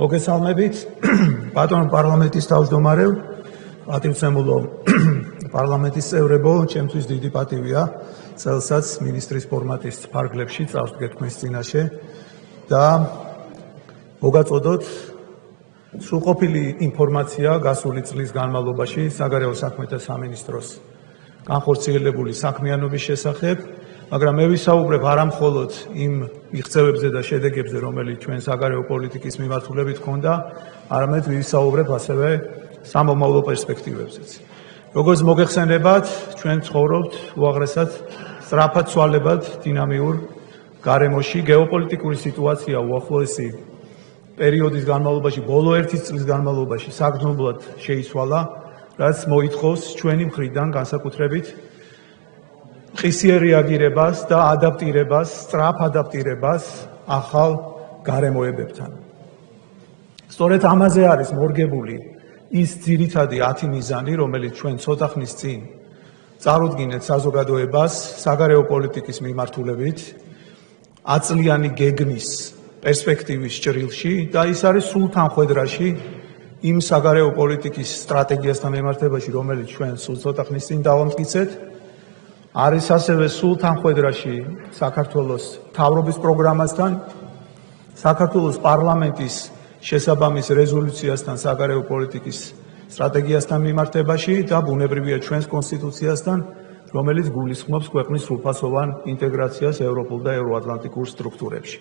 მოგესალმებით, ბატონო პარლამენტის თავმჯდომარეო, პატივცემულო პარლამენტის წევრებო, ჩემთვის დიდი პატივია წელსაც მინისტრის ფორმატის ფარგლებში წავსდგე თქვენს წინაშე და მოგაწოდოთ სრულყოფილი ინფორმაცია გასული წლის განმავლობაში საგარეო საქმეთა სამინისტროს განხორციელებული საქმიანობის შესახებ, მაგრამ მე ვისაუბრებ არა მხოლოდ იმ მიღწევებზე და შედეგებზე, რომელიც ჩვენ საგარეო პოლიტიკის მიმართულებით ჰქონდა, არამედ ვისაუბრებ ასევე სამომავლო პერსპექტივებზეც. Როგორც მოგეხსენებათ, ჩვენ ცხოვრობთ უაღრესად სწრაფად ცვალებად დინამიურ გარემოში, გეოპოლიტიკური სიტუაცია უახლოესი პერიოდის განმავლობაში, ბოლო 1 წლის განმავლობაში საგრძნობლად შეიცვალა, რაც მოითხოვს ჩვენი მხრიდან განსაკუთრებით ხისიერ რეაგირებას და ადაპტირებას, სწრაფ ადაპტირებას ახალ გარემოებებთან. სწორედ ამაზე არის მორგებული ის ძირითადი 10 მიზანი, რომელიც ჩვენ ცოტა ხნის წინ წარუდგინეთ საზოგადოებას საგარეო პოლიტიკის მიმართულებით, 10 წლიანი გეგმის პერსპექტივის ჭრილში და ის არის სულ თანხვედრაში იმ საგარეო პოლიტიკის სტრატეგიასთან მიმართებაში, რომელიც ჩვენ სულ ცოტა ხნის წინ დავამტკიცეთ. არის ასევე სულ თანხვედრაში საქართველოს მთავრობის პროგრამასთან, საქართველოს პარლამენტის შესაბამის რეზოლუციასთან საგარეო პოლიტიკის სტრატეგიასთან მიმართებაში და ბუნებრივია ჩვენს კონსტიტუციასთან, რომელიც გულისხმობს ქვეყნის სრულფასოვან ინტეგრაციას ევროპულ და ევროატლანტიკურ სტრუქტურებში.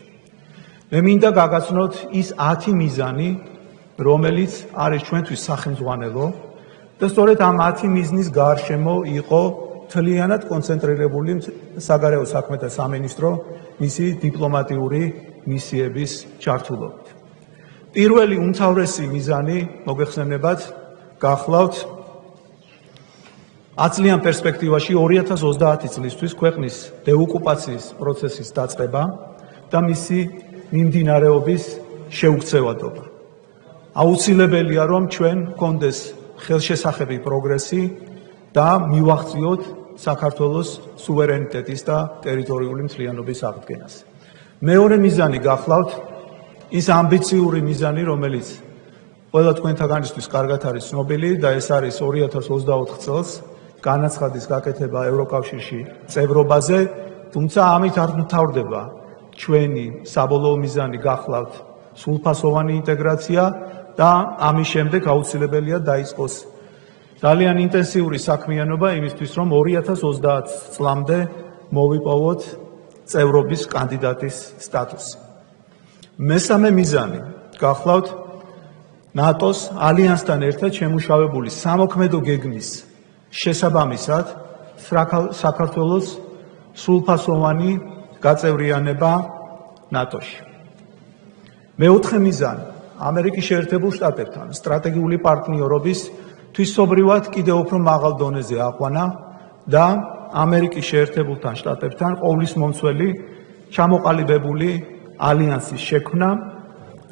მე მინდა გაგაცნოთ ის 10 მიზანი, რომელიც არის ჩვენთვის სახელმძღვანელო და სწორედ ამ 10 მიზნის გარშემო იყო თლიანად კონცენტრირებული საგარეო საქმეთა სამინისტრო მისი დიპლომატიური მისიების ჩართულობით. პირველი უმთავრესი მიზანი, მოგეხსენებათ, გახლავთ 10 წლიან პერსპექტივაში 2030 წლისთვის ქვეყნის დეოკუპაციის პროცესის დაწყება და მისი მიმდინარეობის შეუქცევადობა. აუცილებელია, რომ ჩვენ გქონდეს ხელშესახები პროგრესი და მივახციოთ საქართველოს სუვერენიტეტის და ტერიტორიული მთლიანობის აღდგენას. მეორე მიზანი გახლავთ ის ამბიციური მიზანი, რომელიც ყველა თქვენთაგანისთვის კარგად არის ცნობილი და ეს არის 2024 წელს განაცხადის გაკეთება ევროკავშირში წევრობაზე, თუმცა ამით არ მთავრდება ჩვენი საბოლოო მიზანი გახლავთ სრულფასოვანი ინტეგრაცია და ამის შემდეგ აუცილებელია დაიწყოს ძალიან ინტენსიური საქმიანობა იმისთვის, რომ 2030 წლამდე მოვიპოვოთ წევრობის კანდიდატის სტატუსი. მესამე მიზანი გახლავთ ნატოს ალიანსთან ერთად შემუშავებული სამოქმედო გეგმის შესაბამისად საქართველოს სრულფასოვანი გაწევრიანება ნატოში. მეოთხე მიზანი ამერიკის შეერთებულ შტატებთან სტრატეგიული პარტნიორობის თვისობრივად კიდევ უფრო მაღალ დონეზე აყვანა და ამერიკის შეერთებულთან შტატებთან ყოვლისმომცველი ჩამოყალიბებული ალიანსის შექმნა,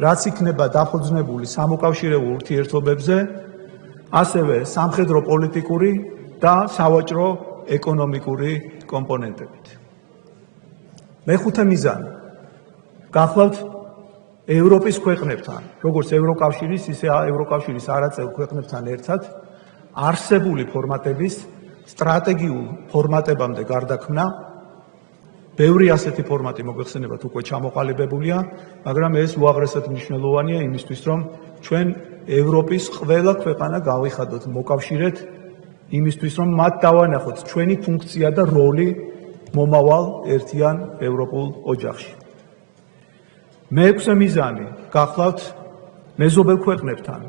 რაც იქნება დაფუძნებული სამოკავშირეო ურთიერთობებზე, ასევე სამხედრო პოლიტიკური და სავაჭრო ეკონომიკური კომპონენტებით. მეხუთე მიზანი გახლავთ ევროპის ქვეყნებთან, როგორც ევროკავშირის, ისე ევროკავშირის არაწევრ ქვეყნებთან ერთად არსებული ფორმატების სტრატეგიულ ფორმატებამდე გარდაქმნა. ბევრი ასეთი ფორმატი მოგეხსენებათ უკვე ჩამოყალიბებულია, მაგრამ ეს უაღრესად მნიშვნელოვანია იმისთვის, რომ ჩვენ ევროპის ყველა ქვეყანა გავიხადოთ, მოკავშირეთ იმისთვის, რომ მათ დავანახოთ ჩვენი ფუნქცია და როლი მომავალ ერთიან ევროპულ ოჯახში. მეექვსე მიზანი გახლავთ მეზობელ ქვეყნებთან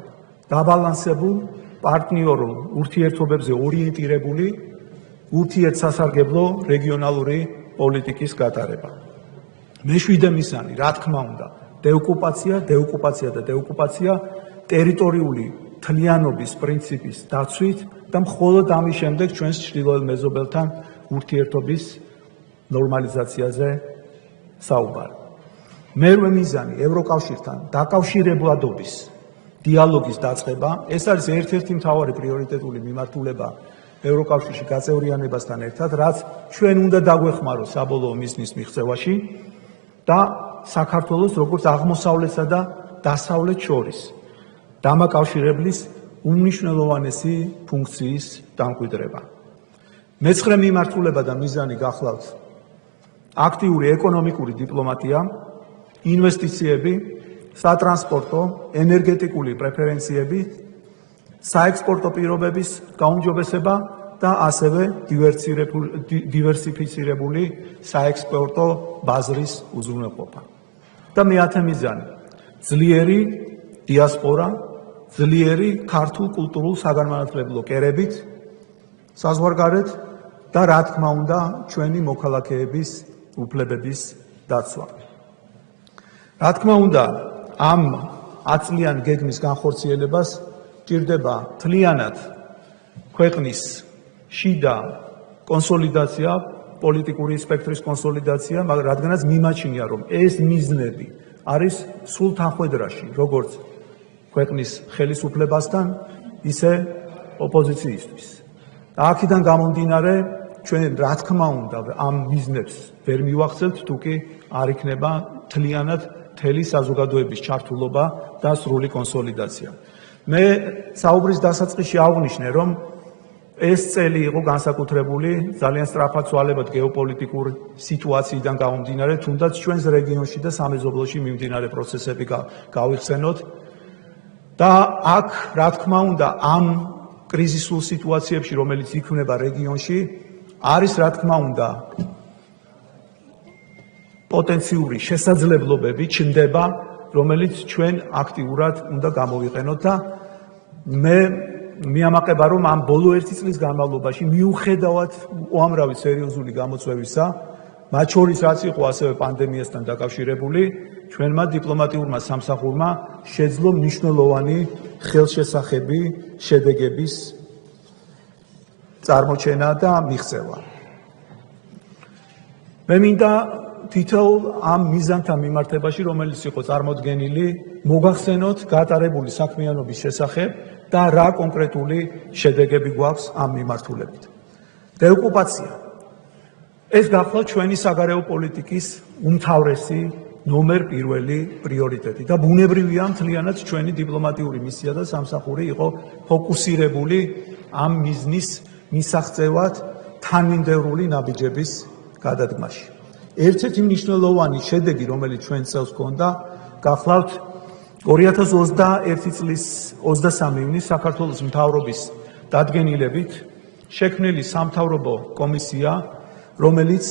დაბალანსებულ პარტნიორულ ურთიერთობებზე ორიენტირებული ურთიერთსასარგებლო რეგიონალური პოლიტიკის გატარება. მეშვიდე მიზანი, რა თქმა უნდა, დეოკუპაცია ტერიტორიული თლიანობის პრინციპის დაცვით და მხოლოდ ამის შემდეგ ჩვენს ჩრდილოეთ მეზობელთან ურთიერთობის ნორმალიზაციაზე საუბარი. მერვე მიზანი ევროკავშირთან დაკავშირებადობის დიალოგის დაწყება. ეს არის ერთ-ერთი მთავარი პრიორიტეტული მიმართულება ევროკავშირში გაწევრიანებასთან ერთად, რაც ჩვენ უნდა დაგვეხმაროს საბოლოო მიზნის მიღწევაში და საქართველოს როგორც აღმოსავლეთსა და დასავლეთ შორის დამაკავშირებლის უმნიშვნელოვანესი ფუნქციის დამკვიდრება. მეცხრე მიმართულება და მიზანი გახლავთ აქტიური ეკონომიკური დიპლომატია, ინვესტიციები, სატრანსპორტო, ენერგეტიკული პრეფერენციები, საექსპორტო პირობების გაუმჯობესება და ასევე დივერსიფიცირებული საექსპორტო ბაზრის უზრუნველყოფა. და მეათე მიზანი ძლიერი დიასპორა, ძლიერი ქართულ კულტურულ საგანმანათლებლო კერებით საზღვარგარეთ და რა თქმა უნდა ჩვენი მოქალაქეების უფლებების დაცვა. რა თქმა უნდა ამ 10 წლიან გეგმის განხორციელებას ჭირდება მთლიანად ქვეყნის შიდა კონსოლიდაცია, პოლიტიკური სპექტრის კონსოლიდაცია, რადგანაც მიმაჩნია რომ ეს მიზნები არის სულ თანხვედრაში, როგორც ქვეყნის ხელისუფლებასთან, ისე ოპოზიციისთვის. და აქედან გამომდინარე, ჩვენ რა თქმა უნდა ამ მიზნებს ვერ მივახცევთ, თუ კი არ იქნება მთლიანად მთელი საზოგადოების ჩართულობა და სრული კონსოლიდაცია. მე საუბრის დასაწყისში აღვნიშნე, რომ ეს წელი იყო განსაკუთრებული ძალიან სწრაფად ცვალებად გეოპოლიტიკური სიტუაციიდან გამომდინარე, თუნდაც ჩვენს რეგიონში და სამეზობლოში მიმდინარე პროცესები გავიხსენოთ. და აქ, რა თქმა უნდა, ამ კრიზისულ სიტუაციებში, რომელიც იქმნება რეგიონში, არის, რა თქმა უნდა, პოტენციური შესაძლებლობები ჩნდება, რომელიც ჩვენ აქტიურად უნდა გამოვიყენოთ და მე მიამაყება, რომ ამ ბოლო 1 წლის განმავლობაში მიუხედავად უამრავი სერიოზული გამოწვევისა, მათ შორის რაც იყო ასევე პანდემიასთან დაკავშირებული, ჩვენმა დიპლომატიურმა სამსახურმა შეძლო მნიშვნელოვანი ხელშესახები შედეგების წარმოჩენა და მიღწევა. მე მინდა თითოეულ ამ მიზანთან მიმართებაში, რომელიც იყო წარმოდგენილი, მოგახსენოთ გატარებული საქმიანობის შესახებ და რა კონკრეტული შედეგები გვაქვს ამ მიმართულებით. დეოკუპაცია. ეს გახდა ჩვენი საგარეო პოლიტიკის უმთავრესი ნომერ პირველი პრიორიტეტი და ბუნებრივია მთლიანად ჩვენი დიპლომატიური მისია და სამსახური იყო ფოკუსირებული ამ მიზნის მისაღწევად თანმიმდევრული ნაბიჯების გადადგმაში. ერთ-ერთი მნიშვნელოვანი შედეგი, რომელიც ჩვენ წელს ჰქონდა, გახლავთ 2021 წლის 23 ივნის საქართველოს მთავრობის დადგენილებით შექმნილი სამთავრობო კომისია, რომელიც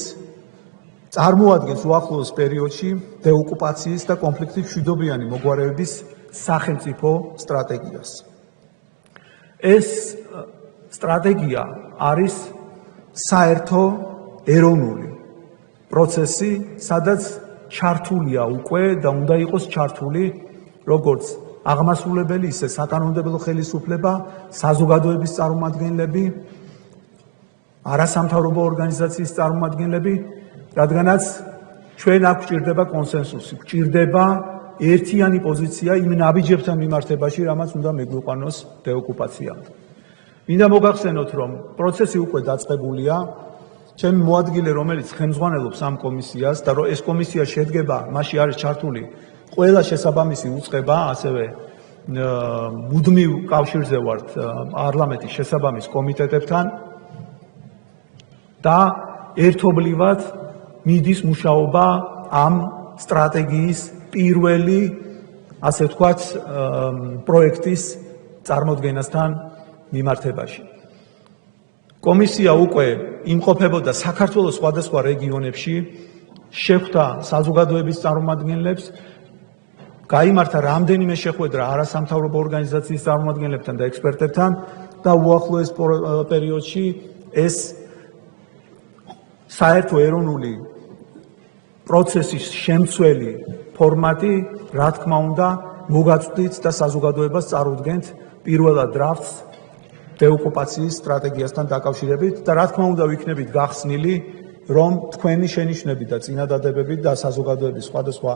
წარმოადგენს უახლოეს პერიოდში დეოკუპაციის და კონფლიქტის მშვიდობიანი მოგვარების სახელმწიფო სტრატეგიას. ეს სტრატეგია არის საერთო ეროვნული პროცესი, სადაც ჩართულია უკვე და უნდა იყოს ჩართული როგორც აღმასრულებელი, ისე საკანონმდებლო ხელისუფლება, საზოგადოების წარმომადგენლები, არასამთავრობო ორგანიზაციის წარმომადგენლები, რადგანაც ჩვენ აქ გვჭირდება კონსენსუსი, გვჭირდება ერთიანი პოზიცია იმ ნაბიჯებთან მიმართებაში, რამაც უნდა მეგვიყვანოს დეოკუპაციამდე. მინდა მოგახსენოთ, რომ პროცესი უკვე დაწყებულია. ჩემი მოადგილე, რომელიც ხელმძღვანელობს ამ კომისიას და რომ ეს კომისია შედგება, მასში არის ჩართული ყველა შესაბამისი უწყება, ასევე მუდმივ კავშირზე ვართ პარლამენტის შესაბამის კომიტეტებთან და ერთობლივად მიდის მუშაობა ამ სტრატეგიის პირველი, ასე ვთქვათ, პროექტის წარმოდგენასთან მიმართებაში. კომისია უკვე იმყოფებოდა საქართველოს სხვადასხვა რეგიონებში, შეხვდა საზოგადოების წარმომადგენლებს, გაიმართა რამდენიმე შეხვედრა არასამთავრობო ორგანიზაციის წარმომადგენლებთან და ექსპერტებთან და უახლოეს პერიოდში ეს საერთო ეროვნული პროცესის შემცველი ფორმატი, რა თქმა უნდა, მოგაწვდით და საზოგადოებას წარუდგენთ პირველად დრაფტს დეოკუპაციის სტრატეგიასთან დაკავშირებით და რა თქმა უნდა ვიქნებით გახსნილი, რომ თქვენი შენიშვნები და წინადადებები და საზოგადოების სხვადასხვა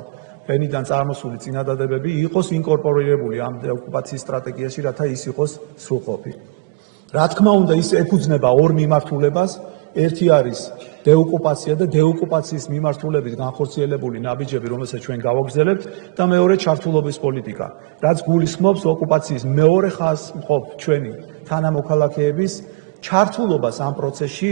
ფენიდან წარმოსული წინადადებები იყოს ინკორპორირებული ამ დეოკუპაციის სტრატეგიაში, რათა ის იყოს სრულყოფილი. რა თქმა უნდა, ის ეფუძნება ორ მიმართულებას. ერთი არის დეოკუპაცია და დეოკუპაციის მიმართულებით განხორციელებული ნაბიჯები, რომელსაც ჩვენ გავაგრძელებთ და მეორე ჩართულობის პოლიტიკა, რაც გულისხმობს ოკუპაციის მეორე ხაზს მყოფ ჩვენი თანამოქალაქეების ჩართულობას ამ პროცესში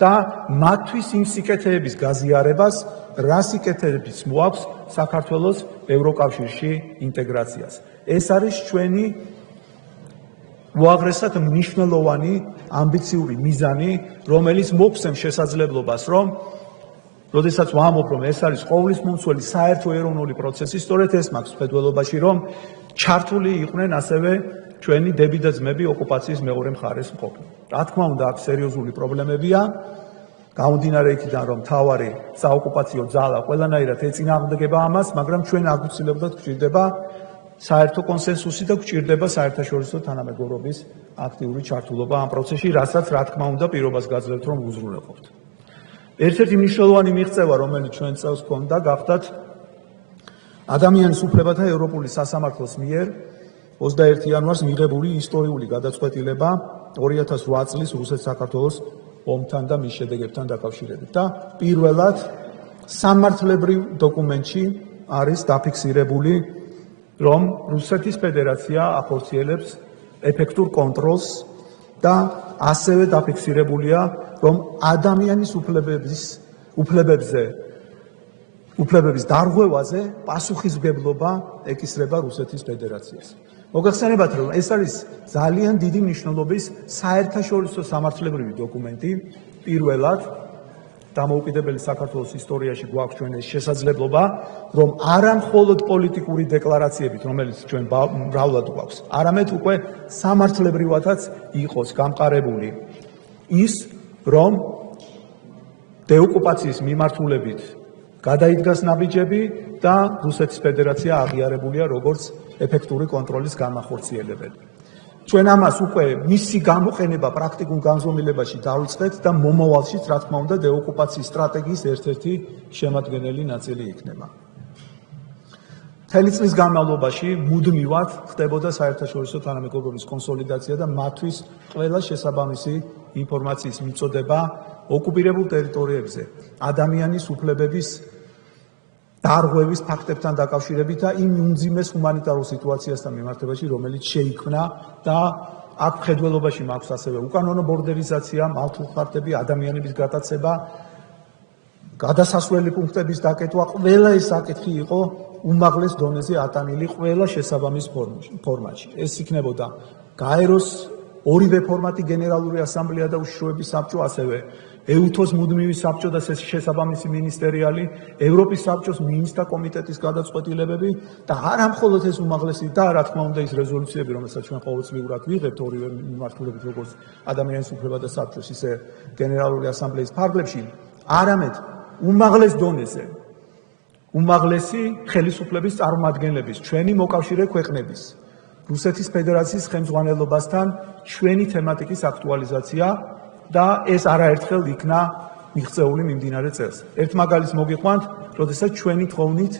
და მათთვის იმ სიკეთეების გაზიარებას, რა სიკეთეებიც მოაქვს საქართველოს ევროკავშირში ინტეგრაციას. ეს არის ჩვენი უაღრესად მნიშვნელოვანი ამბიციური მიზანი, რომელიც მოგვცემს შესაძლებლობას, რომ როდესაც ვამბობ, რომ ეს არის ყოვლისმომცველი საერთო ეროვნული პროცესი, სწორედ ეს მაქვს მხედველობაში, რომ ჩართული იყვნენ ასევე ჩვენი დები და ძმები ოკუპაციის მეორე მხარეს მყოფი. რა თქმა უნდა, აქ სერიოზული პრობლემებია, გამომდინარე იქიდან, რომ მთავარი საოკუპაციო ძალა ყველანაირად ეწინააღმდეგება ამას, მაგრამ ჩვენ აგვცილებლად გვჭირდება საერთო კონსენსუსი და გვჭირდება საერთაშორისო თანამეგობრობის აქტიური ჩართულობა ამ პროცესში, რასაც რა თქმა უნდა პირობას გაძლევთ, რომ უზრუნველყოფთ. ერთ-ერთი მნიშვნელოვანი მიღწევა, რომელიც ჩვენ წელს ჰქონდა, გახდათ ადამიანის უფლებათა ევროპული სასამართლოს მიერ 21 იანვარს მიღებული ისტორიული გადაწყვეტილება 2008 წლის რუსეთ-საქართველოს ომთან და მის შედეგებთან დაკავშირებით და პირველად სამართლებრივ დოკუმენტში არის დაფიქსირებული, რომ რუსეთის ფედერაცია ახორციელებს ეფექტურ კონტროლს და ასევე დაფიქსირებულია, რომ ადამიანის უფლებების დარღვევაზე პასუხისმგებლობა ეკისრება რუსეთის ფედერაციას. მოგახსენებათ, რომ ეს არის ძალიან დიდი მნიშვნელობის საერთაშორისო სამართლებრივი დოკუმენტი, პირველად დამოუკიდებელი საქართველოს ისტორიაში გვაქვს ჩვენ ეს შესაძლებლობა, რომ არა მხოლოდ პოლიტიკური დეკლარაციებით, რომელიც ჩვენ მრავლად გვაქვს, არამედ უკვე სამართლებრივადაც იყოს გამყარებული ის, რომ დეოკუპაციის მიმართულებით გადაიდგას ნაბიჯები და რუსეთის ფედერაცია აღიარებულია როგორც ეფექტური კონტროლის განმახორციელებელი. ჩვენ ამას უკვე მისი გამოყენება პრაქტიკულ განზომილებაში დავიწყეთ და მომავალშიც, რა თქმა უნდა, დეოკუპაციის სტრატეგიის ერთ-ერთი შემადგენელი ნაწილი იქნება. მთელი წლის განმავლობაში მუდმივად ხდებოდა საერთაშორისო თანამეგობრობის კონსოლიდაცია და მათთვის ყველა შესაბამისი ინფორმაციის მიწოდება ოკუპირებულ ტერიტორიებზე ადამიანის უფლებების დარღვევის ფაქტებთან დაკავშირებით და იმ უმძიმეს ჰუმანიტარულ სიტუაციასთან მიმართებაში, რომელიც შეიქმნა და აქ მხედველობაში მაქვს ასევე უკანონო ბორდერიზაცია, მალთულხარტები, ადამიანების გატაცება, გადასასვლელი პუნქტების დაკეტვა, ყველა ეს საკითხი იყო უმაღლეს დონეზე ატანილი ყველა შესაბამის ფორმატში. ეს იქნებოდა გაეროს ორივე ფორმატი, გენერალური ასამბლეა და უშიშროების საბჭო, ასევე ეუთოს მუდმივი საბჭო და შესაბამისი მინისტერიალი, ევროპის საბჭოს მინისტრთა კომიტეტის გადაწყვეტილებები და არა მხოლოდ ეს უმაღლესი და რა თქმა უნდა ის რეზოლუციები, რომელსაც ჩვენ ყოველწლიურად ვიღებთ ორივე მიმართულებით, როგორც ადამიანის უფლებათა საბჭოს, ისე გენერალური ასამბლეის ფარგლებში, არამედ უმაღლეს დონეზე, უმაღლესი ხელისუფლების წარმომადგენლების, ჩვენი მოკავშირე ქვეყნების, რუსეთის ფედერაციის ხელმძღვანელობასთან ჩვენი თემატიკის აქტუალიზაცია და ეს არაერთხელ იქნა მიღწეული მიმდინარე წელს. ერთ მაგალითს მოგიყვანთ, როდესაც ჩვენი თხოვნით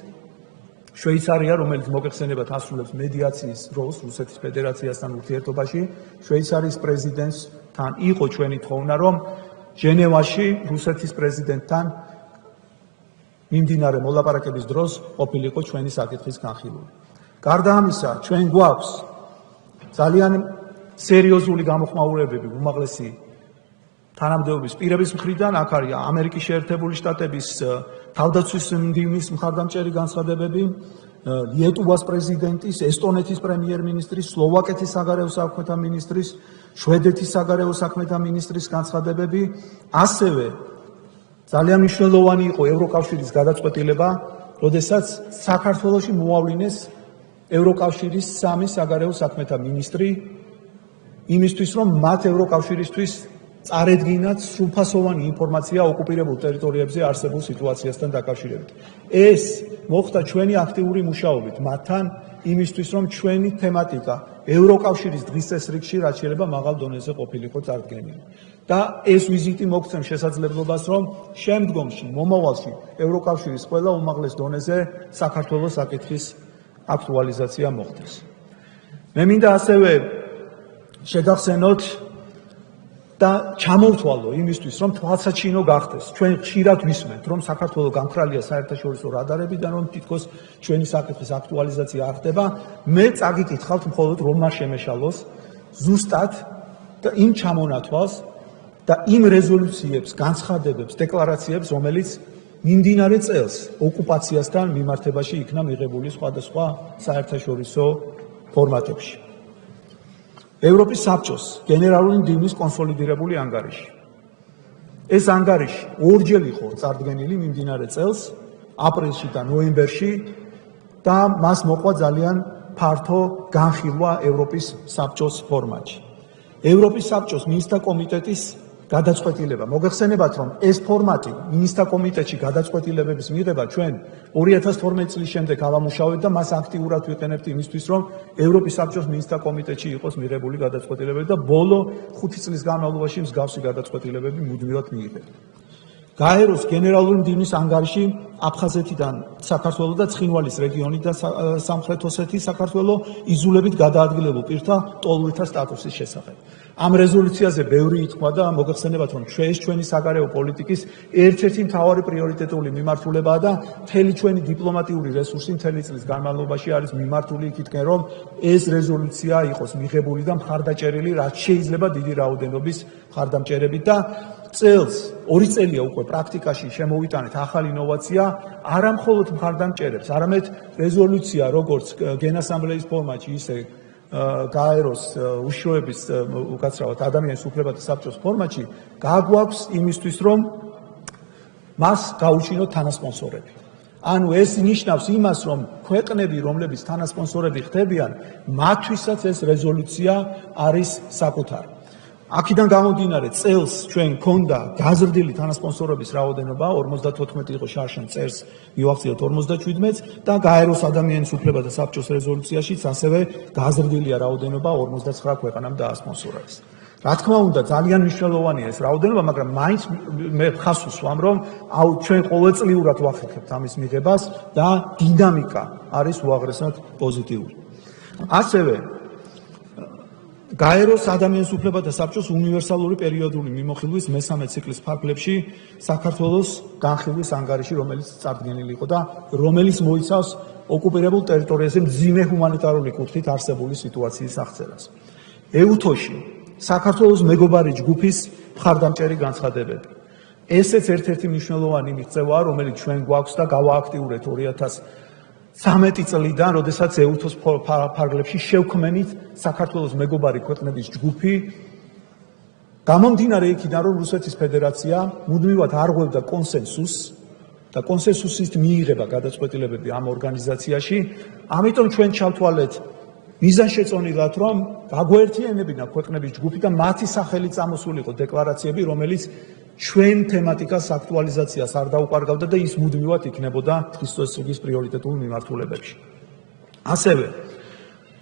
შვეიცარია, რომელიც მოგეხსენებათ ასრულებს მედიაციის როლს რუსეთის ფედერაციასთან ურთიერთობაში, შვეიცარიის პრეზიდენტთან იყო ჩვენი თხოვნა, რომ ჟენევაში რუსეთის პრეზიდენტთან მიმდინარე მოლაპარაკების დროს ყოფილიყო ჩვენი საკითხის განხილული. გარდა ამისა, ჩვენ გვაქვს ძალიან სერიოზული გამოხმაურებები უმაღლესი თანამდებობის პირების მხრიდან, აქ არის ამერიკის შეერთებული შტატების თავდაცვის მდივნის მხარდამჭერი განცხადებები, ლიეტუვას პრეზიდენტის, ესტონეთის პრემიერ-მინისტრის, სლოვაკეთის საგარეო საქმეთა მინისტრის, შვედეთის საგარეო საქმეთა მინისტრის განცხადებები, ასევე ძალიან მნიშვნელოვანი იყო ევროკავშირის გადაწყვეტილება, როდესაც საქართველოში მოავლინეს ევროკავშირის 3 საგარეო საქმეთა მინისტრი, იმისთვის, რომ მათ ევროკავშირისთვის წარედგინათ სრულფასოვანი ინფორმაცია ოკუპირებულ ტერიტორიებზე არსებულ სიტუაციასთან დაკავშირებით. ეს მოხდა ჩვენი აქტიური მუშაობით მათთან, იმისთვის, რომ ჩვენი თემატიკა ევროკავშირის დღის წესრიგში რაც შეიძლება მაღალ დონეზე ყოფილიყო წარდგენილი. და ეს ვიზიტი მოგცემ შესაძლებლობას, რომ შემდგომში, მომავალში ევროკავშირის ყველა უმაღლეს დონეზე საქართველოს საკითხის აქტუალიზაცია მოხდეს. მე მინდა ასევე შეგახსენოთ და ჩამოვთვალო იმისთვის, რომ თვალსაჩინო გახდეს. ჩვენ ხშირად ვისმენთ, რომ საქართველოს გამხრალია საერთაშორისო რადარებიდან, რომ თითქოს ჩვენი საკითხის აქტუალიზაცია არ ხდება. მე წაგიკითხავთ მხოლოდ რომმა შემეშალოს ზუსტად და იმ ჩამონათვალს და იმ რეზოლუციებს, განცხადებებს, დეკლარაციებს, რომელიც მიმდინარე წელს ოკუპაციასთან მიმართებაში იქნა მიღებული სხვადასხვა საერთაშორისო ფორმატებში. ევროპის საბჭოს გენერალური მდივნის კონსოლიდირებული ანგარიში. ეს ანგარიში ორჯერ იყო წარდგენილი მიმდინარე წელს, აპრილში და ნოემბერში და მას მოყვა ძალიან ფართო განხილვა ევროპის საბჭოს ფორმატში. ევროპის საბჭოს მინისტრთა კომიტეტის გადაწყვეტილება. მოგეხსენებათ, რომ ეს ფორმატი მინისტრთა კომიტეტში გადაწყვეტილებების მიღება ჩვენ 2012 წლის შემდეგ ავამუშავეთ და მას აქტიურად ვიყენებთ იმისთვის, რომ ევროპის საბჭოს მინისტრთა კომიტეტში იყოს მიღებული გადაწყვეტილებები და ბოლო 5 წლის განმავლობაში მსგავსი გადაწყვეტილებები მუდმივად მიიღეთ. გაეროს გენერალური მდივნის ანგარიში აფხაზეთიდან საქართველოს და ცხინვალის რეგიონი და სამხრეთ ოსეთის საქართველოს იზოლებით გადაადგილებულ პირთა ტოლმილთა სტატუსის შესახებ. ამ რეზოლუციაზე ბევრი ითქვა და მოგეხსენებათ, რომ ჩვენი საგარეო პოლიტიკის ერთ-ერთი მთავარი პრიორიტეტული მიმართულებაა და მთელი ჩვენი დიპლომატიური რესურსი მთელი წლის განმავლობაში არის მიმართული იქითკენ, რომ ეს რეზოლუცია იყოს მიღებული და მხარდაჭერილი, რაც შეიძლება დიდი რაოდენობის მხარდამჭერებით და წელს, 2 წელია უკვე პრაქტიკაში შემოვიტანეთ ახალი ინოვაცია, არა მხოლოდ მხარდამჭერებს, არამედ რეზოლუცია, როგორც გენასამბლეის ფორმატში, ისე გაეროს უშუალობის უკაცრავად ადამიანის უფლებათა საბჭოს ფორმატში გააგვაქვს იმისთვის, რომ მას გაუჩინოთ თანასპონსორები. ანუ ეს ნიშნავს იმას, რომ ქვეყნები, რომლებიც თანასპონსორები ხდებიან, მათთვისაც ეს რეზოლუცია არის საკუთარი. აქედან გამომდინარე, წელს ჩვენ გქონდა გაზრდილი თანასპონსორების რაოდენობა, 54 იყო შარშან წერს მივახციოთ 57-ს და გაეროს ადამიანის უფლებათა საბჭოს რეზოლუციაშიც ასევე გაზრდილია რაოდენობა 59 ქვეყანამ დაასპონსორა ეს. რა თქმა უნდა, ძალიან მნიშვნელოვანია ეს რაოდენობა, მაგრამ მაინც მე ხას ვსვამ, რომ ჩვენ ყოველწლიურად ვახერხებთ ამის მიღებას და დინამიკა არის უაღრესად პოზიტიური. ასევე გაეროს ადამიანის უფლებათა საბჭოს უნივერსალური პერიოდული მიმოხილვის მესამე ციკლის ფარგლებში საქართველოს განხილვის ანგარიში, რომელიც წარდგენილი იყო და რომელიც მოიცავს ოკუპირებულ ტერიტორიაზე მძიმე ჰუმანიტარული კუთხით არსებული სიტუაციის აღწერას. ეუთოში საქართველოს მეგობარი ჯგუფის მხარდამჭერი განცხადებები. ესეც ერთ-ერთი მნიშვნელოვანი მიღწევაა, რომელიც ჩვენ გვაქვს და გავააქტიურეთ 2013 წლიდან, როდესაც ეუთოს ფარგლებში შევქმნით საქართველოს მეგობარი ქვეყნების ჯგუფი, გამომდინარე იქიდან, რომ რუსეთის ფედერაცია მუდმივად არღვევდა კონსენსუსს და კონსენსუსით მიიღება გადაწყვეტილებები ამ ორგანიზაციაში, ამიტომ ჩვენ ჩავთვალეთ მიზანშეწონილად, რომ გაგვაერთიანებინა ქვეყნების ჯგუფი და მათი სახელით წამოსულიყო დეკლარაციები, რომელიც ჩვენ თემატიკას აქტუალიზაციას არ დაუკარგავდა და ის მუდმივად იქნებოდა დღესდღეობის პრიორიტეტულ მიმართულებებში. ასევე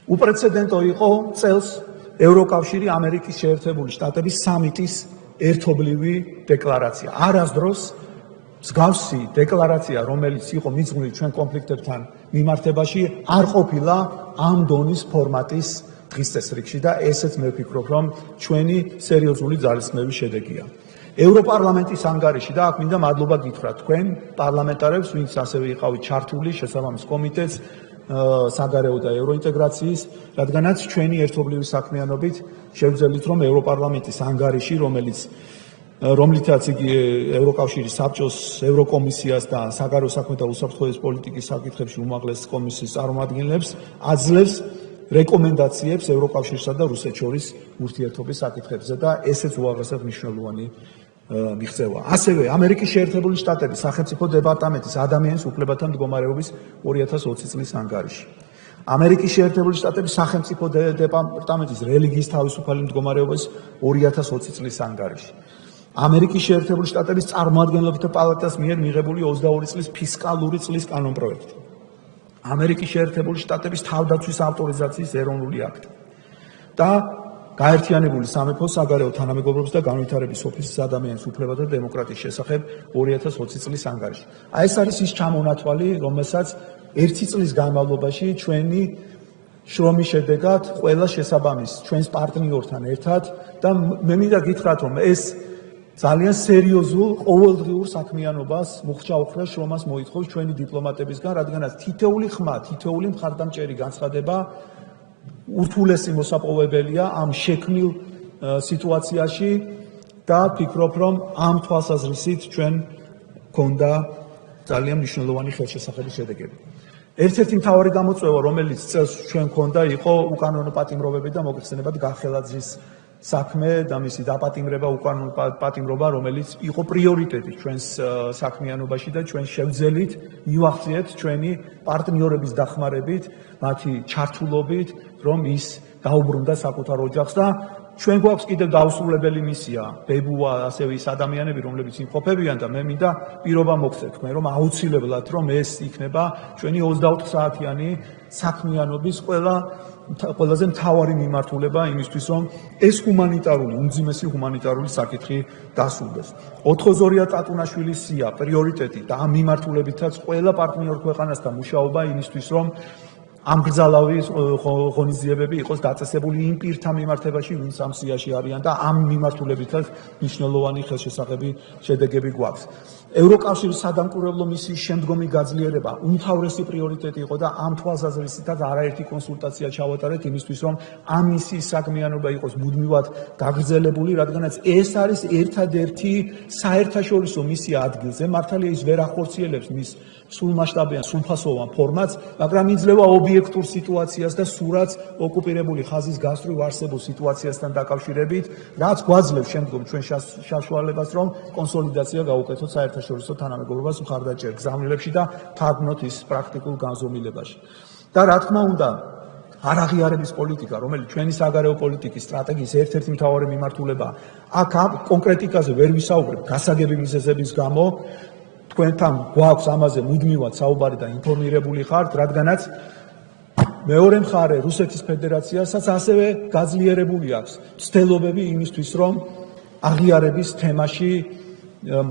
უპრეცედენტო იყო წელს ევროკავშირი ამერიკის შეერთებული შტატების სამიტის ერთობლივი დეკლარაცია. არასდროს მსგავსი დეკლარაცია, რომელიც იყო მიძღვნილი ჩვენ კონფლიქტებთან მიმართებაში, არ ყოფილა ამ დონის ფორმატის დღის წესრიგში და ესეც მე ვფიქრობ, რომ ჩვენი სერიოზული ძალისხმევის შედეგია. ევროპარლამენტის ანგარიში და აქ მინდა მადლობა გითხრათ თქვენ პარლამენტარებს, ვინც ასევე იყავით ჩართული შესაბამის კომიტეტს საგარეო და ევროინტეგრაციის, რადგანაც ჩვენი ერთობლივი საქმიანობით შევძელით, რომ ევროპარლამენტის ანგარიში, რომლითაც იგი ევროკავშირის საბჭოს, ევროკომისიას და საგარეო საქმეთა უსაფრთხოების პოლიტიკის საკითხებში უმაღლეს კომისიის წარმომადგენლებს აძლევს რეკომენდაციებს ევროკავშირსა და რუსეთს შორის ურთიერთობის საკითხებზე და ესეც უაღრესად მნიშვნელოვანი მიღწევა. ასევე ამერიკის შეერთებული შტატების სახელმწიფო დეპარტამენტის ადამიანის უფლებათა მდგომარეობის 2020 წლის ანგარიში. ამერიკის შეერთებული შტატების სახელმწიფო დეპარტამენტის რელიგიის თავისუფალი მდგომარეობის 2020 წლის ანგარიში. ამერიკის შეერთებული შტატების წარმომადგენლობითი პალატას მიერ მიღებული 22 წლის ფისკალური წლის კანონპროექტი. ამერიკის შეერთებული შტატების თავდაცვის ავტორიზაციის ეროვნული აქტი და გაერთიანებული სამეფო საგარეო თანამეგობრობის და განვითარების ოფისის ადამიანის უფლებათა და დემოკრატიის შესახებ 2020 წლის ანგარიში. ეს არის ის ჩამონათვალი, რომელსაც 1 წლის განმავლობაში ჩვენი შრომის შედეგად ყველა შესაბამის ჩვენს პარტნიორთან ერთად და მე მინდა გითხრათ რომ ეს ძალიან სერიოზულ ყოველდღიურ საქმიანობას მუხჩაუხრა შრომას მოითხოვს ჩვენი დიპლომატებისგან, რადგანაც თითეული ხმა, თითეული მხარდამჭერი განცხადება ურთულესი მოსაპოვებელია ამ შექმნილ სიტუაციაში და ვფიქრობ რომ ამ თვალსაზრისით ჩვენ გქონდა ძალიან მნიშვნელოვანი ხელშესახების შედეგები. ერთ-ერთი მთავარი გამოწვევა, რომელიც წელს ჩვენ გქონდა, იყო უკანონო პატიმრობები და მოგეხსენებათ გახელაძის საქმე და მისი დაპატიმრება, უკანონო პატიმრობა, რომელიც იყო პრიორიტეტი ჩვენს საქმიანობაში და ჩვენ შევძელით მივახციეთ ჩვენი პარტნიორების დახმარებით, მათი ჩართულობით, რომ ის დაუბრუნდა საკუთარ ოჯახს და ჩვენ გვაქვს კიდევ დაუსრულებელი მისია, ბებუა, ასევე ის ადამიანები, რომლებიც იმყოფებიან და მე მინდა პირობა მოგცეთ თქვენ, რომ აუცილებლად რომ ეს იქნება ჩვენი 24 საათიანი საქმიანობის ყველაზე მთავარი მიმართულება იმისთვის, რომ ეს ჰუმანიტარული, უმძიმესი ჰუმანიტარული საკითხი დასრულდეს. 82 ტატუნაშვილის სია, პრიორიტეტი და ამ მიმართულებითაც ყველა პარტნიორ ქვეყანასთან მუშაობა იმისთვის, რომ ამ გრძალავი ღონისძიებები იყოს დაწესებული იმ პირთა მიმართებაში, ვინც ამ სიაში არიან და ამ მიმართულებითაც მნიშვნელოვანი ხელშესახები შედეგები გვაქვს. ევროკავშირის სადამკვირვებლო მისიის შემდგომი გაძლიერება უმთავრესი პრიორიტეტი იყო და ამ თვალსაზრისითაც არაერთი კონსულტაცია ჩავატარეთ იმისთვის, რომ ამ მისიის საქმიანობა იყოს მუდმივად გაგრძელებული, რადგანაც ეს არის ერთადერთი საერთაშორისო მისია ადგილზე, მართალია ის ვერ ახორციელებს მის სრულმასშტაბიან, სრულფასოვან ფორმატს, მაგრამ იძლევა ობიექტურ სიტუაციას და სურათს ოკუპირებული ხაზის გასწვრივ არსებულ სიტუაციასთან დაკავშირებით, რაც გვაძლევს შემდგომ ჩვენ საშუალებას, რომ კონსოლიდაცია გავუკეთოთ საერთაშორისო თანამეგობრობას მხარდაჭერ გზავნილებში და თარგმნოთ ის პრაქტიკულ განზომილებაში. და რა თქმა უნდა, არაღიარების პოლიტიკა, რომელიც ჩვენი საგარეო პოლიტიკის სტრატეგიის ერთ-ერთი მთავარი მიმართულებაა, აქ კონკრეტიკაზე ვერ ვისაუბრებ გასაგები მიზეზების გამო, თქვენთან გვაქვს ამაზე მუდმივად საუბარი და ინფორმირებული ხართ, რადგანაც მეორე მხარე რუსეთის ფედერაციასაც ასევე გაძლიერებული აქვს ცდილობები იმისთვის, რომ აღიარების თემაში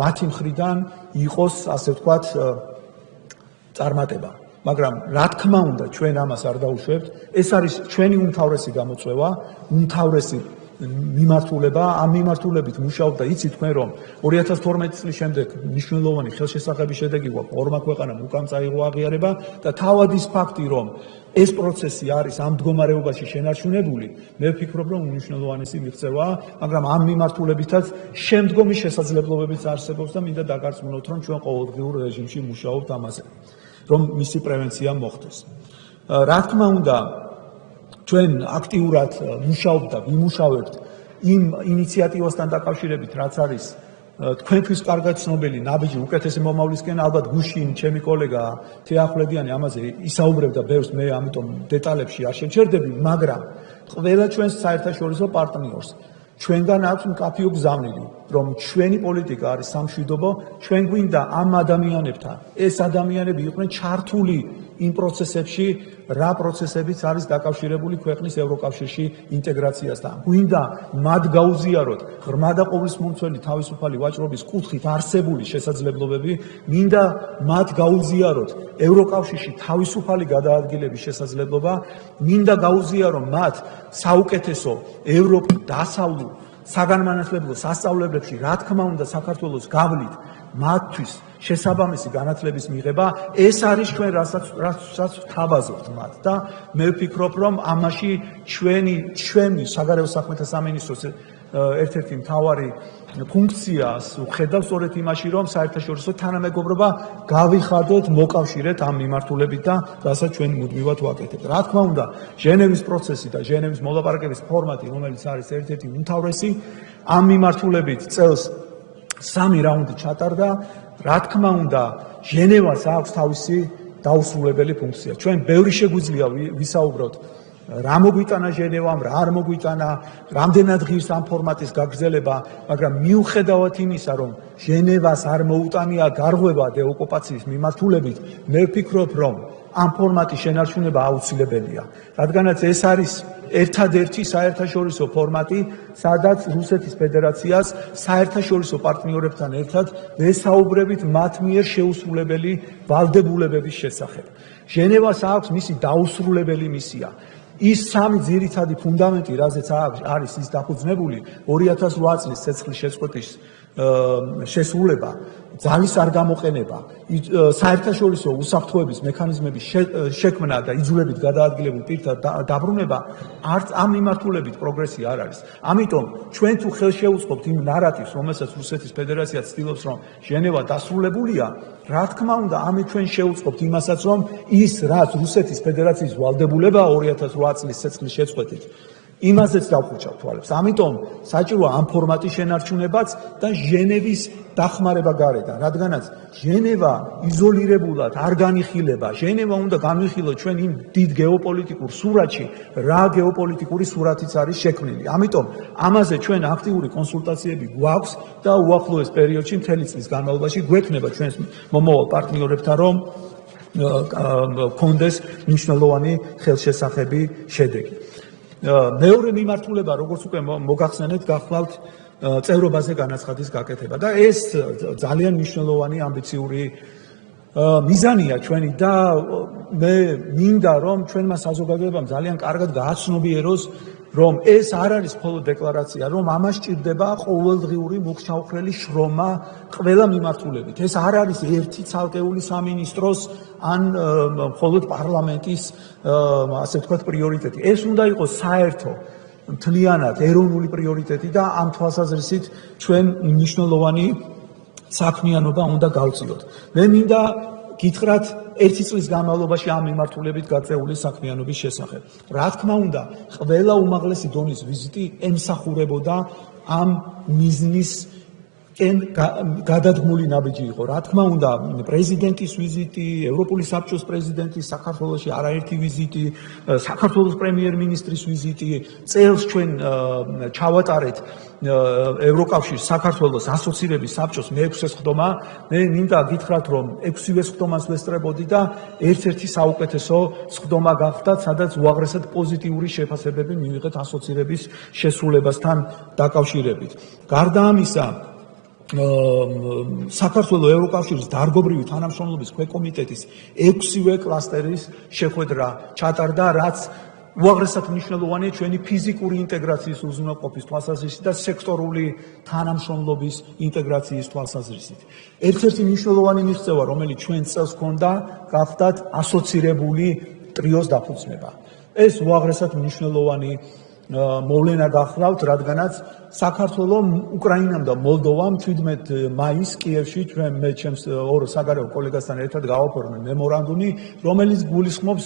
მათი მხრიდან იყოს, ასე ვთქვათ, წარმატება. მაგრამ რა თქმა უნდა, ჩვენ ამას არ დაუშვებთ, ეს არის ჩვენი უმთავრესი გამოწვევა, უმთავრესი მიმართულება, ამ მიმართულებით მუშაობ და იცით თქვენ რომ 2012 წლის შემდეგ მნიშვნელოვანი ხელშესახების შედეგი გვაქვს ორმა ქვეყანამ უკან წაიღო აღიარება და თავად ის ფაქტი რომ ეს პროცესი არის ამ მდგომარეობაში შენარჩუნებული, მე ვფიქრობ რომ უნიშნელოვანესი მიღწევაა, მაგრამ ამ მიმართულებითაც შემდგომი შესაძლებლობებიც არსებობს და მინდა დაგარწმუნოთ რომ ჩვენ ყოველდღიურ რეჟიმში მუშაობთ ამაზე, რომ მისი პრევენცია მოხდეს. რა თქმა უნდა, ჩვენ აქტიურად მუშაობთ და ვიმუშავებთ იმ ინიციატივასთან დაკავშირებით, რაც არის თქვენთვის კარგად ცნობილი ნაბიჯი უკეთესი მომავლისკენ, ალბათ გუშინ ჩემი კოლეგა თეახვლედიანი ამაზე ისაუბრებდა ბევრს, მე ამიტომ დეტალებში არ შევჩერდები, მაგრამ ყველა ჩვენს საერთაშორისო პარტნიორს ჩვენგან აქვს მკაფიო გზავნილი, რომ ჩვენი პოლიტიკა არის სამშვიდობო, ჩვენ გვინდა ამ ადამიანებთან, ეს ადამიანები იყვნენ ჩართული იმ პროცესებში, რა პროცესებიც არის დაკავშირებული ქვეყნის ევროკავშირში ინტეგრაციასთან. გვინდა მათ გაუზიაროთ ღრმა და ყოვლისმომცველი თავისუფალი ვაჭრობის კუთხით არსებული შესაძლებლობები, მინდა მათ გაუზიაროთ ევროკავშირში თავისუფალი გადაადგილების შესაძლებლობა, მინდა გაუზიარო მათ საუკეთესო ევროპის დასავლურ საგანმანათლებლო სასწავლებლებში, რა თქმა უნდა, საქართველოს გავლით მათთვის შესაბამისი განათლების მიღება, ეს არის ჩვენ რასაც ვთავაზობთ მათ და მე ვფიქრობ, რომ ამაში ჩვენი საგარეო საქმეთა სამინისტროს ერთ-ერთი მთავარი ფუნქციას ვხედავ სწორედ იმაში, რომ საერთაშორისო თანამეგობრობა გავიხადოთ, მოკავშირეთ ამ მიმართულებით და რასაც ჩვენ მუდმივად ვაკეთებთ. რა თქმა უნდა, ჟენევის პროცესი და ჟენევის მოლაპარაკების ფორმატი, რომელიც არის ერთ-ერთი უმთავრესი, ამ მიმართულებით წელს 3 რაუნდი ჩატარდა. რა თქმა უნდა, ჟენევას აქვს თავისი დაუსრულებელი ფუნქცია. ჩვენ ბევრი შეგვიძლია ვისაუბროთ, რა მოგვიტანა ჟენევამ, რა არ მოგვიტანა, რამდენად ღირს ამ ფორმატის გაგრძელება, მაგრამ მიუხედავად იმისა, რომ ჟენევას არ მოუტანია გარღვევა დეოკუპაციის მიმართულებით, მე ვფიქრობ, რომ ამ ფორმატის შენარჩუნება აუცილებელია, რადგანაც ეს არის ერთადერთი საერთაშორისო ფორმატი, სადაც რუსეთის ფედერაციას საერთაშორისო პარტნიორებთან ერთად ვესაუბრებით მათ მიერ შეუსრულებელი ვალდებულებების შესახებ. ჟენევას აქვს მისი დაუსრულებელი მისია. ის სამი ძირითადი ფუნდამენტი, რაზეც არის ის დაფუძნებული 2008 წლის ცეცხლის შეწყვეტის შესრულება, ძალის არ გამოყენება, საერთაშორისო უსაფრთხოების მექანიზმების შექმნა და იძულებით გადაადგილებული პირთა დაბრუნება არც ამ მიმართულებით პროგრესი არ არის. ამიტომ ჩვენ თუ ხელშეუწყობთ იმ ნარატივს, რომელსაც რუსეთის ფედერაცია ცდილობს, რომ ჟენევა დასრულებულია, რა თქმა უნდა, ამით ჩვენ შევუწყობთ იმასაც, რომ ის, რაც რუსეთის ფედერაციის ვალდებულებაა 2008 წლის ცეცხლის შეწყვეტით, იმაზეც დავხურჩავთ თვალებს. ამიტომ საჭიროა ამ ფორმატის შენარჩუნებაც და ჟენევის დახმარება გარედან, რადგანაც ჟენევა იზოლირებულად არ განიხილება. ჟენევა უნდა განვიხილოთ ჩვენ იმ დიდ გეოპოლიტიკურ სურათში, რა გეოპოლიტიკური სურათიც არის შექმნილი. ამიტომ ამაზე ჩვენ აქტიური კონსულტაციები გვაქვს და უახლოეს პერიოდში მთელი წლის განმავლობაში გვექნება ჩვენს მომავალ პარტნიორებთან, რომ კონდეს მნიშვნელოვანი ხელშესახები შედეგი. მეორე მიმართულება, როგორც უკვე მოგახსენეთ, გახლავთ წევრობაზე განაცხადის გაკეთება და ეს ძალიან მნიშვნელოვანი ამბიციური მიზანია ჩვენი და მე მინდა რომ ჩვენმა საზოგადოებამ ძალიან კარგად გააცნობიეროს, რომ ეს არ არის მხოლოდ დეკლარაცია, რომ ამას სჭირდება ყოველდღიური მუქჩაუხრელი შრომა ყველა მიმართულებით. ეს არ არის ერთი ცალკეული სამინისტროს ან მხოლოდ პარლამენტის ასე ვთქვათ პრიორიტეტი. ეს უნდა იყოს საერთო მთლიანად ეროვნული პრიორიტეტი და ამ თვალსაზრისით ჩვენ მნიშვნელოვანი საქმიანობა უნდა გავწიოთ. მე მინდა გითხრათ ერთი წლის განმავლობაში ამ მიმართულებით გაწეული საქმიანობის შესახებ. რა თქმა უნდა, ყველა უმაღლესი დონის ვიზიტი ემსახურებოდა ამ მიზნის გადადგმული ნაბიჯი იყო. რა თქმა უნდა, პრეზიდენტის ვიზიტი, ევროპული საბჭოს პრეზიდენტის საქართველოში არაერთი ვიზიტი, საქართველოს პრემიერ-მინისტრის ვიზიტი, წელს ჩვენ ჩავატარეთ ევროკავშირის საქართველოს ასოცირების საბჭოს მე-6 სხდომა. მე მინდა გითხრათ, რომ 6-ვე სხდომას ვესწრებოდი და ერთ-ერთი საუკეთესო სხდომა გახდათ, სადაც უაღრესად პოზიტიური შეფასებები მივიღეთ ასოცირების შესრულებასთან დაკავშირებით. გარდა ამისა, საქართველოს ევროკავშირის დარგობრივი თანამშრომლობის ქვეკომიტეტის 6-ვე კლასტერის შეხვედრა ჩატარდა, რაც უაღრესად მნიშვნელოვანია ჩვენი ფიზიკური ინტეგრაციის უზრუნველყოფის თვალსაზრისით და სექტორული თანამშრომლობის ინტეგრაციის თვალსაზრისით. ერთ-ერთი მნიშვნელოვანი მიღწევა, რომელიც ჩვენ წელს ჰქონდა, გახდათ ასოცირებული ტრიოს დაფუძნება. ეს უაღრესად მნიშვნელოვანი მოვლენა გახლავთ, რადგანაც საქართველოს, უკრაინამ და მოლდოვამ 17 მაისს კიევში მე ჩემს ორ საგარეო კოლეგასთან ერთად გავაფორმე მემორანდუმი, რომელიც გულისხმობს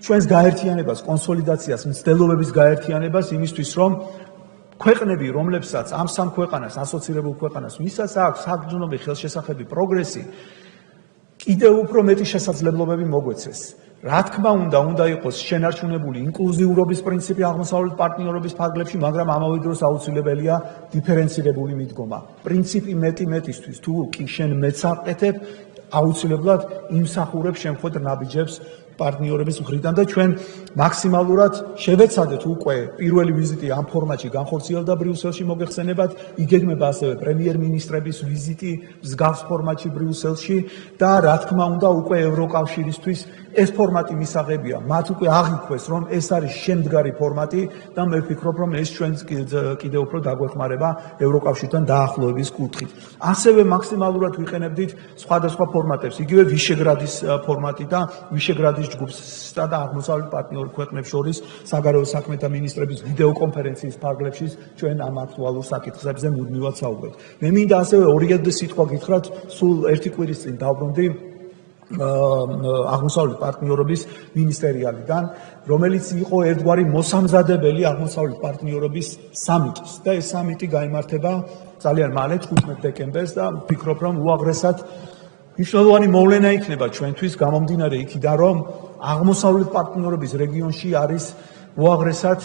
ჩვენს გაერთიანებას, კონსოლიდაციას, მცდელობების გაერთიანებას იმისთვის, რომ ქვეყნები, რომლებსაც ამ სამ ქვეყანას, ასოცირებულ ქვეყანას, ვისაც აქვს საგრძნობი ხელშესახები პროგრესი, კიდევ უფრო მეტი შესაძლებლობები მოგვეცეს. რა თქმა უნდა იყოს შენარჩუნებული ინკლუზიურობის პრინციპი აღმოსავლეთ პარტნიორობის ფარგლებში, მაგრამ ამავე დროს აუცილებელია დიფერენცირებული მიდგომა. პრინციპი მეტისთვის, თუ კი შენ მეც აკეთებ, აუცილებლად იმსახურებს შემხოთ ნაბიჯებს პარტნიორების მხრიდან და ჩვენ მაქსიმალურად შევეცადეთ უკვე პირველი ვიზიტი ამ ფორმატში განხორციელდა ბრიუსელში მოგეხსენებათ, იგეგმება ასევე პრემიერ-მინისტრების ვიზიტი მსგავს ფორმატში ბრიუსელში და რა თქმა უნდა უკვე ევროკავშირისთვის ეს ფორმატი მისაღებია. მათ უკვე აღიქვეს, რომ ეს არის შემდგარი ფორმატი და მე ვფიქრობ, რომ ეს ჩვენს კიდევ უფრო დაგვეხმარება ევროკავშირთან დაახლოების კუთხით. ასევე მაქსიმალურად ვიყენებდით სხვადასხვა ფორმატებს, იგივე ვიშეგრადის ფორმატი და ვიშეგრადის ჯგუფსა და აღმოსავლეთ პარტნიორ ქვეყნებს შორის საგარეო საქმეთა მინისტრების ვიდეო კონფერენციის ფარგლებში ჩვენ ამ აქტუალურ საკითხებზე მუდმივად საუბრობთ. მე მინდა ასევე 2 სიტყვა გითხრათ, სულ ერთი კვირის წინ დავბრუნდი აღმოსავლეთ პარტნიორობის მინისტერიალიდან, რომელიც იყო ერთგვარი მოსამზადებელი აღმოსავლეთ პარტნიორობის სამიტის და ეს სამიტი გაიმართება ძალიან მალე 15 დეკემბერს და ვფიქრობ, რომ უაღრესად მნიშვნელოვანი მოვლენა იქნება ჩვენთვის გამომდინარე იქიდან, რომ აღმოსავლეთ პარტნიორობის რეგიონში არის უაღრესად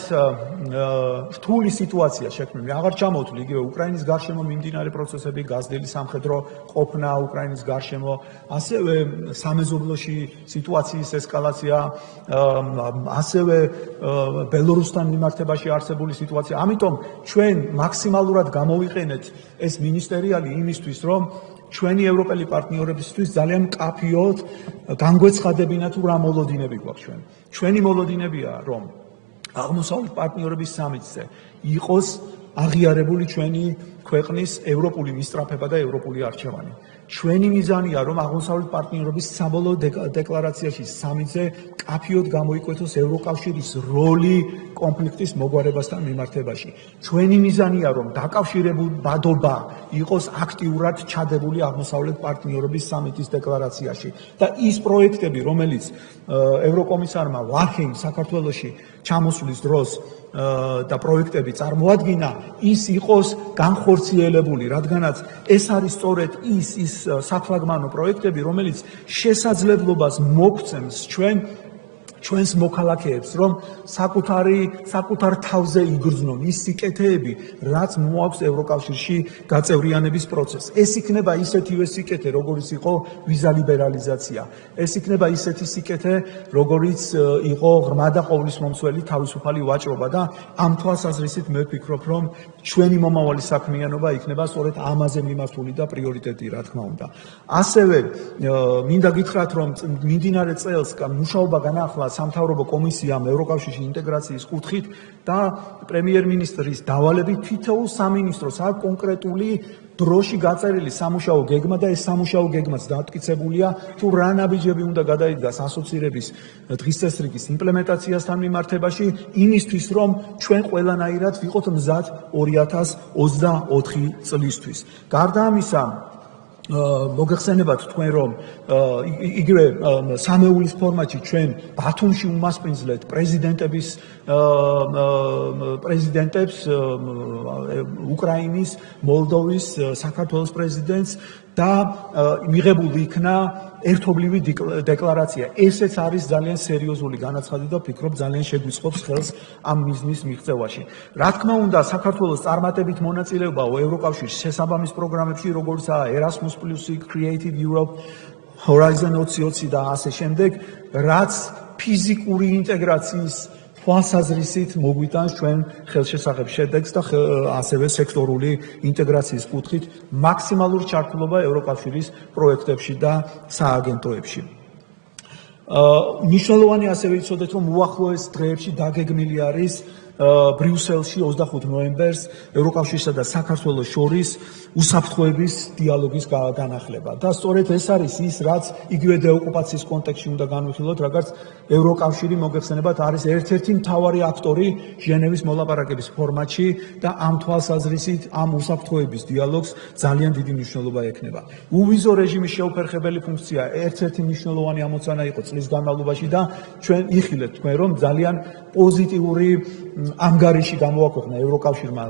რთული სიტუაცია შექმნილი. აღარ ჩამოვთვლი იგივე უკრაინის გარშემო მიმდინარე პროცესები, გაზრდილი სამხედრო ყოფნა უკრაინის გარშემო, ასევე სამეზობლოში სიტუაციის ესკალაცია, ასევე ბელორუსთან მიმართებაში არსებული სიტუაცია. ამიტომ ჩვენ მაქსიმალურად გამოვიყენეთ ეს მინისტერიალი იმისთვის, რომ ჩვენი ევროპელი პარტნიორებისთვის ძალიან მკაფიოდ განგვეცხადებინა თუ რა მოლოდინები გვაქვს ჩვენ. ჩვენი მოლოდინებია, რომ აღმოსავლეთ პარტნიორების სამიტზე იყოს აღიარებული ჩვენი ქვეყნის ევროპული მისწრაფება და ევროპული არჩევანი. ჩვენი მიზანია, რომ აღმოსავლეთ პარტნიორების საბოლოო დეკლარაციაში სამიტზე კაფიოდ გამოიკვეთოს ევროკავშირის როლი კონფლიქტის მოგვარებასთან მიმართებაში. ჩვენი მიზანია, რომ დაკავშირებულობა იყოს აქტიურად ჩადებული აღმოსავლეთ პარტნიორების სამიტის დეკლარაციაში და ის პროექტები, რომელიც ევროკომისარმა ვარჰეიმ საქართველოში ჩამოსვლის დროს და პროექტები წარმოადგინა, ის იყოს განხორციელებული, რადგანაც ეს არის სწორედ ის საფლაგმანო პროექტები, რომელიც შესაძლებლობას მოგცემს ჩვენს მოქალაქეებს, რომ საკუთარ თავზე იგრძნონ ის სიკეთეები, რაც მოაქვს ევროკავშირში გაწევრიანების პროცესს. ეს იქნება ისეთივე სიკეთე, როგორიც იყო ვიზა ლიბერალიზაცია. ეს იქნება ისეთი სიკეთე, როგორიც იყო ღრმა და ყოვლისმომცველი თავისუფალი ვაჭრობა და ამ თვალსაზრისით მე ვფიქრობ, რომ ჩვენი მომავალი საქმიანობა იქნება სწორედ ამაზე მიმართული და პრიორიტეტი, რა თქმა უნდა. ასევე მინდა გითხრათ, რომ მიმდინარე წელს მუშაობა განაახლა სამთავრობო კომისიამ ევროკავშირში ინტეგრაციის კუთხით და პრემიერ-მინისტრის დავალებით თითოეულ სამინისტროს აქვს კონკრეტული დროში გაწერილი სამუშაო გეგმა და ეს სამუშაო გეგმაც დამტკიცებულია თუ რა ნაბიჯები უნდა გადაიდგას ასოცირების დღის წესრიგის იმპლემენტაციასთან მიმართებაში, იმისთვის რომ ჩვენ ყველანაირად ვიყოთ მზად 2024 წლისთვის. გარდა ამისა, მოგეხსენებათ თქვენ, რომ იგივე სამეულის ფორმატში ჩვენ ბათუმში უმასპინძლეთ პრეზიდენტებს უკრაინის, მოლდოვის, საქართველოს პრეზიდენტს და მიღებული იქნა ერთობლივი დეკლარაცია. ესეც არის ძალიან სერიოზული განაცხადი და ვფიქრობ ძალიან შეგვიწყობს ხელს ამ მიზნის მიღწევაში. რა თქმა უნდა, საქართველოს წარმატებით მონაწილეობა ევროკავშირის შესაბამის პროგრამებში, როგორიცაა Erasmus+, Creative Europe, Horizon 2020 და ასე შემდეგ, რაც ფიზიკური ინტეგრაციის თვალსაზრისით მოგვიტანს ჩვენ ხელშესახებ შედეგს და ასევე სექტორული ინტეგრაციის კუთხით მაქსიმალურ ჩართულობა ევროკავშირის პროექტებში და სააგენტოებში. მნიშვნელოვანი ასევე იცოდეთ, რომ უახლოეს დღეებში დაგეგმილი არის ბრიუსელში 25 ნოემბერს ევროკავშირსა და საქართველოს შორის უსაფრთხოების დიალოგის განახლება. და სწორედ ეს არის ის, რაც იგივე დეოკუპაციის კონტექსტში უნდა განვიხილოთ, რაგაც ევროკავშირი მოგეხსენებათ არის ერთ-ერთი მთავარი აქტორი ჟენევის მოლაპარაკების ფორმატში და ამ თვალსაზრისით ამ უსაფრთხოების დიალოგს ძალიან დიდი მნიშვნელობა ექნება. უვიზო რეჟიმის შეუფერხებელი ფუნქცია ერთ-ერთი მნიშვნელოვანი ამოცანა იყო წლის განმავლობაში და ჩვენ იხილეთ თქვენ, რომ ძალიან პოზიტიური ანგარიში გამოაქვეყნა ევროკავშირმა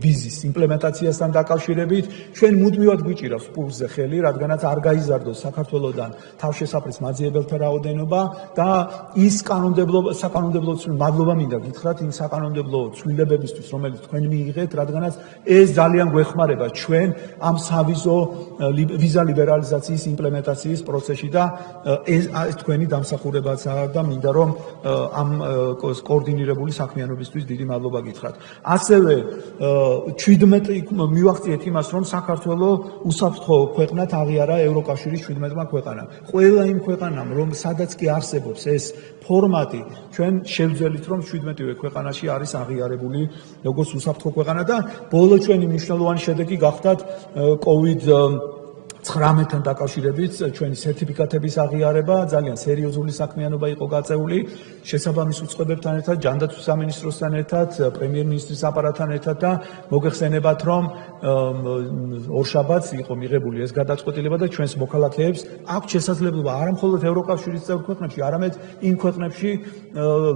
ვიზის იმპლემენტაციასთან დაკავშირებით. ჩვენ მუდმივად გვიჭირავს პულსზე ხელი, რადგანაც არ გაიზარდოს საქართველოსთან თავშესაფრის მაძიებელთა რაოდენობა და ის საკანონმდებლო მადლობა მინდა გითხრათ იმ საკანონმდებლო ცვლილებებისთვის, რომელიც თქვენ მიიღეთ, რადგანაც ეს ძალიან გვეხმარება ჩვენ ამ სავიზო ვიზა ლიბერალიზაციის იმპლემენტაციის პროცესში და ეს თქვენი დამსახურებაა და მინდა რომ ამ კოორდინირებული საქმიანობისთვის დიდი მადლობა გითხრათ. ასევე 17 მივახციეთ იმას, რომ საქართველოს უსაფრთხო ქვეყნად აღიარა ევროკავშირის 17-მა ქვეყანამ. ყველა იმ ქვეყანამ, რომ სადაც კი არსებობს ეს ფორმატი, ჩვენ შევძველით, რომ 17-ვე ქვეყანაში არის აღიარებული როგორც უსაფრთხო ქვეყანა და ბოლო ჩვენი მნიშვნელოვანი შედეგი გახდათ COVID-19-თან დაკავშირებით ჩვენი სერტიფიკატების აღიარება, ძალიან სერიოზული საქმიანობა იყო გაწეული შესაბამის უწყებებთან ერთად, ჯანდაცვის სამინისტროსთან ერთად, პრემიერ-მინისტრის აპარატთან ერთად და მოგეხსენებათ, რომ ორშაბათს იყო მიღებული ეს გადაწყვეტილება და ჩვენს მოქალაქეებს აქვს შესაძლებლობა არა მხოლოდ ევროკავშირის წევრ ქვეყნებში, არამედ იმ ქვეყნებში,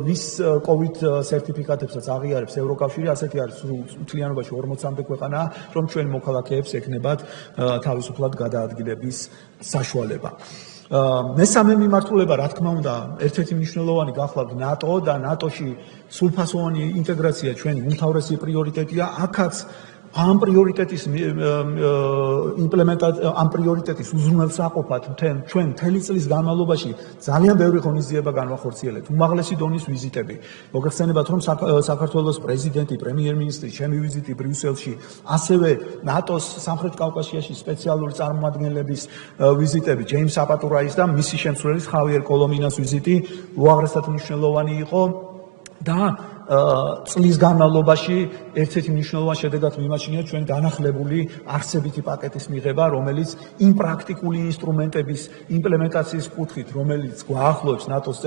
ვის COVID სერტიფიკატებსაც აღიარებს ევროკავშირი, ასეთი არის მთლიანობაში 40-მდე ქვეყანაა, რომ ჩვენ მოქალაქეებს ექნებათ თავისუფლად გადაადგილების საშუალება. მესამე მიმართულება, რა თქმა უნდა, ერთ-ერთი მნიშვნელოვანი გახლავთ ნატო და ნატოში სრულფასოვანი ინტეგრაცია ჩვენი უმთავრესი პრიორიტეტია. აქაც ამ პრიორიტეტის იმპლემენტაცია, ამ პრიორიტეტის უზრუნველსაყოფად ჩვენ მთელი წლის განმავლობაში ძალიან ბევრი ღონისძიება განვახორციელებთ, უმაღლესი დონის ვიზიტები. მოგეხსენებათ, რომ საქართველოს პრეზიდენტი, პრემიერ-მინისტრი, ჩემი ვიზიტი ბრიუსელში, ასევე ნატოს სამხრეთ კავკასიაში სპეციალური წარმომადგენლების ვიზიტები, ჯეიმს აპატურაის და მისი შემცვლელის ხავიერ კოლომინას ვიზიტი უაღრესად მნიშვნელოვანი იყო და წლის განმავლობაში ერთ-ერთი მნიშვნელოვანი შედეგად მიმაჩნია ჩვენ განახლებული არცებითი პაკეტის მიღება, რომელიც იმ პრაქტიკული ინსტრუმენტების იმპლემენტაციის კუთხით, რომელიც გვაახლოებს ნატოს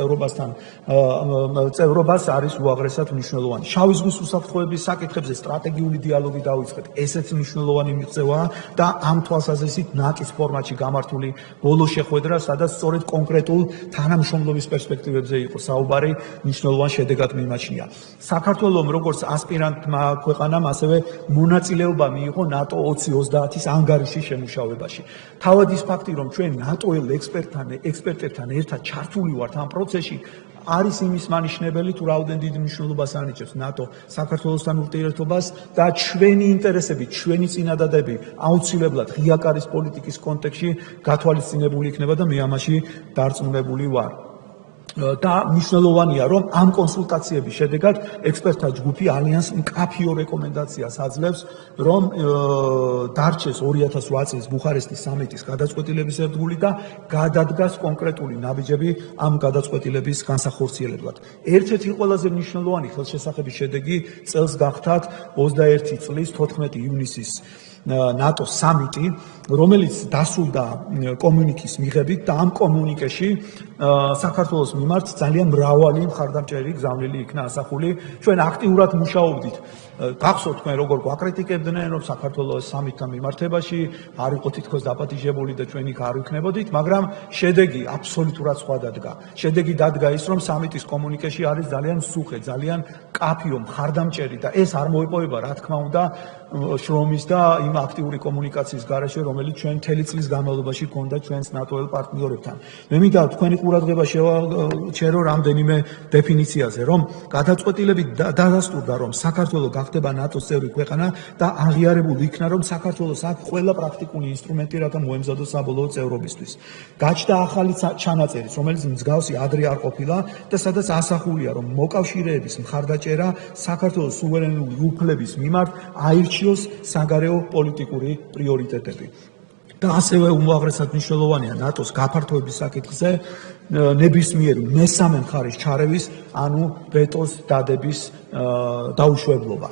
წევრობას, არის უაღრესად მნიშვნელოვანი. შავი ზღვის უსაფრთხოების საკითხებზე სტრატეგიული დიალოგი დავიწყეთ. ესეც მნიშვნელოვანი მიღწევაა და ამ თვალსაზრისით ნაკის ფორმატში გამართული ბოლო შეხვედრა, სადაც სწორედ კონკრეტულ თანამშრომლობის პერსპექტივებზე იყო საუბარი, მნიშვნელოვან შედეგად მიმაჩნია. საქართველოს როგორც ასპირანტმა ქვეყანამ ასევე მონაწილეობა მიიღო ნატო 2030-ის ანგარიშის შემუშავებაში. თავად ის ფაქტი, რომ ჩვენ ნატოელ ექსპერტებთან ერთად ჩართული ვართ ამ პროცესში, არის იმის მანიშნებელი, თუ რაოდენ დიდ მნიშვნელობას ანიჭებს ნატო საქართველოსთან ურთიერთობას და ჩვენი ინტერესები, ჩვენი წინადადები აუცილებლად ღია კარის პოლიტიკის კონტექსტში გათვალისწინებული იქნება და მე ამაში დარწმუნებული ვარ. და მნიშვნელოვანია, რომ ამ კონსულტაციების შედეგად ექსპერტთა ჯგუფი ალიანს მკაფიო რეკომენდაციას აძლევს, რომ დარჩეს 2008 წლის ბუხარესტის სამიტის გადაწყვეტილების ერთგული და გადადგას კონკრეტული ნაბიჯები ამ გადაწყვეტილების განსახორციელებლად. ერთ-ერთი ყველაზე მნიშვნელოვანი ხელშესახების შედეგი წელს გახდათ 21 წლის 14 ივნისის ნატოს სამიტი, რომელიც დასრულდა კომუნიკის მიღებით და ამ კომუნიკეში საქართველოს მიმართ ძალიან მრავალი მხარდამჭერი გზავნილი იქნა ასახული. ჩვენ აქტიურად მუშაობდით. გახსოვთ თქვენ როგორ გვაკრიტიკებდნენ, რომ საქართველოს სამიტთან მიმართებაში არ იყო თითქოს დაპატიჟებული და ჩვენ იქ არ ვიქნებოდით, მაგრამ შედეგი აბსოლუტურად სხვა დადგა. შედეგი დადგა ის, რომ სამიტის კომუნიკეში არის ძალიან მსუხე, ძალიან მკაფიო, მხარდამჭერი და ეს არ მოეპოვება, რა თქმა უნდა, შრომის და იმ აქტიური კომუნიკაციის გარეშე, რომელიც ჩვენ მთელი წლის განმავლობაში ჰქონდა ჩვენს ნატოელ პარტნიორებთან. მე მინდა თქვენი ყურადღება შევჩერო რამდენიმე დეფინიციაზე, რომ გადაწყვეტილებით დადასტურდა, რომ საქართველოს გახდება ნატოს წევრი ქვეყანა და აღიარებულ იქნა, რომ საქართველოს აქვს ყველა პრაქტიკული ინსტრუმენტი, რათა მოემზადოს საბოლოო წევრობისთვის. გაჩნდა ახალი ჩანაწერიც, რომელიც მსგავსი ადრე არ ყოფილა და სადაც ასახულია, რომ მოკავშირეების მხარდაჭერა საქართველოს სუვერენული უფლების მიმართ აირჩიოს საგარეო პოლიტიკური პრიორიტეტები. და ასევე უმაღრესად მნიშვნელოვანია ნატოს გაფართოების საკითხზე ნებისმიერი მესამე მხარის ჩარევის, ანუ ვეტოს დადების დაუშვებლობა.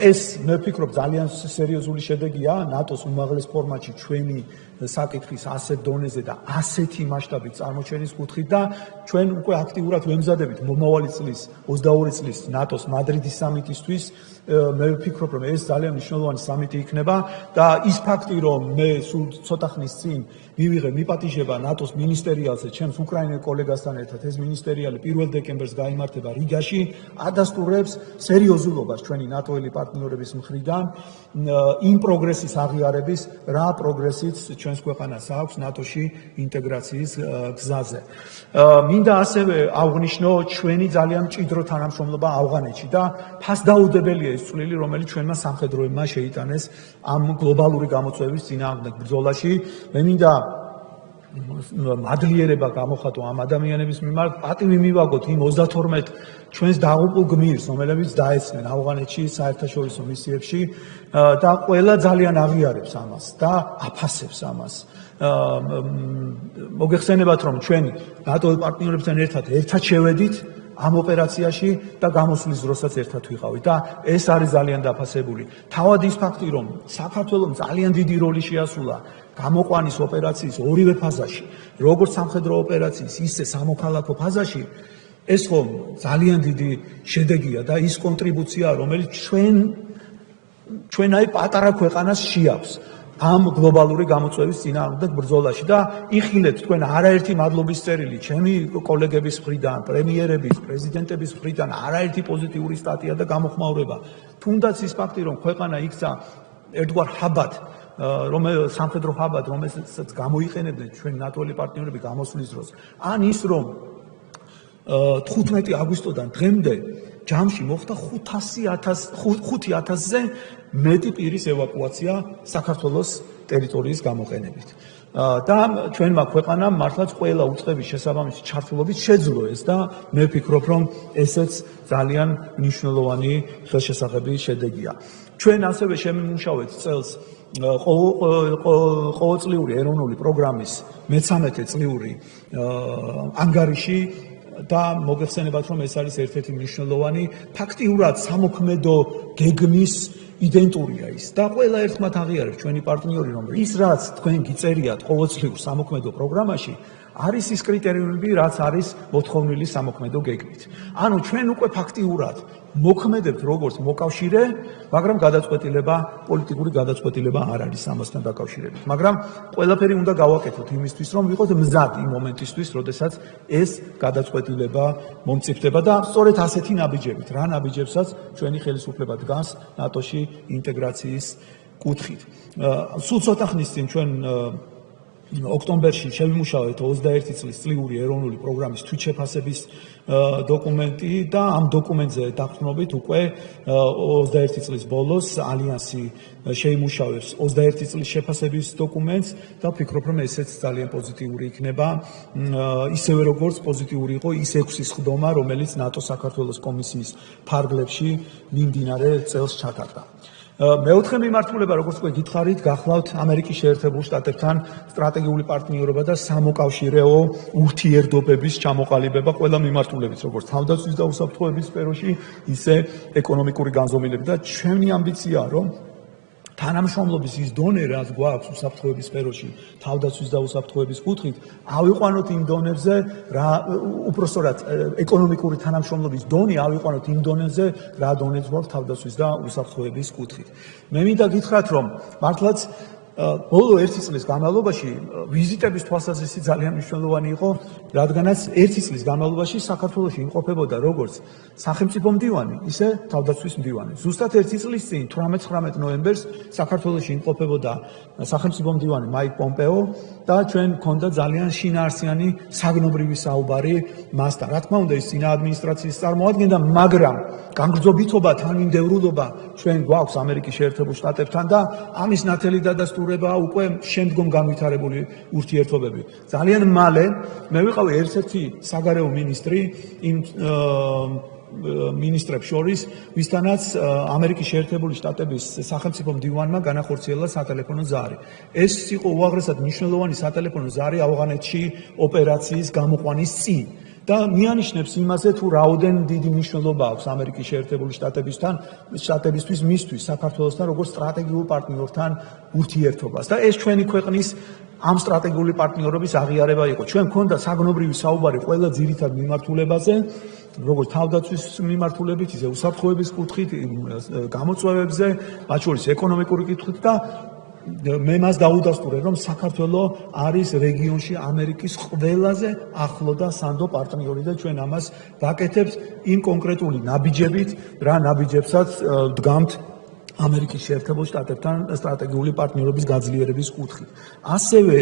ეს მე ვფიქრობ ძალიან სერიოზული შედეგია ნატოს უმაღლეს ფორმატში ჩვენი საკითხის ასეთ დონეზე და ასეთი მასშტაბით წარმოჩენის კუთხით და ჩვენ უკვე აქტიურად ვემზადებით მომავალი წლის 22 წლის ნატოს მადრიდის სამიტისთვის. მე ვფიქრობ, რომ ეს ძალიან მნიშვნელოვანი სამიტი იქნება და ის ფაქტი, რომ მე სულ ცოტა ხნის წინ მივიღე მიპატიჟება ნატოს მინისტერიალზე, ჩემს უკრაინელ კოლეგასთან ერთად ეს მინისტერიალი 1 დეკემბერს გაიმართება რიგაში, ადასტურებს სერიოზულობას ჩვენი ნატოელი პარტნიორების მხრიდან იმ პროგრესის აღიარების, რა პროგრესიც ჩვენს ქვეყანას აქვს ნატოში ინტეგრაციის გზაზე. მინდა ასევე აღვნიშნო ჩვენი ძალიან მჭიდრო თანამშრომლობა ავღანეთში და ფასდაუდებელია ის წვლილი, რომელიც ჩვენმა სამხედროებმა შეიტანეს ამ გლობალური გამოწვევის წინააღმდეგ ბრძოლაში. მე მინდა მადლიერება გამოხატო ამ ადამიანების მიმართ, პატივი მივაგოთ იმ 32 ჩვენს დაღუპულ გმირს, რომლებიც დაეცნენ ავღანეთში საერთაშორისო მისიებში და ყველა ძალიან აღიარებს ამას და აფასებს ამას. მოგეხსენებათ, რომ ჩვენ ნატოს პარტნიორებთან ერთად შევედით ამ ოპერაციაში და გამოსვლის დროსაც ერთად ვიყავით და ეს არის ძალიან დაფასებული. თავად ის ფაქტი, რომ საქართველოს ძალიან დიდი როლი შეასრულა გამოყვანის ოპერაციის ორივე ფაზაში, როგორც სამხედრო ოპერაციის, ისე სამოქალაქო ფაზაში, ეს ხომ ძალიან დიდი შედეგია და ის კონტრიბუცია, რომელიც ჩვენ აი პატარა ქვეყანას შეაქვს ამ გლობალური გამოწვევის წინააღმდეგ ბრძოლაში და იხილეთ თქვენ არაერთი მადლობის წერილი ჩემი კოლეგების მხრიდან, პრემიერების, პრეზიდენტების მხრიდან, არაერთი პოზიტიური სტატია და გამოხმაურება. თუნდაც ის ფაქტი, რომ ქვეყანა იქცა ერთგვარ ჰაბად, სამხედრო ჰაბად, რომელსაც გამოიყენებდნენ ჩვენ ნატოელი პარტნიორები გამოსვლის დროს. ან ის, რომ 15 აგვისტოდან დღემდე ჯამში მოხდა 5,000-ზე მეტი პირის ევაკუაცია საქართველოს ტერიტორიის გამოყენებით. და ჩვენმა ქვეყანამ მართლაც ყველა უწყების შესაბამისი ჩართულობით შეძლო ეს და მე ვფიქრობ, რომ ესეც ძალიან მნიშვნელოვანი ხელშესახების შედეგია. ჩვენ ასევე შემიმუშავეთ წელს ყოველწლიური ეროვნული პროგრამის მე-13 წლიური ანგარიში და მოგეხსენებათ, რომ ეს არის ერთ-ერთი მნიშვნელოვანი ფაქტიურად სამოქმედო გეგმის იდენტურია ის და ყველა ერთმანეთ აღიარებს ჩვენი პარტნიორი, რომ ის რაც თქვენ გიწერიათ ყოველწლიურ სამოქმედო პროგრამაში არის ის კრიტერიუმები, რაც არის მოთხოვნილი სამოქმედო გეგმით. ანუ ჩვენ უკვე ფაქტიურად მოქმედებთ როგორც მოკავშირე, მაგრამ პოლიტიკური გადაწყვეტილება არ არის ამასთან დაკავშირებით. მაგრამ ყველაფერი უნდა გავაკეთოთ იმისთვის, რომ ვიყოთ მზად იმ მომენტისთვის, როდესაც ეს გადაწყვეტილება მომწიფდება და სწორედ ასეთი ნაბიჯებით, რა ნაბიჯებსაც ჩვენი ხელისუფლება დგას ნატოში ინტეგრაციის კუთხით. სულ ცოტა ხნის წინ ჩვენ ოქტომბერში შევიმუშავეთ 21 წლის წლიური ეროვნული პროგრამის თვითშეფასების დოკუმენტი და ამ დოკუმენტზე დაყრდნობით უკვე 21 წლის ბოლოს ალიანსი შეიმუშავებს 21 წლის შეფასების დოკუმენტს და ვფიქრობ, რომ ესეც ძალიან პოზიტიური იქნება. ისევე როგორც პოზიტიური იყო ის 6 სხდომა, რომელიც ნატო საქართველოს კომისიის ფარგლებში მიმდინარე წელს ჩატარდა. მეოთხე მიმართულება, როგორც თქვენ გითხარით, გახლავთ ამერიკის შეერთებულ შტატებთან სტრატეგიული პარტნიორობა და სამოკავშირეო ურთიერთობების ჩამოყალიბება ყველა მიმართულებით, როგორც თავდაცვის და უსაფრთხოების სფეროში, ისე ეკონომიკური განზომილებით და ჩვენი ამბიციაა, რომ თანამშრომლობის ის დონე, რაც გვაქვს უსაფრთხოების სფეროში, თავდაცვის და უსაფრთხოების კუთხით, ავიყვანოთ იმ დონეზე, უпростоრად ეკონომიკური თანამშრომლობის დონე ავიყვანოთ იმ დონეზე, რა დონეც გვაქვს თავდაცვის და უსაფრთხოების კუთხით. მე მინდა გითხრათ, რომ მართლაც ბოლო 1 წლის განმავლობაში ვიზიტების თვალსაზრისით ძალიან მნიშვნელოვანი იყო, რადგანაც 1 წლის განმავლობაში საქართველოში იმყოფებოდა როგორც სახელმწიფო მდივანი, ისე თავდაცვის მდივანი. ზუსტად 1 წლის წინ 18-19 ნოემბერს საქართველოში იმყოფებოდა სახელმწიფო მდივანი მაიკ პომპეო და ჩვენ გქონდა ძალიან შინაარსიანი საგნობრივი საუბარი მასთან. რა თქმა უნდა, ის წინა ადმინისტრაციის წარმოადგენდა, მაგრამ განგრძობითობა, თანმიმდევრულობა ჩვენ გვაქვს ამერიკის შეერთებულ შტატებთან და ამის ნათელი დადასტურება უკვე შემდგომ განვითარებული ურთიერთობები. ძალიან მალე მე ვიყავი ერთ-ერთი საგარეო მინისტრი იმ მინისტრებს შორის, ვისთანაც ამერიკის შეერთებული შტატების სახელმწიფო მდივანმა განახორციელა სატელეფონო ზარი. ეს იყო უაღრესად მნიშვნელოვანი სატელეფონო ზარი ავღანეთში ოპერაციის გამოყვანის წინ. და მიანიშნებს იმაზე, თუ რაოდენ დიდი მნიშვნელობა აქვს ამერიკის შეერთებული შტატებისთვის მისთვის საქართველოსთან როგორც სტრატეგიულ პარტნიორთან ურთიერთობას. და ეს ჩვენი ქვეყნის ამ სტრატეგიული პარტნიორობის აღიარება იყო. ჩვენ გქონდა საგნობრივი საუბარი ყველა ძირითად მიმართულებაზე, როგორც თავდაცვის მიმართულებით, ისე უსაფრთხოების კუთხით, გამოწვევებზე, მათ შორის ეკონომიკური კუთხით და მე მას დაუდასტურე, რომ საქართველო არის რეგიონში ამერიკის ყველაზე ახლო და სანდო პარტნიორი და ჩვენ ამას ვაკეთებთ იმ კონკრეტული ნაბიჯებით, რა ნაბიჯებსაც დგამთ ამერიკის შეერთებულ შტატებთან სტრატეგიული პარტნიორობის გაძლიერების კუთხით. ასევე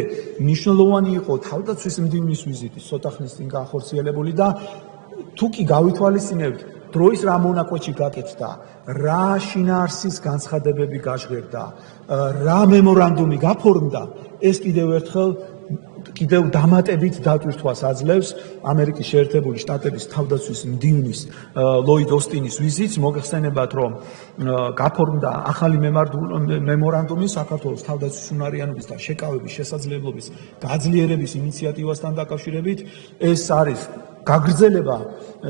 მნიშვნელოვანი იყო თავდაცვის მდივნის ვიზიტი, ცოტა ხნის წინ განხორციელებული და თუ კი გავითვალისწინებთ დროის რა მონაკვეთში გაკეთდა, რა შინაარსის განცხადებები გაჟღერდა, რა მემორანდუმი გაფორმდა, ეს კიდევ დამატებით დატვირთვას აძლევს ამერიკის შეერთებული შტატების თავდაცვის მდივნის ლოიდ ოსტინის ვიზიტს. მოგეხსენებათ, რომ გაფორმდა ახალი მემორანდუმი საქართველოს თავდაცვის უნარიანობის და შეკავების შესაძლებლობის გაძლიერების ინიციატივასთან დაკავშირებით. ეს არის გაგრძელება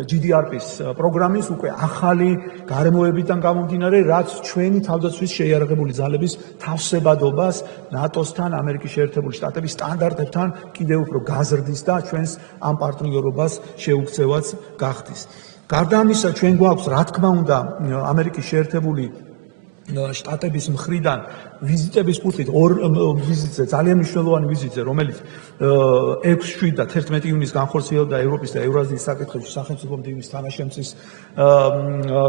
GDRP-ის პროგრამის უკვე ახალი გარემოებიდან გამომდინარე, რაც ჩვენი თავდაცვის შეიარაღებული ძალების თავსებადობას ნატოსთან, ამერიკის შეერთებული შტატების სტანდარტებთან კიდევ უფრო გაზრდის და ჩვენს ამ პარტნიორობას შეუქცევაც გახდის. გარდა ამისა, ჩვენ გვაქვს, რა თქმა უნდა, ამერიკის შეერთებული შტატების მხრიდან ვიზიტების კუთხით ორ ვიზიტზე ძალიან მნიშვნელოვანი ვიზიტზე რომელიც 6-7 და 11 ივნისს განხორციელდა ევროპის და ევრაზიის საკითხებში სახელმწიფო მდივნის თანაშემწის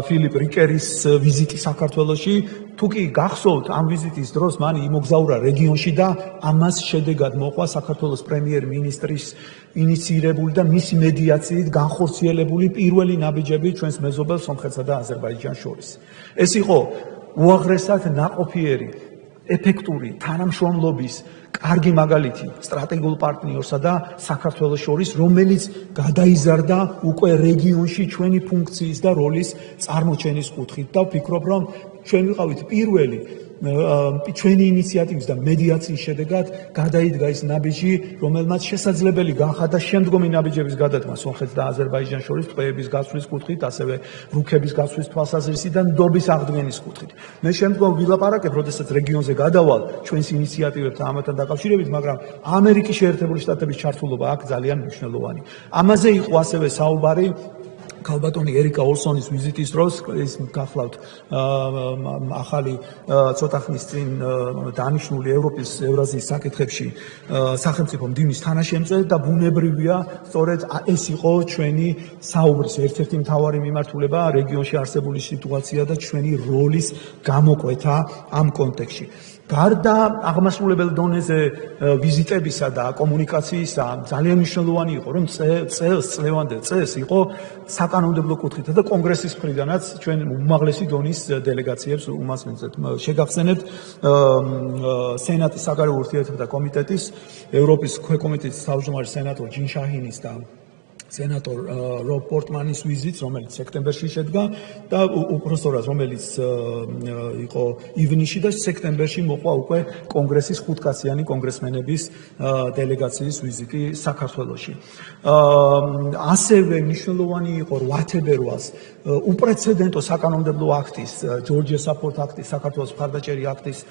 ფილიპ რიკერის ვიზიტი საქართველოში თუ კი გახსოვთ ამ ვიზიტის დროს მან იმოგზაურა რეგიონში და ამას შედეგად მოყვა საქართველოს პრემიერ-მინისტრის ინიციირებული და მისი მედიაციით განხორციელებული პირველი ნაბიჯები ჩვენს მეზობელ სომხეთსა და აზერბაიჯანს შორის. ეს იყო უაღრესად ნაყოფიერი, ეფექტური თანამშრომლობის კარგი მაგალითი სტრატეგიულ პარტნიორსა და საქართველოს შორის, რომელიც გადაიზარდა უკვე რეგიონში ჩვენი ფუნქციის და როლის წარმოჩენის კუთხით და ვფიქრობ, რომ ჩვენ ვიყავით პირველი ჩვენი ინიციატივის და მედიაციის შედეგად გადაიდგა ის ნაბიჯი, რომელმაც შესაძლებელი განხადა შემდგომი ნაბიჯების გადადგმა სომხეთს და აზერბაიჯანს შორის ტყვეების გასვლის კუთხით, ასევე რუქების გასვლის თვალსაზრისით და ნდობის აღდგენის კუთხით. მე შემდგომ ვილაპარაკებ, როდესაც რეგიონზე გადავალ ჩვენს ინიციატივებთან ამათთან დაკავშირებით, მაგრამ ამერიკის შეერთებული შტატების ჩართულობა აქ ძალიან მნიშვნელოვანი. ამაზე იყო ასევე საუბარი ქალბატონი ერიკა ოლსონის ვიზიტის დროს, ის გახლავთ ახალი ცოტა ხნის წინ დანიშნული ევროპის ევრაზიის საკითხებში სახელმწიფო მდივნის თანაშემწე და ბუნებრივია, სწორედ ეს იყო ჩვენი საუბრის ერთ-ერთი მთავარი მიმართულება რეგიონში არსებული სიტუაცია და ჩვენი როლის გამოკვეთა ამ კონტექსტში. გარდა აღმასრულებელ დონეზე ვიზიტებისა და კომუნიკაციისა ძალიან მნიშვნელოვანი იყო, რომ წლევანდელ წელს იყო საკანონმდებლო კუთხითა და კონგრესის მხრიდანაც ჩვენ უმაღლესი დონის დელეგაციებს უმასპინძლეთ. შეგახსენებთ სენატის საგარეო ურთიერთობათა კომიტეტის, ევროპის ქვეკომიტეტის თავმჯდომარე სენატორ ჯინ შაჰინის და სენატორ რობ პორტმანის ვიზიტს, რომელიც სექტემბერში შედგა და უпростоრად რომელიც იყო ივნისში და სექტემბერში მოყვა უკვე კონგრესის ხუთკაციანი კონგრესმენების დელეგაციის ვიზიტი საქართველოში. ასევე მნიშვნელოვანი იყო 8 თებერვალს უპრეცედენტო საკანონმდებლო აქტის, ჯორჯია საფორთ აქტის, საქართველოს მხარდაჭერი აქტის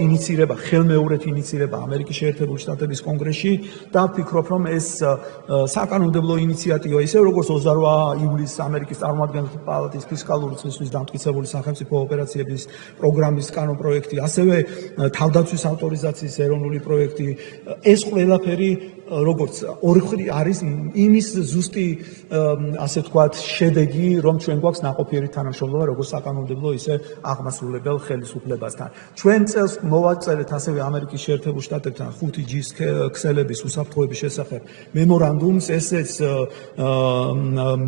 ინიცირება, ხელმეორედ ინიცირება ამერიკის შეერთებული შტატების კონგრესში და ვფიქრობ, რომ ეს საკანონმდებლო ინიციატივა, ისე როგორც 28 ივლისს ამერიკის წარმომადგენელთა პალატის ფისკალური წლისთვის დამტკიცებული სახელმწიფო ოპერაციების პროგრამის კანონპროექტი, ასევე თავდაცვის ავტორიზაციის ეროვნული პროექტი, ეს ყველაფერი როგორც ორი არის იმის ზუსტი ასე ვთქვათ შედეგი, რომ ჩვენ გვაქვს ნაყოფიერი თანამშრომლობა როგორც საკანონმდებლო, ისე აღმასრულებელ ხელისუფლებასთან. ჩვენ წელს მოვაწერეთ ასევე ამერიკის შეერთებულ შტატებთან 5G-ის ქსელების უსაფრთხოების შესახებ მემორანდუმს, ესეც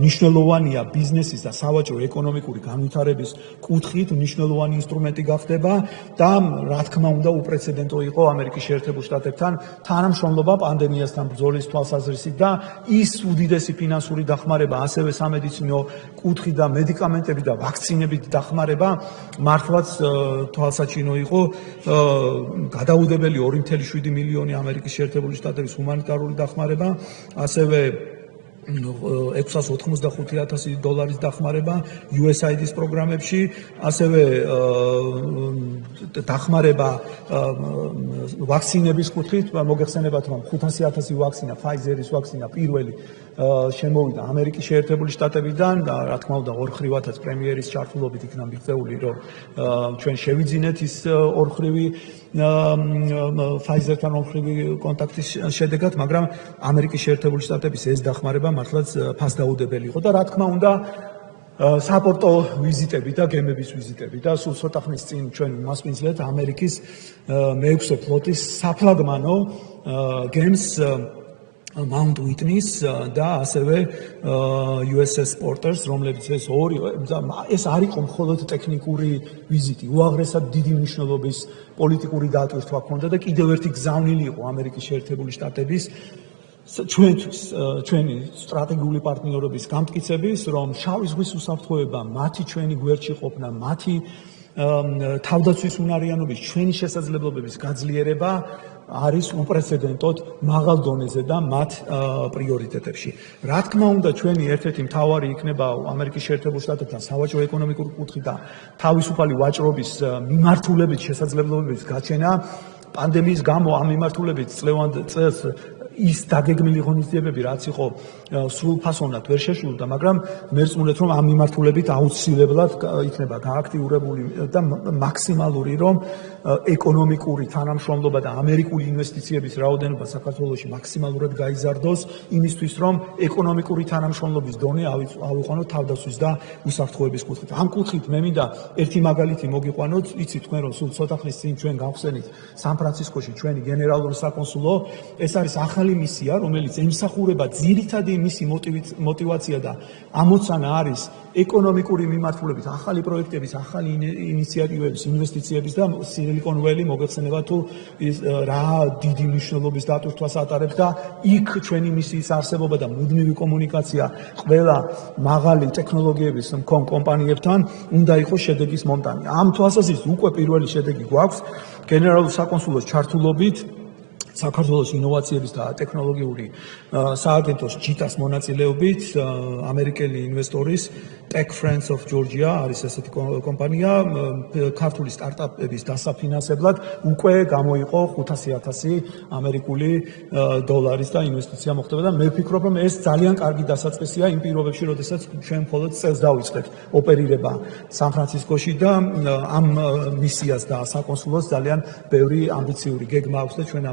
მნიშვნელოვანია ბიზნესის და სავაჭრო ეკონომიკური განვითარების კუთხით, მნიშვნელოვანი ინსტრუმენტი გახდება და რა თქმა უნდა უპრეცედენტო იყო ამერიკის შეერთებულ შტატებთან თანამშრომლობა პანდემიასთან ბრძოლის თვალსაზრისით და ის უდიდესი ფინანსური დახმარება, ასევე სამედიცინო კუთხით და მედიკამენტებით და ვაქცინებით დახმარება მართლაც თვალსაჩინო იყო. გადაუდებელი 2.7 მილიონი ამერიკის შეერთებული შტატების ჰუმანიტარული დახმარება, ასევე $685,000 დახმარება USAID-ის პროგრამებში, ასევე დახმარება ვაქცინების კუთხით, მოგეხსენებათ, რომ 500,000 ვაქცინა, Pfizer-ის ვაქცინა პირველი შემოვიდა ამერიკის შეერთებული შტატებიდან და რა თქმა უნდა ორხრივათაც პრემიერის ჩართულობით იქნა მიღწეული, რომ ჩვენ შევიძინეთ ის ორხრივი Pfizer-თან ორმხრივი კონტაქტის შედეგად, მაგრამ ამერიკის შეერთებული შტატების ეს დახმარება მართლაც ფასდაუდებელი იყო და რა თქმა უნდა საპორტო ვიზიტები და გემების ვიზიტები და სულ ცოტა ხნის წინ ჩვენ მასპინძლეთ ამერიკის მე-6 ფლოტის საფლაგმანო გემს Mount Whitney-ს და ასევე USS Porter-ს, რომლებიც ეს არ იყო მხოლოდ ტექნიკური ვიზიტი, უაღრესად დიდი მნიშვნელობის პოლიტიკური დატვირთვა ჰქონდა და კიდევ ერთი გზავნილი იყო ამერიკის შეერთებული შტატების ჩვენთვის, ჩვენი სტრატეგიული პარტნიორობის გამტკიცების, რომ შავი ზღვის უსაფრთხოება, მათი ჩვენი გვერდში ყოფნა, მათი თავდაცვის უნარიანობის, ჩვენი შესაძლებლობების გაძლიერება არის უპრეცედენტოდ მაღალ დონეზე და მათ პრიორიტეტებში. რა თქმა უნდა, ჩვენი ერთ-ერთი მთავარი იქნება ამერიკის შეერთებულ შტატებთან სავაჭრო ეკონომიკური კუთხით და თავისუფალი ვაჭრობის მიმართულებით შესაძლებლობების გაჩენა. პანდემიის გამო ამ მიმართულებით წლევანდელ წელს ის დაგეგმილი ღონისძიებები რაც იყო სრულფასოვნად ვერ შეშურდა, მაგრამ მერწმუნეთ რომ ამ მიმართულებით აუცილებლად იქნება გააქტიურებული და მაქსიმალური რომ ეკონომიკური თანამშრომლობა და ამერიკული ინვესტიციების რაოდენობა საქართველოში მაქსიმალურად გაიზარდოს იმისთვის რომ ეკონომიკური თანამშრომლობის დონე ავიყვანოთ თავდაცვის და უსაფრთხოების კუთხით. ამ კუთხით მე მინდა ერთი მაგალითი მოგიყვანოთ, იცით თქვენ რომ სულ ცოტა ხნის წინ ჩვენ გავხსენით სან-ფრანცისკოში ჩვენი გენერალური საკონსულო, ეს არის ახალი მისია, რომელიც ემსახურება ძირითადი მისი мотивация და ამოცანა არის ეკონომიკური მიმართულებით, ახალი პროექტების, ახალი ინიციატივების, ინვესტიციების და Silicon Valley მოგეხსენება თუ რა დიდი მნიშვნელობის დატვირთვას ატარებს და იქ ჩვენი მისიის არსებობა და მუდმივი კომუნიკაცია ყველა მაღალი ტექნოლოგიების მქონ კომპანიებთან უნდა იყოს შედეგის მომტანი. ამ თვალსაზრისით უკვე პირველი შედეგი გვაქვს გენერალური საკონსულოს ჩართულობით საქართველოს ინოვაციების და ტექნოლოგიური სააგენტოს ჯიტას მონაწილეობით ამერიკელი ინვესტორის Tech Friends of Georgia არის ესეთი კომპანია ქართული სტარტაპების დასაფინანსებლად უკვე გამოიყო 500,000 ამერიკული დოლარის და ინვესტიცია მოხდება და მე ვფიქრობ რომ ეს ძალიან კარგი დასაწყისია იმ პირობებში, როდესაც ჩვენ მხოლოდ წელს დავიწყეთ ოპერირება სან-ფრანცისკოში და ამ მისიას და საკონსულოს ძალიან ბევრი ამბიციური გეგმა აქვს და ჩვენ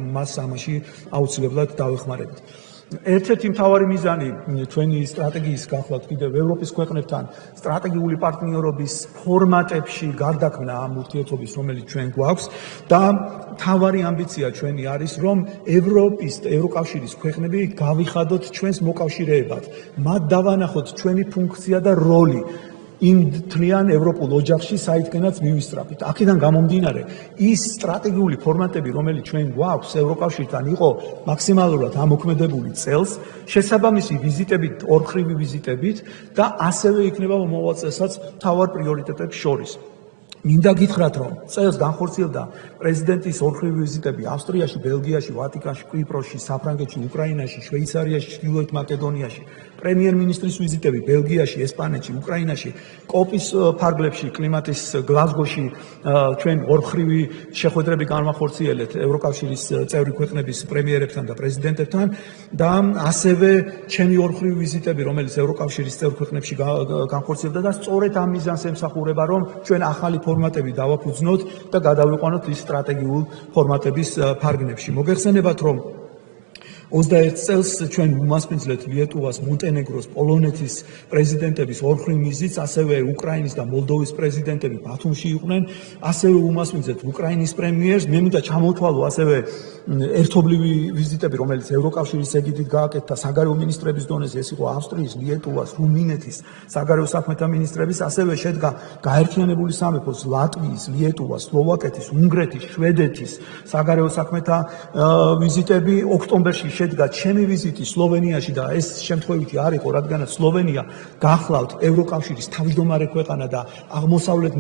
ამაში აუცილებლად დავეხმარებით. ერთ-ერთი მთავარი მიზანი ჩვენი სტრატეგიის გახლავთ კიდევ ევროპის ქვეყნებთან სტრატეგიული პარტნიორობის ფორმატებში გარდაქმნა ამ ურთიერთობის, რომელიც ჩვენ გვაქვს და მთავარი ამბიცია ჩვენი არის, რომ ევროკავშირის ქვეყნები გავიხადოთ ჩვენს მოკავშირეებად, მათ დავანახოთ ჩვენი ფუნქცია და როლი იმ თლიან ევროპულ ოჯახში, საიდანაც მივისწრაფით. აქედან გამომდინარე, ის სტრატეგიული ფორმატები, რომელიც ჩვენ გვაქვს ევროკავშირთან, იყო მაქსიმალურად ამოქმედებული წელს, შესაბამისი ვიზიტებით, ორმხრივი ვიზიტებით და ასევე იქნება მომავალ-წელსაც მთავარ პრიორიტეტებს შორის. მინდა გითხრათ, რომ წელს განხორციელდა პრეზიდენტის ორმხრივი ვიზიტები ავსტრიაში, ბელგიაში, ვატიკანში, კვიპროსში, საფრანგეთში, უკრაინაში, შვეიცარიაში, ჩრდილოეთ მაკედონიაში. პრემიერ-მინისტრის ვიზიტები ბელგიაში, ესპანეთში, უკრაინაში, კოპის ფარგლებში, კლიმატის გლაზგოში ჩვენ ორმხრივი შეხვედრები განვახორციელეთ ევროკავშირის წევრი ქვეყნების პრემიერებთან და პრეზიდენტებთან და ასევე ჩემი ორმხრივი ვიზიტები, რომელიც ევროკავშირის წევრი ქვეყნებში განხორციელდა და სწორედ ამ მიზანს ემსახურება, რომ ჩვენ ახალი ფორმატები დავაფუძნოთ და გადავიყვანოთ ის სტრატეგიულ ფორმატების ფარგლებში. მოგეხსენებათ, რომ 21 წელს ჩვენ უმასპინძლეთ ლიეტუვას, მონტენეგროს, პოლონეთის პრეზიდენტების ორმხრივ ვიზიტს, ასევე უკრაინის და მოლდოვის პრეზიდენტები ბათუმში იყვნენ, ასევე უმასპინძლეთ უკრაინის პრემიერს. მე მინდა ჩამოვთვალო ასევე ერთობლივი ვიზიტები, რომელიც ევროკავშირის ეგიდით გააკეთა საგარეო მინისტრების დონეზე, ეს იყო ავსტრიის, ლიეტუვას, რუმინეთის საგარეო საქმეთა მინისტრების, ასევე შედგა გაერთიანებული სამეფოს ლატვიის, ლიეტუვას, სლოვაკეთის, უნგრეთის, შვედეთის საგარეო საქმეთა ვიზიტები. ოქტომბერში შედგა ჩემი ვიზიტი სლოვენიაში და ეს შემთხვევითი არ იყო, რადგანაც სლოვენია გახლავთ ევროკავშირის თავმჯდომარე ქვეყანა და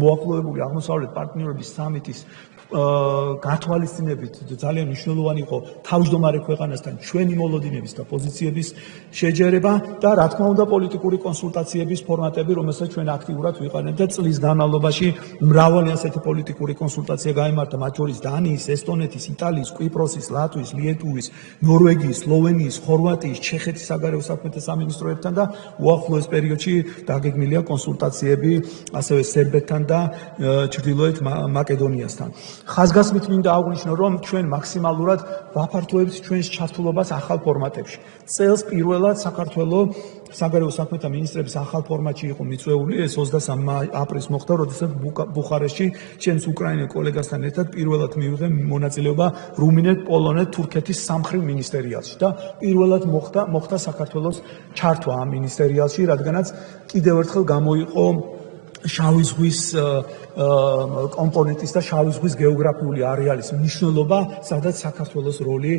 მოახლოებული აღმოსავლეთ პარტნიორობის სამიტის გათვალისწინებით ძალიან მნიშვნელოვანი იყო თავმჯდომარე ქვეყანასთან ჩვენი მოლოდინების და პოზიციების შეჯერება და რა თქმა უნდა პოლიტიკური კონსულტაციების ფორმატები, რომელსაც ჩვენ აქტიურად ვიყენებთ და წლის განმავლობაში მრავალი ასეთი პოლიტიკური კონსულტაცია გაიმართა, მათ შორის დანიის, ესტონეთის, იტალიის, კვიპროსის, ლატვიის, ლიეტუვის, ნორვეგიის, სლოვენიის, ხორვატიის, ჩეხეთის საგარეო საქმეთა სამინისტროებთან და უახლოეს პერიოდში დაგეგმილია კონსულტაციები ასევე სერბეთთან და ჩრდილოეთ მაკედონიასთან. ხაზგასმით მინდა აღვნიშნო, რომ ჩვენ მაქსიმალურად ვაფართოებთ ჩვენს ჩართულობას ახალ ფორმატებში. წელს პირველად საქართველოს საგარეო საქმეთა მინისტრების ახალ ფორმატში იყო მიწვეული, ეს 23 აპრილს მოხდა, როდესაც ბუხარესტში ჩვენს უკრაინელ კოლეგასთან ერთად პირველად მივიღე მონაწილეობა რუმინეთ, პოლონეთ, თურქეთის სამმხრივ მინისტერიალში და პირველად მოხდა საქართველოს ჩართვა ამ მინისტერიალში, რადგანაც კიდევ ერთხელ გამოიყო შავი ზღვის კომპონენტის და შავი ზღვის გეოგრაფიული არეალის მნიშვნელობა, სადაც საქართველოს როლი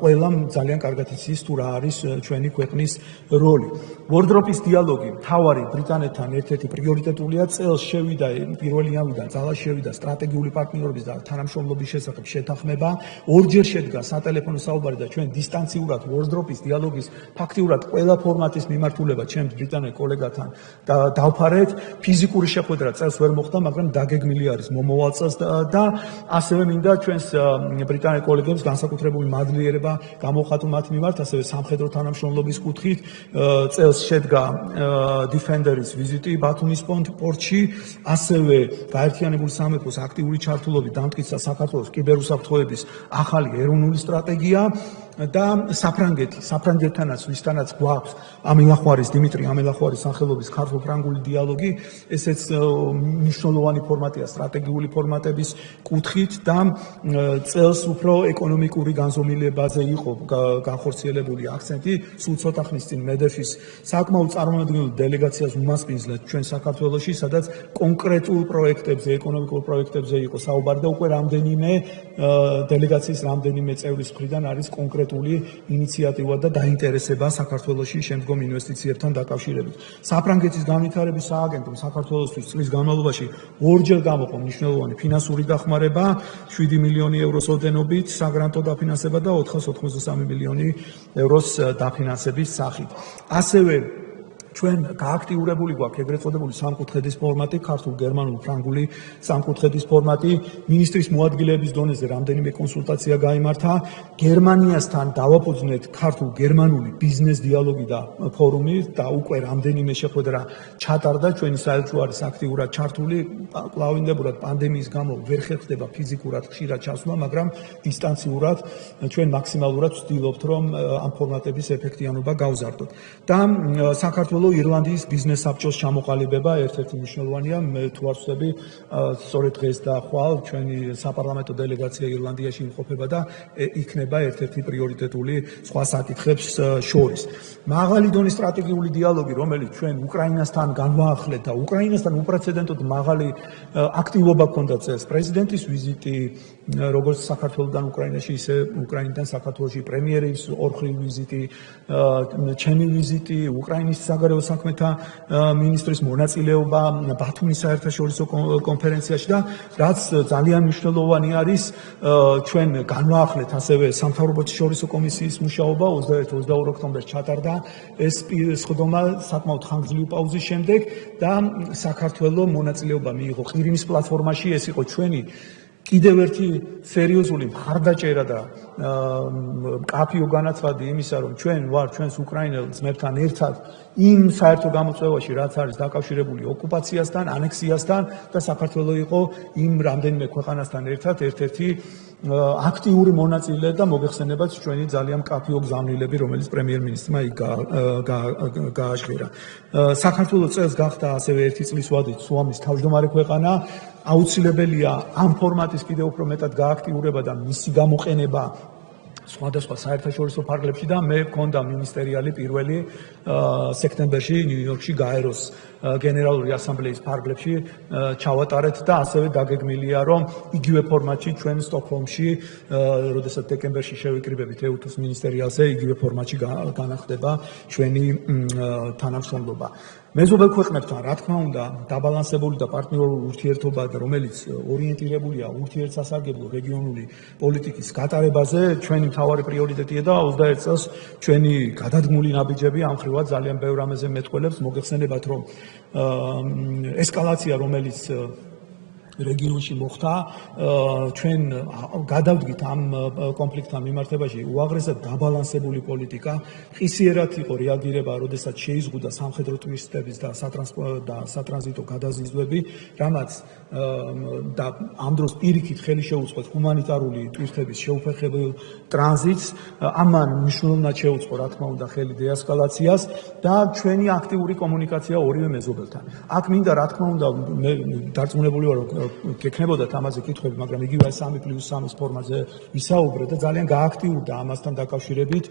ყველამ ძალიან კარგად იცის თუ რა არის ჩვენი ქვეყნის როლი. ვორდროპის დიალოგი მთავარი ბრიტანეთთან ერთ-ერთი პრიორიტეტულია. წელს შევიდა პირველი იანვრიდან ძალაში შევიდა სტრატეგიული პარტნიორობის და თანამშრომლობის შესახებ შეთანხმება. ორჯერ შედგა სატელეფონო საუბარი და ჩვენ დისტანციურად ვორდროპის დიალოგის ფაქტიურად ყველა ფორმატის მიმართულება ჩემს ბრიტანელ კოლეგათან დავფარეთ. ფიზიკური შეხვედრა წელს ვერ მოხდა, მაგრამ დაგეგმილი არის მომავალ წელს და ასევე მინდა ჩვენს ბრიტანელ კოლეგებს განსაკუთრებული მადლიერება გამოხატო მათ მიმართ, ასევე სამხედრო თანამშრომლობის კუთხით. წელს შედგა Defender-ის ვიზიტი ბათუმის პორტში, ასევე გაერთიანებული სამეფოს აქტიური ჩართულობით დამტკიცა საქართველოს კიბერუსაფრთხოების ახალი ეროვნული სტრატეგია და საფრანგეთთანაც, ვისთანაც გვაქვს ამილახვარის დიმიტრი ამილახვარის სახელობის ქართულ-ფრანგული დიალოგი, ესეც მნიშვნელოვანი ფორმატია სტრატეგიული ფორმატების კუთხით და წელს უფრო ეკონომიკური განზომილებაზე იყო განხორციელებული აქცენტი. სულ ცოტა ხნის წინ მედეშის საკმაოდ წარმომადგენელი დელეგაციას უმასპინძლეთ ჩვენ საქართველოში, სადაც კონკრეტულ პროექტებზე, ეკონომიკურ პროექტებზე იყო საუბარი და უკვე რამდენიმე დელეგაციის რამდენიმე წევრის მხრიდან არის კონკრეტული ინიციატივა და დაინტერესება საქართველოში შემდგომ ინვესტიციებთან დაკავშირებით. საფრანგეთის განვითარების სააგენტომ საქართველოსთვის წლის განმავლობაში ორჯერ გამოყო მნიშვნელოვანი ფინანსური დახმარება 7 მილიონი ევროს ოდენობით საგრანტო დაფინანსება და 483 მილიონი ევროს დაფინანსების სახით. ასევე ჩვენ გააქტიურებული გვაქვს ეგრეთ წოდებული სამკუთხედის ფორმატი, ქართულ-გერმანულ-ფრანგული სამკუთხედის ფორმატი. მინისტრის მოადგილეების დონეზე რამდენიმე კონსულტაცია გაიმართა. გერმანიასთან დავაფუძნეთ ქართულ-გერმანული ბიზნეს დიალოგი და ფორუმი და უკვე რამდენიმე შეხვედრა ჩატარდა. ჩვენი საელჩო არის აქტიურად ჩართული. კლავინდებურად პანდემიის გამო ვერ ხერხდება ფიზიკურად ხშირად ჩასვლა, მაგრამ დისტანციურად ჩვენ მაქსიმალურად ვცდილობთ, რომ ამ ფორმატების ეფექტიანობა გავზარდოთ. და საქართველოს ირლანდიის ბიზნეს საბჭოს ჩამოყალიბება ერთ-ერთი მნიშვნელოვანია. მე თუ არ ვცდები, სწორედ დღეს და ხვალ ჩვენი საპარლამენტო დელეგაცია ირლანდიაში იმყოფება და იქნება ერთ-ერთი პრიორიტეტული სხვა საკითხებს შორის. მაღალი დონის სტრატეგიული დიალოგი, რომელიც ჩვენ უკრაინასთან განვაახლეთ და უკრაინასთან უპრეცედენტოდ მაღალი აქტივობა ჰქონდა წელს პრეზიდენტის ვიზიტი, როგორც საქართველოსთან უკრაინაში, ისე უკრაინიდან საქართველოში პრემიერის ორხრივ ვიზიტი, ჩემი ვიზიტი, უკრაინის საგარეო საქმეთა მინისტრის მონაწილეობა ბათუმის საერთაშორისო კონფერენციაში და რაც ძალიან მნიშვნელოვანი არის, ჩვენ განვაახლეთ ასევე სამთავრობოთშორისო კომისიის მუშაობა 21-22 ოქტომბერს ჩატარდა ეს სხდომა საკმაოდ ხანგრძლივი პაუზის შემდეგ და საქართველოს მონაწილეობა მიიღო ყირიმის პლატფორმაში. ეს იყო ჩვენი კიდევ ერთი სერიოზული მხარდაჭერა და კაფიო განაცვადი იმისა, რომ ჩვენ ვართ ჩვენს უკრაინელ ძმებთან ერთად იმ საერთო გამოწვევაში, რაც არის დაკავშირებული ოკუპაციასთან, ანექსიასთან და საქართველოს იყო იმ რამდენიმე ქვეყანასთან ერთად ერთ-ერთი აქტიური მონაწილე და მოგეხსენებათ ჩვენი ძალიან კაფიო გზავნილები, რომელიც პრემიერ-მინისტრმა იქ გააჟღერა. საქართველოს წელს გახდა ასევე ერთი წლის ვადით სუამის თავმჯდომარე ქვეყანა. აუცილებელია ამ ფორმატის კიდევ უფრო მეტად გააქტიურება და მისი გამოყენება სხვადასხვა საერთაშორისო ფარგლებში და მე მქონდა მინისტერიალი პირველი სექტემბერში ნიუ-იორკში გაეროს გენერალური ასამბლეის ფარგლებში ჩავატარეთ და ასევე დაგეგმილია, რომ იგივე ფორმატში ჩვენ სტოკჰოლმში, როდესაც დეკემბერში შევიკრიბებით ეუთოს მინისტერიალზე, იგივე ფორმატში განახდება ჩვენი თანამშრომლობა. მეზობელ ქვეყნებთან, რა თქმა უნდა, დაბალანსებული და პარტნიორული ურთიერთობა, რომელიც ორიენტირებულია ურთიერთსასარგებლო რეგიონული პოლიტიკის გატარებაზე, ჩვენი მთავარი პრიორიტეტია და 21 წელს ჩვენი გადადგმული ნაბიჯები ამ ხრივად ძალიან ბევრ რამეზე მეტყველებს. მოგეხსენებათ, რომ ესკალაცია, რომელიც რეგიონში მოხდა, ჩვენ გადავდგით ამ კონფლიქტთან მიმართებაში უაღრესად დაბალანსებული პოლიტიკა, ყისიერად იყო რეაგირება, როდესაც შეიზღუდა სამხედრო ტვისტების და სატრანზიტო გადაზიდვები, რამაც და ამ დროს პირიქით ხელი შეუწყოთ ჰუმანიტარული ტვირთების შეუფერხებელ ტრანზიტს, ამან მნიშვნელოვნად შეუწყო, რა თქმა უნდა, ხელი დეესკალაციას და ჩვენი აქტიური კომუნიკაცია ორივე მეზობელთან. აქ მინდა, რა თქმა უნდა, მე დარწმუნებული ვარ, რომ გექნებოდათ ამაზე კითხვები, მაგრამ იგივე 3+3 ფორმაზე ვისაუბრეთ და ძალიან გააქტიურდა ამასთან დაკავშირებით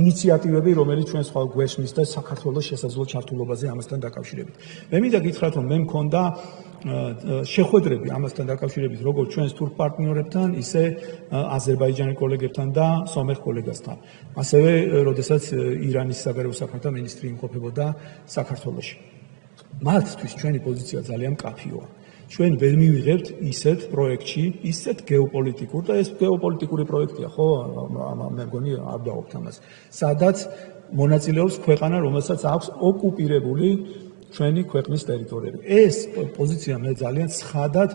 ინიციატივები, რომელიც ჩვენ სხვა გვესმის და საქართველოს შესაძლო ჩართულობაზე ამასთან დაკავშირებით. მე მინდა გითხრათ, რომ მე მქონდა შეხვედრები ამასთან დაკავშირებით, როგორც ჩვენს თურქ პარტნიორებთან, ისე აზერბაიჯანის კოლეგებთან და სომეხ კოლეგასთან. ასევე, როდესაც ირანის საგარეო საქმეთა მინისტრი იმყოფებოდა საქართველოში. მათთვის ჩვენი პოზიცია ძალიან მკაფიოა. ჩვენ ვერ მივიღებთ ისეთ პროექტში, ისეთ გეოპოლიტიკურ და ეს გეოპოლიტიკური პროექტია, ხო? მე მგონი არ დავობთ ამას. სადაც მონაწილეობს ქვეყანა, რომელსაც აქვს ოკუპირებული ჩვენი ქვეყნის ტერიტორიები. ეს პოზიცია მე ძალიან ცხადად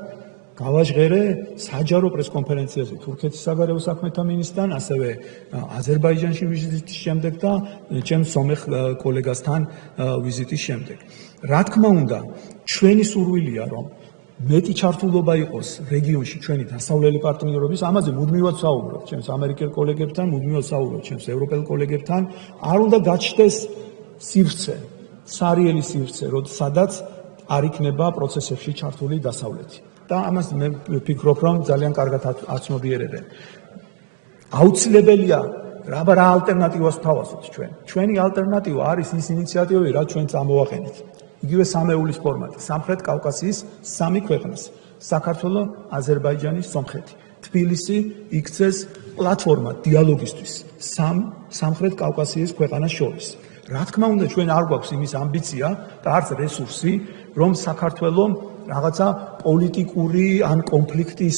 გავაჟღერე საჯარო პრესკონფერენციაზე თურქეთის საგარეო საქმეთა მინისტრთან, ასევე აზერბაიჯანში ვიზიტის შემდეგ და ჩემს სომეხ კოლეგასთან ვიზიტის შემდეგ. რა თქმა უნდა, ჩვენი სურვილია, რომ მეტი ჩართულობა იყოს რეგიონში ჩვენი დასავლელი პარტნიორების, ამაზე მუდმივად საუბრობ ჩემს ამერიკელ კოლეგებთან, მუდმივად საუბრობ ჩემს ევროპელ კოლეგებთან, არ უნდა გაჩნდეს სივრცე, სარიელი სივრცე, სადაც არ იქნება პროცესებში ჩართული დასავლეთი. და ამას მე ვფიქრობ, რომ ძალიან კარგად აცნობიერებენ. აუცილებელია რა ალტერნატივას ვთავაზობთ ჩვენ. ჩვენი ალტერნატივა არის ის ინიციატივები, რაც ჩვენ წამოვაყენეთ. იგივე სამეულის ფორმატი, სამხრეთ კავკასიის 3 ქვეყნის, საქართველო, აზერბაიჯანი, სომხეთი. თბილისი იქცეს პლატფორმა დიალოგისთვის სამხრეთ კავკასიის ქვეყანას შორის. რა თქმა უნდა, ჩვენ არ გვაქვს იმის ამბიცია და არც რესურსი, რომ საქართველო რაღაცა პოლიტიკური ან კონფლიქტის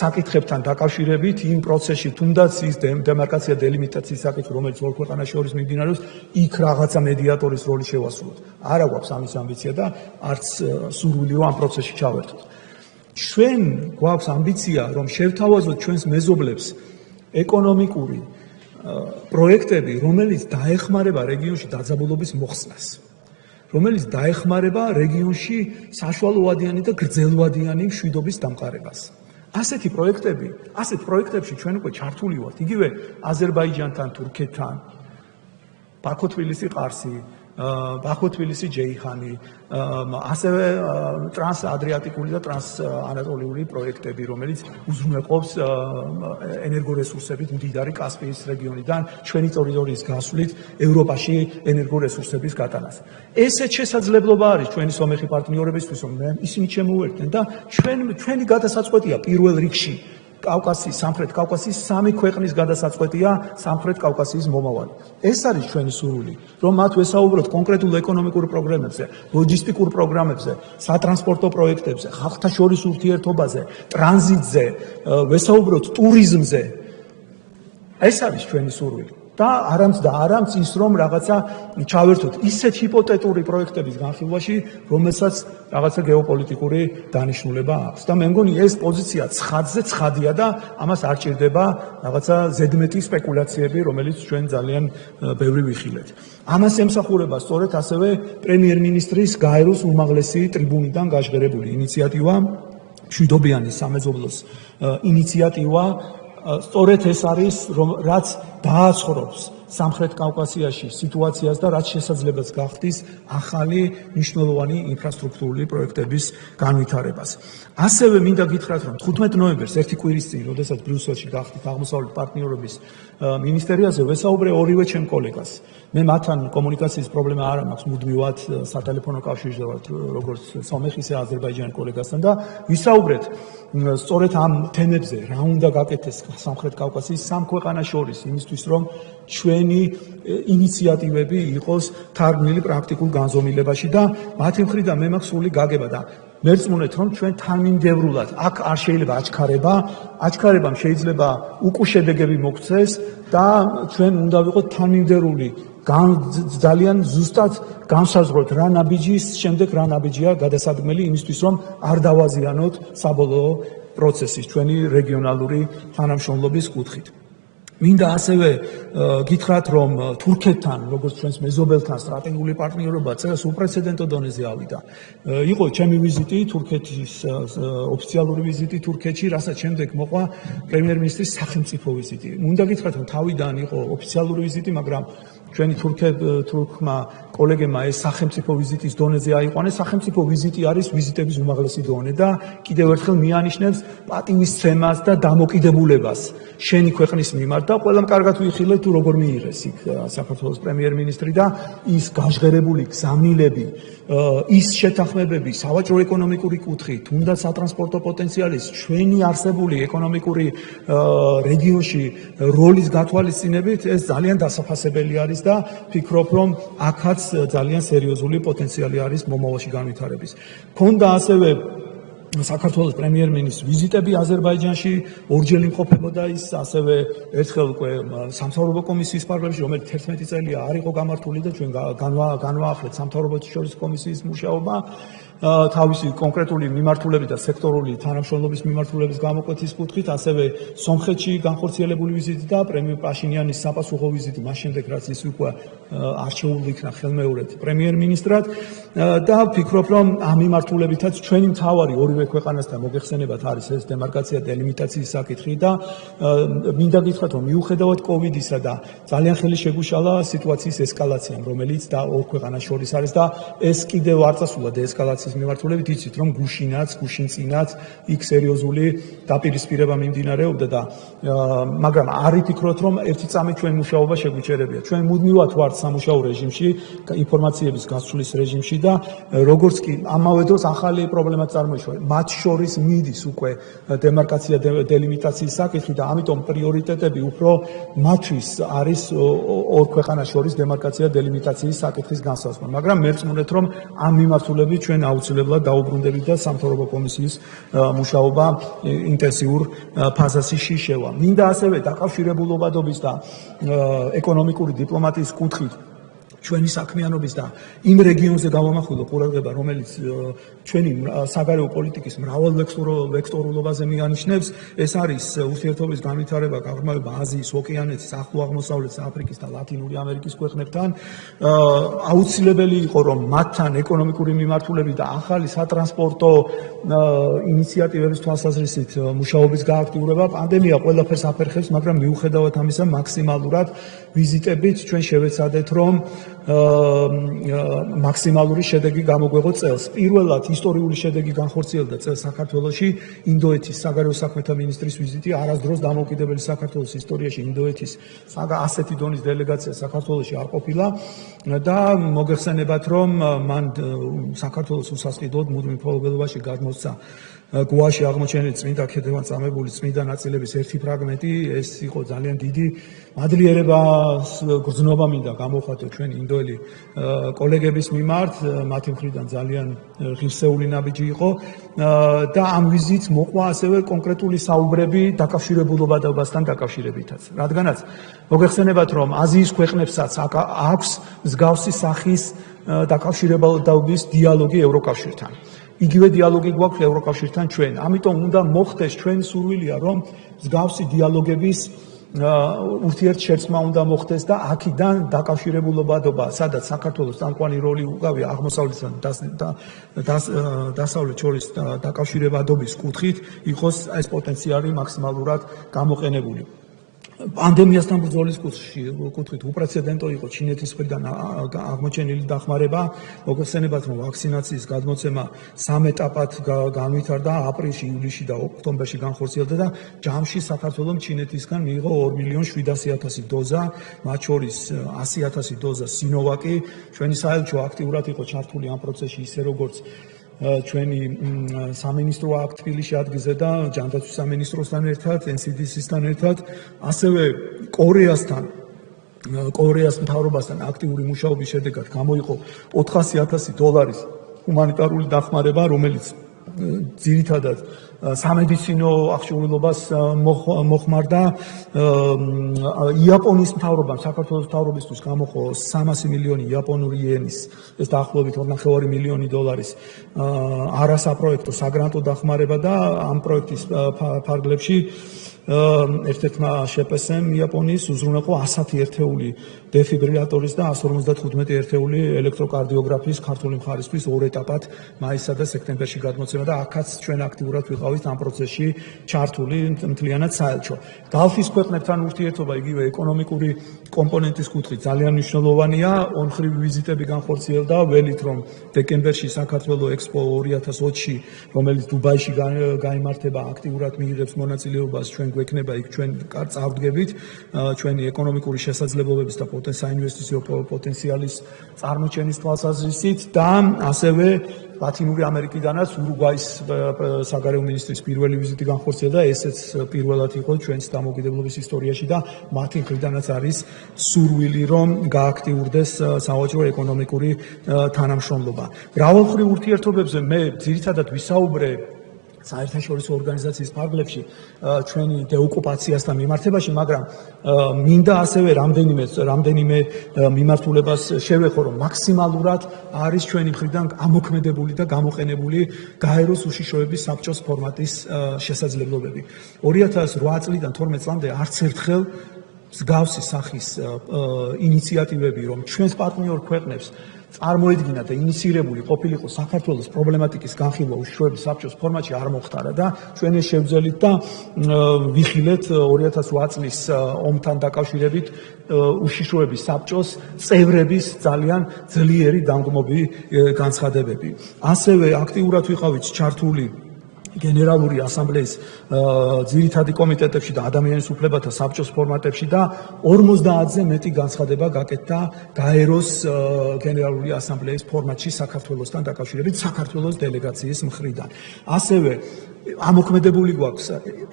საკითხებთან დაკავშირებით იმ პროცესში, თუნდაც ის დემარკაცია დელიმიტაციის საკითხი, რომელიც ორ ქვეყანას შორის მიმდინარეობს, იქ რაღაცა მედიატორის როლი შევასრულოთ. არა გვაქვს ამის ამბიცია და არც სურვილი რომ ამ პროცესში ჩავერთოთ. ჩვენ გვაქვს ამბიცია, რომ შევთავაზოთ ჩვენს მეზობლებს ეკონომიკური პროექტები, რომელიც დაეხმარება რეგიონში დაძაბულობის მოხსნას. რომელიც დაეხმარება რეგიონში საშუალოვადიანი და გრძელვადიანი მშვიდობის დამყარებას. ასეთ პროექტებში ჩვენ უკვე ჩართული ვართ, იგივე აზერბაიჯანთან, თურქეთთან, ბაქო-თბილისი-ყარსი, ბაქო-თბილისი-ჯეიხანი, ასევე ტრანსადრიატიკული და ტრანსანატოლიური პროექტები, რომელიც უზრუნველყოფს ენერგორესურსებით მდიდარი კასპიის რეგიონიდან ჩვენი ტერიტორიის გასვლით ევროპაში ენერგორესურსების გატანას. ესეც შესაძლებლობა არის ჩვენი სომეხი პარტნიორებისთვის, რომ ისინი შემოუერთდნენ და ჩვენი გადასაწყვეტია პირველ რიგში კავკასიის, სამხრეთ კავკასიის 3 ქვეყნის გადასაწყვეტია სამხრეთ კავკასიის მომავალი. ეს არის ჩვენი სურვილი, რომ მათ ვესაუბროთ კონკრეტულ ეკონომიკურ პროგრამებზე, ლოჯისტიკურ პროგრამებზე, სატრანსპორტო პროექტებზე, ხალხთა შორის ურთიერთობაზე, ტრანზიტზე, ვესაუბროთ ტურიზმზე. ეს არის ჩვენი სურვილი. და არამც ის, რომ რაღაცა ჩავერთოთ ისეთ ჰიპოთეტური პროექტების განხილვაში, რომელსაც რაღაცა გეოპოლიტიკური დანიშნულება აქვს. და მე მგონი ეს პოზიცია ცხადია და ამას არ ჭირდება რაღაცა ზედმეტი სპეკულაციები, რომელიც ჩვენ ძალიან ბევრი ვიხილეთ. ამას ემსახურება სწორედ ასევე პრემიერ-მინისტრის გაეროს უმაღლესი ტრიბუნიდან გაჟღერებული ინიციატივა, მშვიდობიანი სამეზობლოს ინიციატივა. სწორედ ეს არის, რაც დააცხრობს სამხრეთ კავკასიაში სიტუაციას და რაც შესაძლებას გახდის ახალი მნიშვნელოვანი ინფრასტრუქტურული პროექტების განვითარებას. ასევე მინდა გითხრათ, რომ 15 ნოემბერს ერთი კვირის წინ, როდესაც ბრიუსელში გახდით აღმოსავლეთ პარტნიორობის მინისტერიაზე, ვესაუბრე ორივე ჩემ კოლეგას. მე მათთან კომუნიკაციის პრობლემა არ მაქვს, მუდმივად სატელეფონო კავშირზე ვართ, როგორც სომეხ, ისე აზერბაიჯანის კოლეგასთან და ვისაუბრეთ სწორედ ამ თემებზე, რა უნდა გაკეთდეს სამხრეთ კავკასიის 3 ქვეყანას შორის, იმისთვის რომ ჩვენი ინიციატივები იყოს თარგმნილი პრაქტიკულ განზომილებაში და მათი მხრიდან მე მაქვს სრული გაგება და მერწმუნეთ, რომ ჩვენ თანმიმდევრულად აქ არ შეიძლება აჩქარებამ შეიძლება უკუ შედეგები მოგცეს და ჩვენ უნდა ვიყოთ თანმიმდევრული ძალიან ზუსტად განსაზღვროთ რა ნაბიჯის შემდეგ რა ნაბიჯია გადასადგმელი იმისთვის რომ არ დავაზიანოთ საბოლოო პროცესის ჩვენი რეგიონალური თანამშრომლობის კუთხით. მინდა ასევე გითხრათ, რომ თურქეთთან, როგორც ჩვენს მეზობელთან სტრატეგიული პარტნიორობა წელს უპრეცედენტო დონეზე ავიდა. იყო ჩემი ვიზიტი თურქეთის, ოფიციალური ვიზიტი თურქეთში, რასაც შემდეგ მოყვა პრემიერ-მინისტრის სახელმწიფო ვიზიტი. მინდა გითხრათ, რომ თავიდან იყო ოფიციალური ვიზიტი, მაგრამ ჩვენი თურქმა კოლეგებმა ეს სახელმწიფო ვიზიტის დონეზე აიყვანეს. სახელმწიფო ვიზიტი არის ვიზიტების უმაღლესი დონე და კიდევ ერთხელ მიანიშნებს პატივისცემას და დამოკიდებულებას შენი ქვეყნის მიმართ და ყველამ კარგად ვიხილეთ თუ როგორ მიიღეს იქ საქართველოს პრემიერ-მინისტრი და ის გაჟღერებული გზავნილები, ის შეთანხმებები სავაჭრო ეკონომიკური კუთხით, თუნდაც სატრანსპორტო პოტენციალის ჩვენი არსებული ეკონომიკური რეგიონში როლის გათვალისწინებით ეს ძალიან დასაფასებელი არის და ფიქრობ, რომ აქაც ძალიან სერიოზული პოტენციალი არის მომავალში განვითარების. ქონდა ასევე საქართველოს პრემიერ-მინისტრის ვიზიტები აზერბაიჯანში ორჯერ იმყოფებოდა ის, ასევე ერთხელ უკვე სამთავრობო კომისიის პარლამენტში, რომელიც 11 წელია არ იყო გამართული და ჩვენ განვაახლეთ სამთავრობოთა შორის კომისიის მუშაობა. თავისი კონკრეტული მიმართულებით და სექტორული თანამშრომლობის მიმართულების გამოკვეთის კუთხით, ასევე სომხეთში განხორციელებული ვიზიტი და პრემიერ პაშინიანის საპასუხო ვიზიტი მას შემდეგ, რაც ის უკვე არჩეული იქნა ხელმეორედ პრემიერ-მინისტრად და ვფიქრობ, რომ ამ მიმართულებითაც ჩვენი მთავარი ორივე ქვეყანასთან მოგეხსენებათ არის ეს დემარკაცია დელიმიტაციის საკითხი და მინდა გითხრათ, რომ მიუხედავად კოვიდისა და ძალიან ხელი შეგუშალა სიტუაციის ესკალაციამ, რომელიც და ორ ქვეყანას შორის არის და ეს კიდევ არ წასულა დეესკალაციის მიმართულებით, იცით რომ გუშინწინაც იქ სერიოზული დაპირისპირება მიმდინარეობდა და მაგრამ არ ვფიქრობთ რომ ერთი წამით ჩვენ მუშაობა შეგვიჩერებია. ჩვენ მუდმივად ვართ სამუშაო რეჟიმში, ინფორმაციების გასვლის რეჟიმში და როგორც კი ამავე დროს ახალი პრობლემა წარმოიშვა. მათ შორის მიდის უკვე დემარკაცია დელიმიტაციის საკითხი და ამიტომ პრიორიტეტები უფრო მათთვის არის ორ ქვეყანას შორის დემარკაცია დელიმიტაციის საკითხის განსაზღვრა. მაგრამ მერწმუნეთ რომ ამ მიმართულებით ჩვენ აუცილებლად დაუბრუნდებით და სამთავრობო კომისიის მუშაობა ინტენსიურ ფაზაში შევა. მინდა ასევე დაკავშირებულობადობის და ეკონომიკური დიპლომატიის კუთხით ჩვენი საქმიანობის და იმ რეგიონზე გავამახვილო ყურადღება, რომელიც ჩვენი საგარეო პოლიტიკის მრავალვექტორულობაზე მიანიშნებს, ეს არის ურთიერთობის განვითარება, გაღრმავება აზიის, ოკეანეთის, ახლო აღმოსავლეთის, აფრიკის და ლათინური ამერიკის ქვეყნებთან. აუცილებელი იყო, რომ მათთან ეკონომიკური მიმართულებით და ახალი სატრანსპორტო ინიციატივების თვალსაზრისით მუშაობის გააქტიურება. პანდემია ყველაფერს აფერხებს, მაგრამ მიუხედავად ამისა, მაქსიმალურად ვიზიტებით ჩვენ შევეცადეთ, რომ მაქსიმალური შედეგი გამოგვეღო წელს. პირველად ისტორიული შედეგი განხორციელდა წელს საქართველოში ინდოეთის საგარეო საქმეთა მინისტრის ვიზიტი. არასდროს დამოუკიდებელი საქართველოს ისტორიაში ინდოეთის ასეთი დონის დელეგაცია საქართველოში არ ყოფილა და მოგეხსენებათ, რომ მან საქართველოს უსასყიდლოდ მუდმივ მფლობელობაში გადმოსცა გუაში აღმოჩენილი წმინდა ქედევან წამებული წმინდა ნაწილების ერთი ფრაგმენტი. ეს იყო ძალიან დიდი მადლიერებას გრძნობა მინდა გამოვხატო ჩვენი ინდოელი კოლეგების მიმართ, მათი მხრიდან ძალიან ღირსეული ნაბიჯი იყო და ამ ვიზიტს მოყვა ასევე კონკრეტული საუბრები დაკავშირებულობასთან დაკავშირებითაც. რადგანაც მოგეხსენებათ, რომ აზიის ქვეყნებსაც აქვს მსგავსი სახის დაკავშირებულობის დიალოგი ევროკავშირთან. იგივე დიალოგი გვაქვს ევროკავშირთან ჩვენ. ამიტომ უნდა მოხდეს ჩვენი სურვილია, რომ მსგავსი დიალოგების ურთიერთშერწყმა უნდა მოხდეს და აქედან დაკავშირებულობადობა, სადაც საქართველოს წამყვანი როლი უკავია აღმოსავლეთთან დასავლეთ შორის დაკავშირებადობის კუთხით, იყოს ეს პოტენციალი მაქსიმალურად გამოყენებული. პანდემიასთან ბრძოლის კუთხით უპრეცედენტო იყო ჩინეთის მხრიდან აღმოჩენილი დახმარება. მოგეხსენებათ, რომ ვაქცინაციის გადმოცემა 3 ეტაპად განვითარდა, აპრილში, ივლისში და ოქტომბერში განხორციელდა და ჯამში საქართველოს ჩინეთისგან მიიღო 2.700.000 დოზა, მათ შორის 100.000 დოზა სინოვაკი. ჩვენი საელჩო აქტიურად იყო ჩართული ამ პროცესში, ისე როგორც ჩვენი სამინისტრო აქ თბილისში ადგილზე და ჯანდაცვის სამინისტროსთან ერთად, NCDC-სთან ერთად, ასევე კორეას მთავრობასთან აქტიური მუშაობის შედეგად გამოიყო $400,000 ჰუმანიტარული დახმარება, რომელიც ძირითადად სამედიცინო აღჭურვილობას მოხმარდა. იაპონიის მთავრობამ საქართველოს მთავრობისთვის გამოყო 300 მილიონი იაპონური იენის, ეს დაახლოებით $2.5 მილიონი არასაპროექტო საგრანტო დახმარება და ამ პროექტის ფარგლებში ერთ-ერთმა შეპესემ იაპონიის უზრუნველყო 110 ერთეული დეფიბრილატორის და 155 ერთეული ელექტროკარდიოგრაფიის ქართული მხარისთვის 2 ეტაპად მაისსა და სექტემბერში გადმოცემა და აქაც ჩვენ აქტიურად ვიყავით ამ პროცესში ჩართული მთლიანად საელჩო. გალფის ქვეყნებთან ურთიერთობა იგივე ეკონომიკური კომპონენტის კუთხით ძალიან მნიშვნელოვანია. ორმხრივი ვიზიტები განხორციელდა, ველით რომ დეკემბერში საქართველოს ექსპო 2020-ში, რომელიც დუბაიში გაიმართება, აქტიურად მიიღებს მონაწილეობას. ჩვენ გვექნება იქ ჩვენ წავდგებით ჩვენი ეკონომიკური შესაძლებლობების და საინვესტიციო პოტენციალის წარმოჩენის თვალსაზრისით და ასევე ლათინური ამერიკიდანაც ურუგვაის საგარეო მინისტრის პირველი ვიზიტი განხორციელდა. ესეც პირველად იყო ჩვენს დამოუკიდებლობის ისტორიაში და მათი მხრიდანაც არის სურვილი, რომ გააქტიურდეს სავაჭრო ეკონომიკური თანამშრომლობა. მრავალმხრივ ურთიერთობებზე მე ძირითადად ვისაუბრე საერთაშორისო ორგანიზაციის ფარგლებში ჩვენი დეოკუპაციასთან მიმართებაში, მაგრამ მინდა ასევე რამდენიმე მიმართულებას შევეხო, რომ მაქსიმალურად არის ჩვენი მხრიდან ამოქმედებული და გამოყენებული გაეროს უშიშროების საბჭოს ფორმატის შესაძლებლობები. 2008 წლიდან 12 წლამდე არც ერთხელ მსგავსი სახის ინიციატივები, რომ ჩვენს პარტნიორ ქვეყნებს წარმოედგინა და ინიცირებული ყოფილიყო საქართველოს პრობლემატიკის განხილვა უშიშროების საბჭოს ფორმატში არ მოხდარა და ჩვენ ეს შევძელით და ვიხილეთ 2008 წლის ომთან დაკავშირებით უშიშროების საბჭოს წევრების ძალიან ძლიერი დამგმობი განცხადებები. ასევე აქტიურად ვიყავით ჩართული გენერალური ასამბლეის ძირითადი კომიტეტებში და ადამიანის უფლებათა საბჭოს ფორმატებში და 50-ზე მეტი განცხადება გაკეთდა გაეროს გენერალური ასამბლეის ფორმატში საქართველოსთან დაკავშირებით საქართველოს დელეგაციის მხრიდან. ასევე ამოქმედებული გვაქვს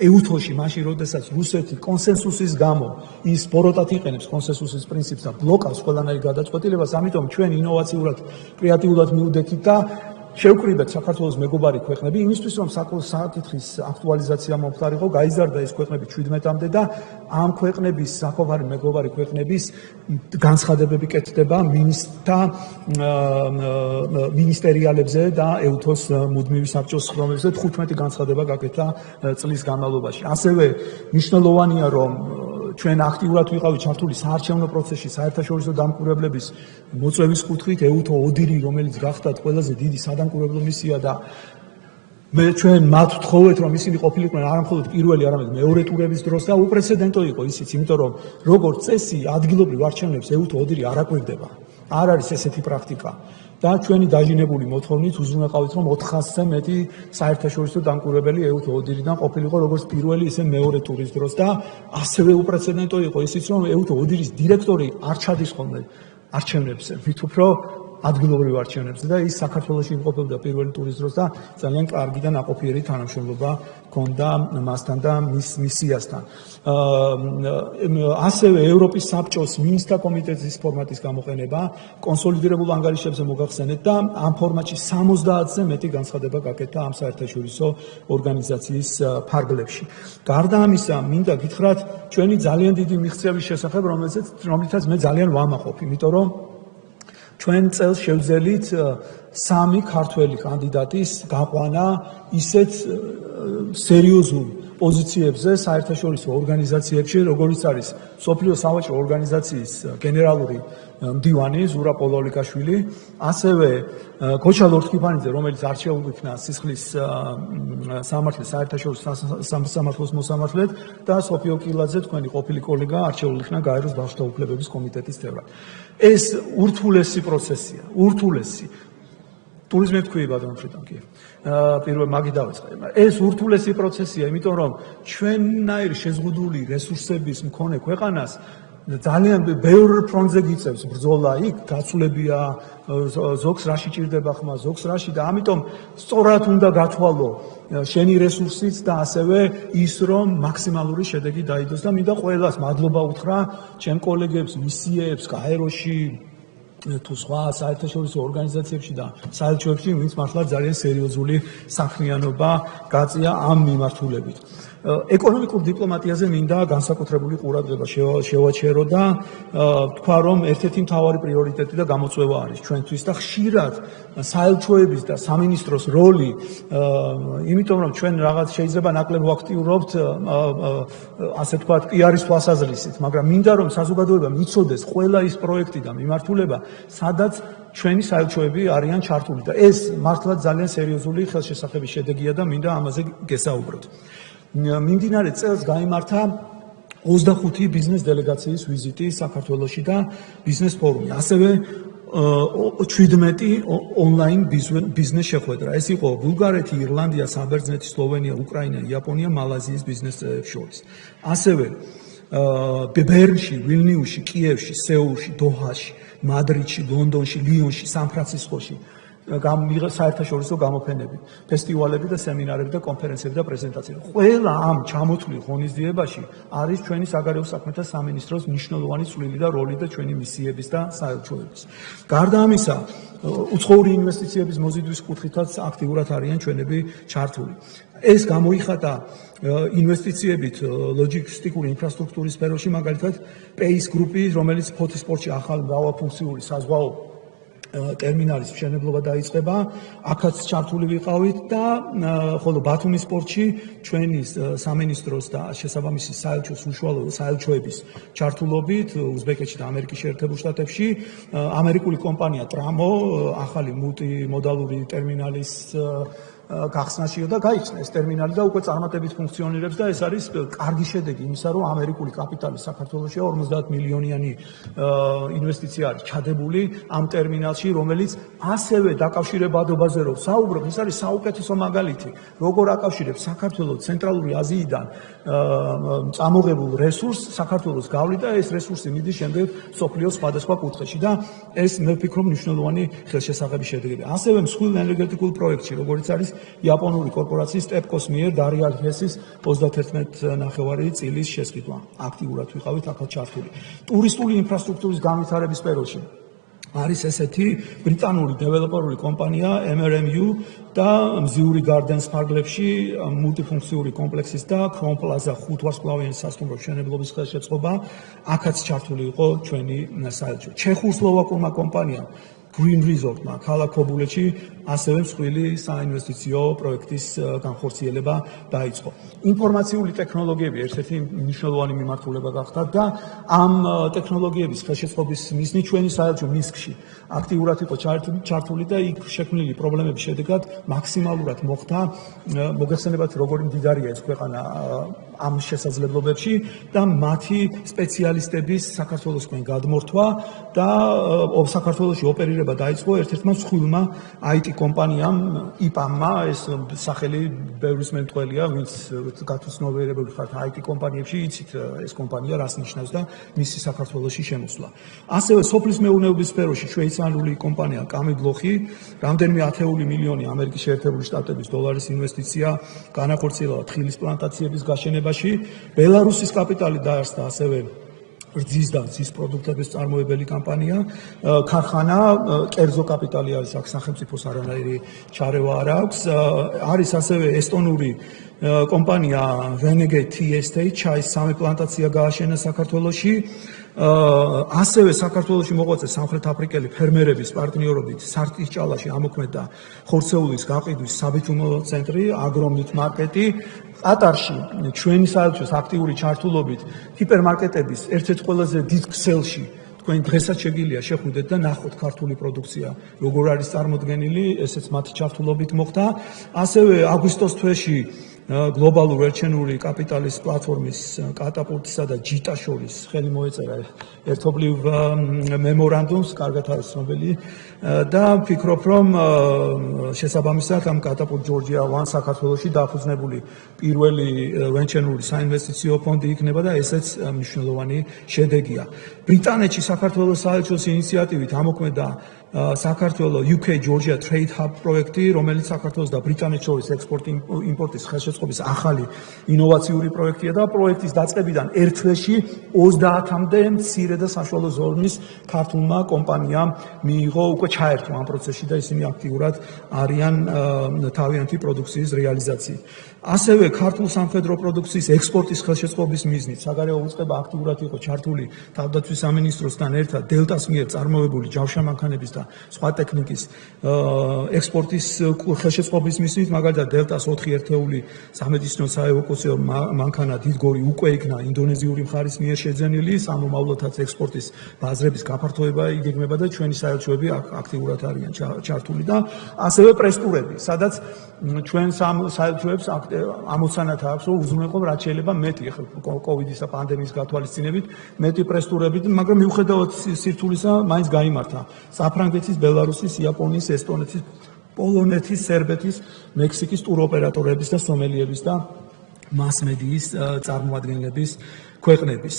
ეუთოში მაშინ, როდესაც რუსეთი კონსენსუსის გამო ის ბოროტად იყენებს კონსენსუსის პრინციპს და ბლოკავს ყველანაირ გადაწყვეტილებას, ამიტომ ჩვენ ინოვაციურად, კრეატიულად მივდექით და შევკრიბეთ საქართველოს მეგობარი ქვეყნები იმისთვის, რომ საკითხის აქტუალიზაცია მომხდარიყო, გაიზარდა ეს ქვეყნები 17-მდე და ამ ქვეყნების საკუთარი მეგობარი ქვეყნების განცხადებები კეთდება მინისტერიალებზე და ეუთოს მუდმივი საბჭოს ხრომებზე 15 განცხადება გაკეთდა წლის განმავლობაში. ასევე მნიშვნელოვანია, რომ ჩვენ აქტიურად ვიყავით ჩართული საარჩევნო პროცესში საერთაშორისო დამკვირვებლების მოწვევის კუთხით, ეუთო ოდირი, რომელიც გახდათ ყველაზე დიდი სადამკვირვებლო მისია და ჩვენ მათ ვთხოვეთ, რომ ისინი ყოფილიყვნენ არა მხოლოდ პირველი, არამედ მეორე ტურების დროს და უპრეცედენტო იყო ისიც, იმიტომ რომ როგორც წესი ადგილობრივ არჩევნებს ეუთო ოდირი არ აკვირდება. არ არის ესეთი პრაქტიკა. და ჩვენი დაჟინებული მოთხოვნით უზრუნველყავით, რომ 400-ზე მეტი საერთაშორისო დამკვირვებელი ეუთო ოდირიდან ყოფილიყო როგორც პირველი, ისე მეორე ტურის დროს და ასევე უპრეცედენტო იყო ისიც, რომ ეუთო ოდირის დირექტორი არ ჩადის ხოლმე არჩევნებზე, მით უფრო ადგილობრივ არჩევნებზე და ის საქართველოში იმყოფებოდა პირველი ტურის დროს და ძალიან კარგი და ნაყოფიერი თანამშრომლობა ჰქონდა მასთან და მის მისიასთან. ასევე ევროპის საბჭოს მინისტრთა კომიტეტის ფორმატის გამოყენება კონსოლიდირებულ ანგარიშებზე მოგახსენეთ და ამ ფორმატში 70-ზე მეტი განცხადება გაკეთდა ამ საერთაშორისო ორგანიზაციის ფარგლებში. გარდა ამისა, მინდა გითხრათ ჩვენი ძალიან დიდი მიღწევის შესახებ, რომელიცაც მე ძალიან ვამაყობ, იმიტომ რომ ჩვენ წელს შევძელით 3 ქართველი კანდიდატის გაყვანა ისეთ სერიოზულ პოზიციებზე საერთაშორისო ორგანიზაციებში, როგორიც არის მსოფლიო სავაჭრო ორგანიზაციის გენერალური მდივანი ზურაბ პოლოლიკაშვილი, ასევე გოჩა ლორთქიფანიძე, რომელიც არჩეულ იქნა სისხლის სამართლის საერთაშორისო სამართლის მოსამართლედ და სოფიო კილაძე, თქვენი ყოფილი კოლეგა, არჩეულ იქნა გაეროს ბავშვთა უფლებების კომიტეტის წევრად. ეს ურთულესი პროცესია, ურთულესი. ტურიზმი თქვი ბატონ ფრიდამ კი. პირველ მაგი დავიწყე. ეს ურთულესი პროცესია, იმიტომ რომ ჩვენნაირ შეზღუდული რესურსების მქონე ქვეყანას ძალიან ბევრ ფრონტზე გიწევს ბრძოლა, იქ გაცვლებია, ზოგს რაში ჭირდება ხმა, ზოგს რაში და ამიტომ სწორად უნდა გათვალო შენი რესურსიც და ასევე ის, რომ მაქსიმალური შედეგი დაიდოს და მინდა ყველას მადლობა უთხრა ჩემ კოლეგებს, მისიებს, გაეროში, თუ სხვა საერთაშორისო ორგანიზაციებში და საელჩოებში, ვინც მართლა ძალიან სერიოზული საქმიანობა გაწია ამ მიმართულებით. ეკონომიკურ დიპლომატიაზე მინდა განსაკუთრებული ყურადღება შევაჩერო და თქვა, რომ ერთ-ერთი მთავარი პრიორიტეტი და გამოწვევა არის ჩვენთვის და ხშირად საელჩოების და სამინისტროს როლი, იმიტომ რომ ჩვენ რაღაც შეიძლება ნაკლებ ვაქტიურობთ, ასე ვთქვათ, პიარის თვალსაზრისით, მაგრამ მინდა რომ საზოგადოება მიცოდეს ყველა ის პროექტი და მიმართულება, სადაც ჩვენი საელჩოები არიან ჩართული და ეს მართლა ძალიან სერიოზული ხელშესახების შედეგია და მინდა ამაზე გესაუბროთ. მიმდინარე წელს გაიმართა 25 ბიზნეს დელეგაციის ვიზიტი საქართველოში და ბიზნეს ფორუმი. ასევე 17 ონლაინ ბიზნეს შეხვედრა. ეს იყო ბულგარეთი, ირლანდია, საბერძნეთი, სლოვენია, უკრაინა, იაპონია, მალაზიის ბიზნესებს შორის. ასევე ბერნში, ვილნიუსში, კიევში, სეულში, დოჰაში, მადრიდში, ლონდონში, ლიონში, სან-ფრანცისკოში საერთაშორისო გამოფენები, ფესტივალები და სემინარები და კონფერენციები და პრეზენტაციები. ყველა ამ ჩამოთვლილ ღონისძიებაში არის ჩვენი საგარეო საქმეთა სამინისტროს მნიშვნელოვანი წვლილი და როლი და ჩვენი მისიების და საელჩოების. გარდა ამისა, უცხოური ინვესტიციების მოზიდვის კუთხითაც აქტიურად არიან ჩვენები ჩართული. ეს გამოიხატა ინვესტიციებით ლოჯისტიკური ინფრასტრუქტურის სფეროში, მაგალითად, პეის გრუპი, რომელიც ფოთის პორტში ახალ მრავალფუნქციური საზღვაო ტერმინალის მშენებლობა დაიწყება, აქაც ჩართული ვიყავით და ხოლო ბათუმის პორტში ჩვენი სამინისტროს და შესაბამისი საელჩოს უშუალო საელჩოების ჩართულობით უზბეკეთში და ამერიკის შეერთებულ შტატებში ამერიკული კომპანია ტრამო ახალი მულტიმოდალური ტერმინალის გახსნაშია და გაიხსნა ეს ტერმინალი და უკვე წარმატებით ფუნქციონირებს და ეს არის კარგი შედეგი იმისა, რომ ამერიკული კაპიტალი საქართველოში 50 მილიონიანი ინვესტიცია არის ჩადებული ამ ტერმინალში, რომელიც ასევე დაკავშირებადობაზე რომ საუბრობ, ეს არის საუკეთესო მაგალითი, როგორ აკავშირებს საქართველოს ცენტრალური აზიიდან წამოღებულ რესურსს საქართველოს გავლით და ეს რესურსი მიდის შემდეგ სოფლიოს სხვადასხვა კუთხეში და ეს მე ვფიქრობ მნიშვნელოვანი ხელშესაღები შედეგია. ასევე მსხვილ ენერგეტიკულ პროექტში, როგორც არის იაპონური კორპორაციის TEPCO-ს მიერ დარიალ ჰესის 31.5 წილის შესყიდვა. აქტიურად ვიყავით აქაც ჩართული. ტურისტული ინფრასტრუქტურის განვითარების სფეროში არის ესეთი ბრიტანული დეველოპერული კომპანია MRMU და მზიური გარდენს ფარგლებში მულტიფუნქციური კომპლექსის და Crown Plaza 5 ვარსკვლავიანი სასტუმრო მშენებლობის ხელშეწყობა, აქაც ჩართული იყო ჩვენი საელჩო. ჩეხურ-სლოვაკურმა კომპანიამ Green Resort-მა ქალაქ ქობულეთში ასევე მსხვილი საინვესტიციო პროექტის განხორციელება დაიწყო. ინფორმაციული ტექნოლოგიები ერთ-ერთი მნიშვნელოვანი მიმართულება გახდა და ამ ტექნოლოგიების ხელშეწყობის მიზნით ჩვენი საელჩო მინსკში აქტიურად იყო ჩართული და იქ შექმნილი პრობლემების შედეგად მაქსიმალურად მოხდა მოგეხსენებათ როგორი მდიდარია ეს ქვეყანა ამ შესაძლებლობებში და მათი სპეციალისტების საქართველოსკენ გადმორთვა და საქართველოში ოპერირება დაიწყო ერთ-ერთმა მსხვილმა IT კომპანიამ IPAM-მა, ეს სახელი ბევრის მემტყველია, ვინც გათვისნობიერებული ხართ IT კომპანიებში, იცით ეს კომპანია რას ნიშნავს და მისი საქართველოში შემოსვლა. ასევე სოფლის მეურნეობის სფეროში შვეიცარიული კომპანია კამიბლოხი რამდენიმე ათეული მილიონი ამერიკის შეერთებული შტატების დოლარის ინვესტიცია განახორციელა თხილის პლანტაციების გაშენებაში, ბელარუსის კაპიტალი დაარსდა ასევე რძის და რძის პროდუქტების წარმოებელი კომპანია, ქარხანა, კერძო კაპიტალი არის აქ სახელმწიფოს არანაირი ჩარევა არ აქვს, არის ასევე ესტონური კომპანია Renegade Tea Estate, ჩაის სამი პლანტაცია გააშენა საქართველოში, ასევე საქართველოში მოღვაწე სამხრეთ აფრიკელი ფერმერების პარტნიორობით სარტის ჭალაში ამოქმედა ხორცეულის გაყიდვის საბითუმო ცენტრი, აგრომით მარკეტი, ყატარში ჩვენი საელჩოს აქტიური ჩართულობით ჰიპერმარკეტების ერთ-ერთ ყველაზე დიდ ქსელში თქვენ დღესაც შეგიძლია შეხვიდეთ და ნახოთ ქართული პროდუქცია როგორ არის წარმოდგენილი, ესეც მათი ჩართულობით მოხდა. ასევე აგვისტოს თვეში გლობალურ ერჩენური კაპიტალის პლატფორმის კატაპულტისა და ჯიტა შორის ხელი მოეწერა ერთობლივ მემორანდუმს, კარგად არის ცნობილი და ვფიქრობ, რომ შესაბამისად ამ კატაპულტ ჯორჯია 1 საქართველოში დაფუძნებული პირველი ვენჩენური საინვესტიციო ფონდი იქნება და ესეც მნიშვნელოვანი შედეგია. ბრიტანეთში საქართველოს საელჩოს ინიციატივით ამოქმედა საქართველოს UK Georgia Trade Hub პროექტი, რომელიც საქართველოს და ბრიტანეთს შორის ექსპორტ-იმპორტის ხელშეწყობის ახალი ინოვაციური პროექტია და პროექტის დაწყებიდან ერთ თვეში 30-მდე მცირე და საშუალო ზომის ქართულმა კომპანიამ მიიღო უკვე ჩაერთო ამ პროცესში და ისინი აქტიურად არიან თავიანთი პროდუქციის რეალიზაციით. ასევე ქართულ სამხედრო პროდუქციის ექსპორტის ხელშეწყობის მიზნით საგარეო უწყება აქტიურად იყო ჩართული თავდაცვის სამინისტროსთან ერთად დელტას მიერ წარმოებული ჯავშანმანქანების და სხვა ტექნიკის ექსპორტის ხელშეწყობის მიზნით, მაგალითად დელტას 4 ერთეული სამედიცინო საევაკუაციო მანქანა დიდგორი უკვე იქნა ინდონეზიური მხარის მიერ შეძენილი, სამომავლოდაც ექსპორტის ბაზრების გაფართოება იგეგმება და ჩვენი საელჩოები აქტიურად არიან ჩართული და ასევე პრესტურები, სადაც ჩვენ საელჩოებს ამოცანათ აქვს, რომ უზრუნველყო რაც შეიძლება მეტი კოვიდის და პანდემიის გათვალისწინებით მეტი პრესტურებით, მაგრამ მიუხედავად სირთულისა მაინც გაიმართა საფრანგეთის, ბელარუსის, იაპონიის, ესტონეთის, პოლონეთის, სერბეთის, მექსიკის ტუროპერატორების და სომელიების და მასმედიის წარმოადგენლების ქვეყნების.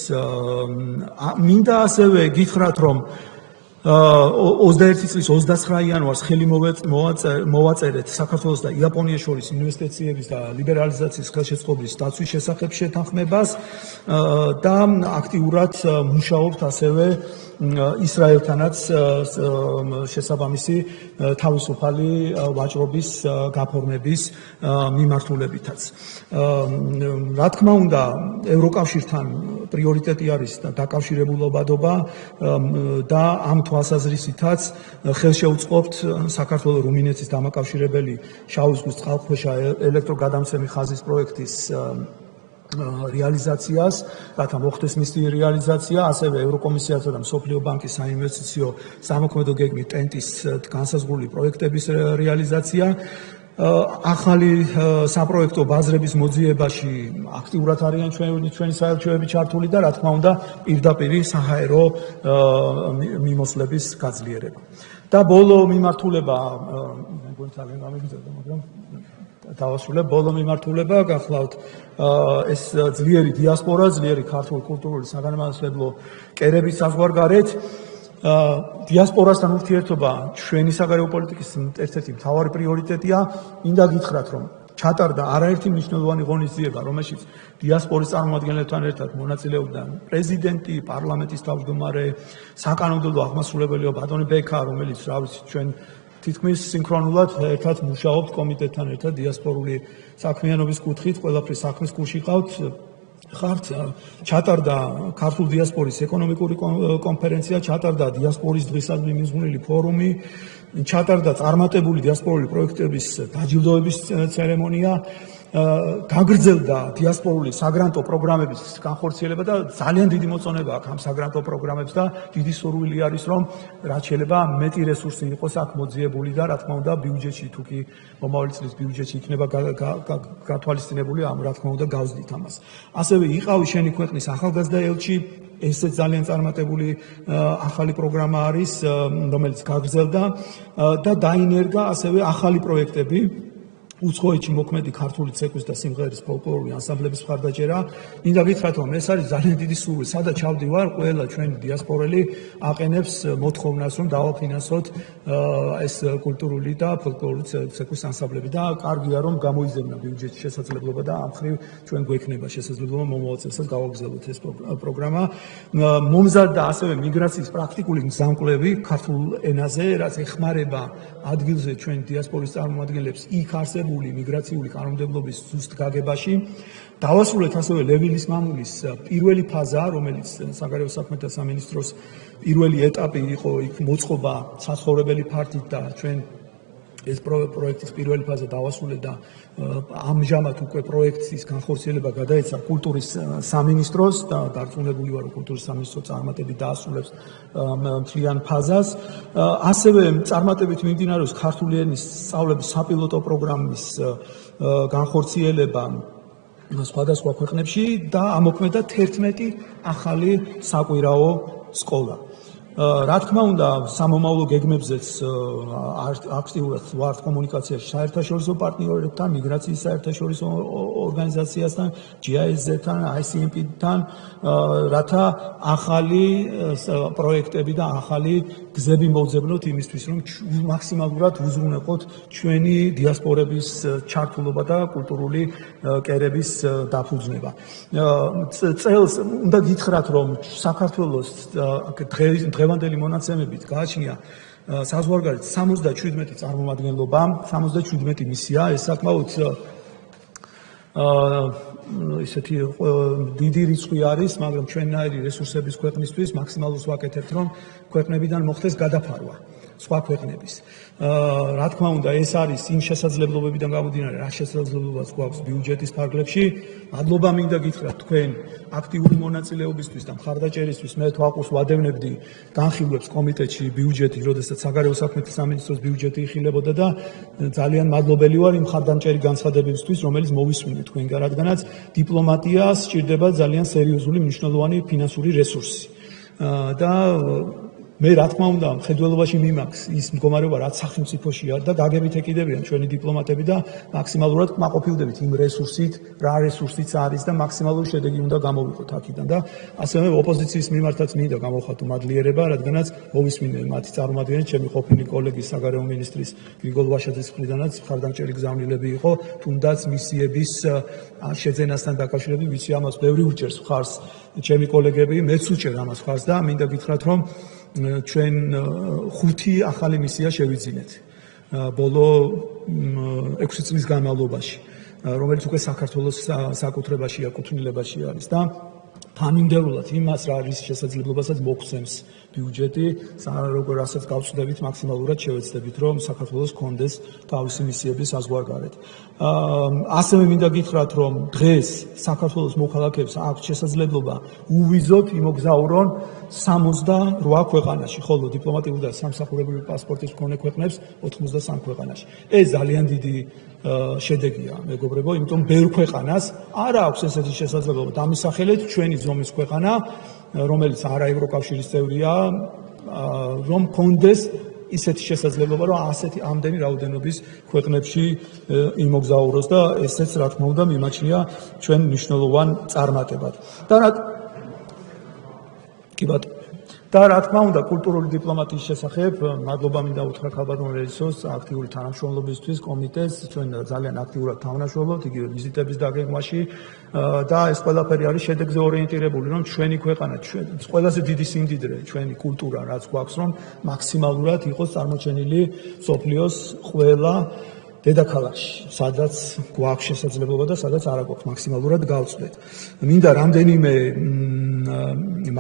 მინდა ასევე გითხრათ, რომ 21 წლის 29 იანვარს ხელი მოვაწერეთ საქართველოს და იაპონიის შორის ინვესტიციების და ლიბერალიზაციის ხელშეწყობის დაცვის შესახებ შეთანხმებას და აქტიურად მუშაობთ ასევე ისრაელთანაც შესაბამისი თავისუფალი ვაჭრობის გაფორმების მიმართულებითაც. რა თქმა უნდა, ევროკავშირთან პრიორიტეტი არის დაკავშირებულობადობა და ამ თვალსაზრისითაც ხელშეუწყობთ საქართველოს რუმინეთის დამაკავშირებელი შავი ზღვის წყალქვეშა ელექტროგადამცემი ხაზის პროექტის რეალიზაციას, რათა მოხდეს მისი რეალიზაცია, ასევე ევროკომისიასა და მსოფლიო ბანკის საინვესტიციო სამოქმედო გეგმით ტენტის განსაზღვრული პროექტების რეალიზაცია. ახალი საპროექტო ბაზრების მოძიებაში აქტიურად არიან ჩვენი საელჩოები ჩართული და რა თქმა უნდა პირდაპირ საჰაერო მიმოსვლების გაძლიერება. და ბოლო მიმართულება, მეგონი ძალიან გამიგზავნა, მაგრამ დავასრულებ. ბოლო მიმართულება გახლავთ ეს ძლიერი დიასპორა, ძლიერი ქართული კულტურული საგანმანათლებლო კერების საზღვარგარეთ. დიასპორასთან ურთიერთობა ჩვენი საგარეო პოლიტიკის ერთ-ერთი მთავარი პრიორიტეტია. მინდა გითხრათ, რომ ჩატარდა არაერთი მნიშვნელოვანი ღონისძიება, რომელშიც დიასპორის წარმომადგენლებთან ერთად მონაწილეობდნენ პრეზიდენტი, პარლამენტის თავმჯდომარე, საკანონმდებლო აღმასრულებელია ბატონი ბექა, რომელიც რა ვიცი ჩვენ თითქმის სინქრონულად ერთად მუშაობთ კომიტეტთან ერთად დიასპორული საქმიანობის კუთხით, ყველაფრის საქმის გულში ყავთ. ხართ ჩატარდა ქართულ დიასპორის ეკონომიკური კონფერენცია, ჩატარდა დიასპორის დღისადმი მიზღვნილი ფორუმი, ჩატარდა წარმატებული დიასპორული პროექტების დაჯილდოების ცერემონია, გაგრძელდა დიასპორული საგრანტო პროგრამების განხორციელება და ძალიან დიდი მოწონება აქვს ამ საგრანტო პროგრამებს და დიდი სურვილი არის რომ რაც შეიძლება მეტი რესურსი იყოს აქ მოძიებული და რა თქმა უნდა ბიუჯეტში თუ კი მომავალი წლის ბიუჯეტში იქნება გათვალისწინებული ამ რა თქმა უნდა გავზდით ამას. ასევე იყავი შენი ქვეყნის ახალგაზრდა ელჩი, ესეც ძალიან წარმატებული ახალი პროგრამა არის, რომელიც გაგრძელდა და დაინერგა ასევე ახალი პროექტები. უცხოეთში მოქმედი ქართული ცეკვის და სიმღერის ფოლკლორული ანსამბლების მხარდაჭერა. მინდა გითხრათ, რომ ეს არის ძალიან დიდი სურვილი, სადაც ჩავდივარ, ყველა ჩვენი დიასპორელი აყენებს მოთხოვნას, რომ დავაფინანსოთ ეს კულტურული და ფოლკლორული ცეკვის ანსამბლები და კარგია, რომ გამოიძებნა ბიუჯეტის შესაძლებლობა და ამ ხრივ ჩვენ გვექნება შესაძლებლობა მომავალ წელსაც გავაგრძელოთ ეს პროგრამა. მომზადდა ასევე მიგრაციის პრაქტიკული მზამკვლევი ქართულ ენაზე, რაც ეხმარება ადგილზე ჩვენ დიასპორის წარმომადგენლებს იქ არსებული მიგრაციული კანონმდებლობის ზუსტ გაგებაში. დავასრულეთ ასევე ლევილის მამულის პირველი ფაზა, რომელიც საგარეო საქმეთა სამინისტროს პირველი ეტაპი იყო, იქ მოწყობა საცხოვრებელი ფართით და ჩვენ ეს პროექტის პირველი ფაზა დავასრულეთ და ამჟამად უკვე პროექტის განხორციელება გადაეცა კულტურის სამინისტროს და დარწმუნებული ვარ, რომ კულტურის სამინისტრო წარმატებით დაასრულებს მთლიან ფაზას. ასევე წარმატებით მიმდინარეობს ქართული ენის სწავლების საპილოტო პროგრამის განხორციელება სხვადასხვა ქვეყნებში და ამოქმედა 11 ახალი საკვირაო სკოლა. რა თქმა უნდა, სამომავლო გეგმებზეც აქტიურად ვართ კომუნიკაციაში საერთაშორისო პარტნიორებთან, მიგრაციის საერთაშორისო ორგანიზაციასთან, GIZ-თან, ICMP-თან, რათა ახალი პროექტები და ახალი გზები მოვძებნოთ იმისთვის, რომ მაქსიმალურად უზრუნველყოთ ჩვენი დიასპორების ჩართულობა და კულტურული კერების დაფუძნება. წელს უნდა გითხრათ, რომ საქართველოს დღევანდელი მონაცემებით გააჩნია საზღვარგარეთ 77 წარმომადგენლობა, 77 მისია, ეს საკმაოდ ისეთი დიდი რიცხვი არის, მაგრამ ჩვენნაირი რესურსების ქვეყნისთვის მაქსიმალურს ვაკეთებთ, რომ ქვეყნებიდან მოხდეს გადაფარვა სხვა ქვეყნების. რა თქმა უნდა, ეს არის იმ შესაძლებლობებიდან გამომდინარე, რა შესაძლებლობაც გვაქვს ბიუჯეტის ფარგლებში. მადლობა მინდა გითხრათ თქვენ აქტიური მონაწილეობისთვის და მხარდაჭერისთვის. მე თვალყურს ვადევნებდი განხილვებს კომიტეტში ბიუჯეტი, როდესაც საგარეო საქმეთა სამინისტროს ბიუჯეტი იხილებოდა და ძალიან მადლობელი ვარ იმ მხარდამჭერი განცხადებებისთვის, რომელიც მოვისმინეთ თქვენგან, რადგანაც დიპლომატიას სჭირდება ძალიან სერიოზული მნიშვნელოვანი ფინანსური რესურსი. და მე რა თქმა უნდა მხედველობაში მიმაქვს ის მდგომარეობა რაც სახელმწიფოშია და გაგებით ეკიდებიან ჩვენი დიპლომატები და მაქსიმალურად კმაყოფილდებით იმ რესურსით რა რესურსიც არის და მაქსიმალური შედეგი უნდა გამოვიყოთ აქედან და ასევე ოპოზიციის მიმართაც მინდა გამოვხატო მადლიერება რადგანაც მოვისმინე მათი წარმომადგენელი ჩემი ყოფილი კოლეგის საგარეო მინისტრის გრიგოლ ვაშაძის მხრიდანაც მხარდამჭერი გზავნილები იყო თუნდაც მისიების შეძენასთან დაკავშირებით ვიცი ამას ბევრი უჭერს მხარს ჩემი კოლეგები მეც უჭერ ამას მხარს და მინდა გითხრათ რომ ჩვენ 5 ახალი მისია შევიძინეთ ბოლო 6 წლის განმავლობაში რომელიც უკვე საქართველოს საკუთრებაშია კუთვნილებაში არის და თანმიმდევრულად იმას რა არის შესაძლებლობასაც მოგვცემს ბიუჯეტი რასაც გავწვდებით მაქსიმალურად შევეცდებით რომ საქართველოს კონდეს თავისი მისიების საზღვარგარეთ ასევე მინდა გითხრათ რომ დღეს საქართველოს მოქალაქეებს აქვს შესაძლებლობა უვიზოდ იმოგზაურონ 68 ქვეყანაში ხოლო დიპლომატიური და სამსახურებრივი პასპორტის მქონე ქვეყნებს 93 ქვეყანაში ეს ძალიან დიდი შედეგია მეგობრებო იმიტომ ბევრ ქვეყანას არ აქვს ესეთი შესაძლებლობა დამისახელეთ ჩვენი ზომის ქვეყანა რომელიც არა ევროკავშირის წევრია რომ კონდეს ისეთი შესაძლებლობა რომ ასეთი ამდენი რაოდენობის ქვეყნებში იმოგზაუროს და ესეც რა თქმა უნდა მიმაჩნია ჩვენ მნიშვნელოვან წარმატებად და რა თქმა უნდა კულტურული დიპლომატიის შესახებ მადლობა მინდა უთხრა ქალბატონ რელისოს აქტიური თანამშრომლობისთვის კომიტეტს ჩვენ ძალიან აქტიურად თავნაშრომლობთ იგივე ვიზიტების დაგეგმვაში და ეს ყველაფერი არის შედეგზე ორიენტირებული რომ ჩვენი ქვეყანა ყველაზე დიდი სიმდიდრე ჩვენი კულტურა რაც გვაქვს რომ მაქსიმალურად იყოს წარმოჩენილი მსოფლიოს ყველა დედაქალაქში, სადაც გვაქვს შესაძლებლობა და სადაც არ აქვს მაქსიმალურად გავწვდეთ. მინდა რამდენიმე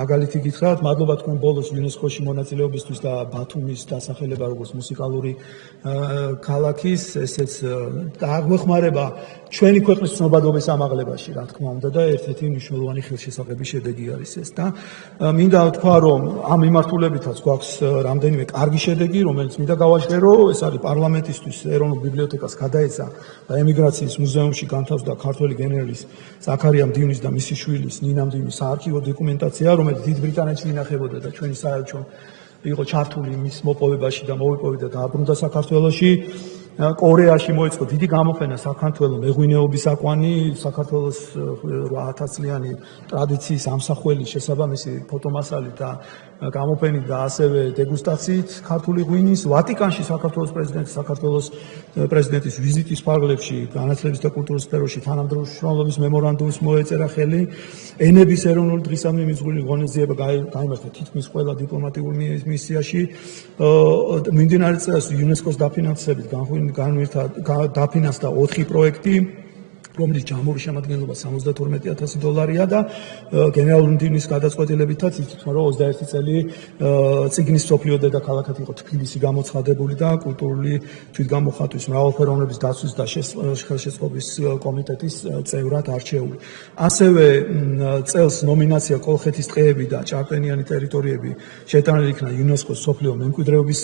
მაგალითი გითხრათ, მადლობა თქვენ ბოლოს იუნესკოში მონაწილეობისთვის და ბათუმის დასახელება როგორც მუსიკალური ქალაქის, ესეც დააგვეხმარება ჩვენი ქვეყნის ცნობადობის ამაღლებაში, რა თქმა უნდა და ერთ-ერთი მნიშვნელოვანი ხელშესაყრელი შედეგი არის ეს და მინდა ვთქვა, რომ ამ მიმართულებითაც გვაქვს რამდენიმე კარგი შედეგი, რომელიც მინდა გავაჟღერო, ეს არის პარლამენტისთვის ეროვნულ ბიბლიოთეკას გადაეცა და ემიგრაციის მუზეუმში განთავსდა ქართველი გენერლის ზაქარია მდივნის და მისი შვილის ნინა მდივნის საარქივო დოკუმენტაცია, რომელიც დიდ ბრიტანეთში ინახებოდა და ჩვენი საელჩო იყო ჩართული მის მოპოვებაში და მოვიპოვეთ და დააბრუნდა საქართველოში. კორეაში მოეწყო დიდი გამოფენა საქართველოს მეღვინეობის აკვანი, საქართველოს 8000 წლიანი ტრადიციის ამსახველი შესაბამისი ფოტომასალით და გამოფენით და ასევე დეგუსტაციით ქართული ღვინის, ვატიკანში საქართველოს პრეზიდენტის ვიზიტის ფარგლებში განათლების და კულტურის სფეროში თანამშრომლობის მემორანდუმს მოეწერა ხელი, ენების ეროვნული დღისადმი მიზღული ღონისძიება გაიმართა თითქმის ყველა დიპლომატიურ მისიაში, მიმდინარე წელს იუნესკოს დაფინანსებით დაფინანსდა 4 პროექტი, რომლის ჯამური შემადგენლობა $72000 და გენერალური მდივნის გადაწყვეტილებითაც ითქვა, რომ 21 წელი წიგნის მსოფლიო დედაქალაქად იყო თბილისი გამოცხადებული და კულტურული თვითგამოხატვის მრავალფეროვნების დაცვის და ხელშეწყობის კომიტეტის წევრად არჩეული. ასევე წელს ნომინაცია კოლხეთის ტყეები და ჭარბტენიანი ტერიტორიები შეტანილი იქნა იუნესკოს მსოფლიო მემკვიდრეობის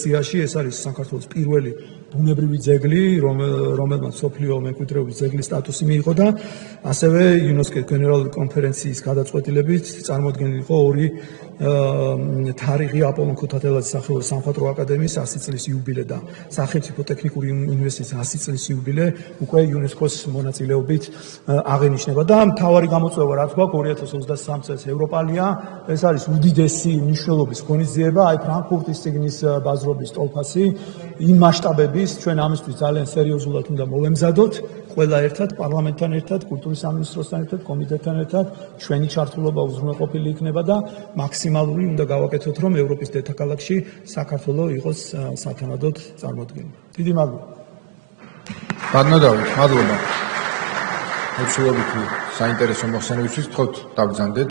სიაში, ეს არის საქართველოს პირველი ბუნებრივი ძეგლი, რომელმაც მსოფლიო მემკვიდრეობის ძეგლის სტატუსი მიიღო და ასევე იუნესკოს გენერალური კონფერენციის გადაწყვეტილებით წარმოადგენილი იყო 2 თარიღი აპოლონ ქუთათელაძის სახელობის სამხატვრო აკადემიის 100 წლის იუბილე და სახელმწიფო ტექნიკური უნივერსიტეტის 100 წლის იუბილე უკვე იუნესკოს მონაწილეობით აღენიშნება და მთავარი გამოწვევა რაც გვაქვს 2023 წელს ევროპალია, ეს არის უდიდესი მნიშვნელობის ღონისძიება, აი ფრანკფურტის წიგნის ბაზრობის ტოლფასი იმ მასშტაბების ჩვენ ამისთვის ძალიან სერიოზულად უნდა მოვემზადოთ ყველა ერთად პარლამენტთან ერთად, კულტურის სამინისტროსთან ერთად, კომიტეტთან ერთად, ჩვენი ჩართულობა უზრუნველყოფილი იქნება და მაქსიმალური უნდა გავაკეთოთ, რომ ევროპის დედაქალაქში საქართველოს იყოს სათანადოდ წარმოდგენილი. დიდი მადლობა. ბატონო დავით, მადლობა. მოცულობითი საინტერესო მოხსენებისთვის, თქოთ დავგზავნდეთ.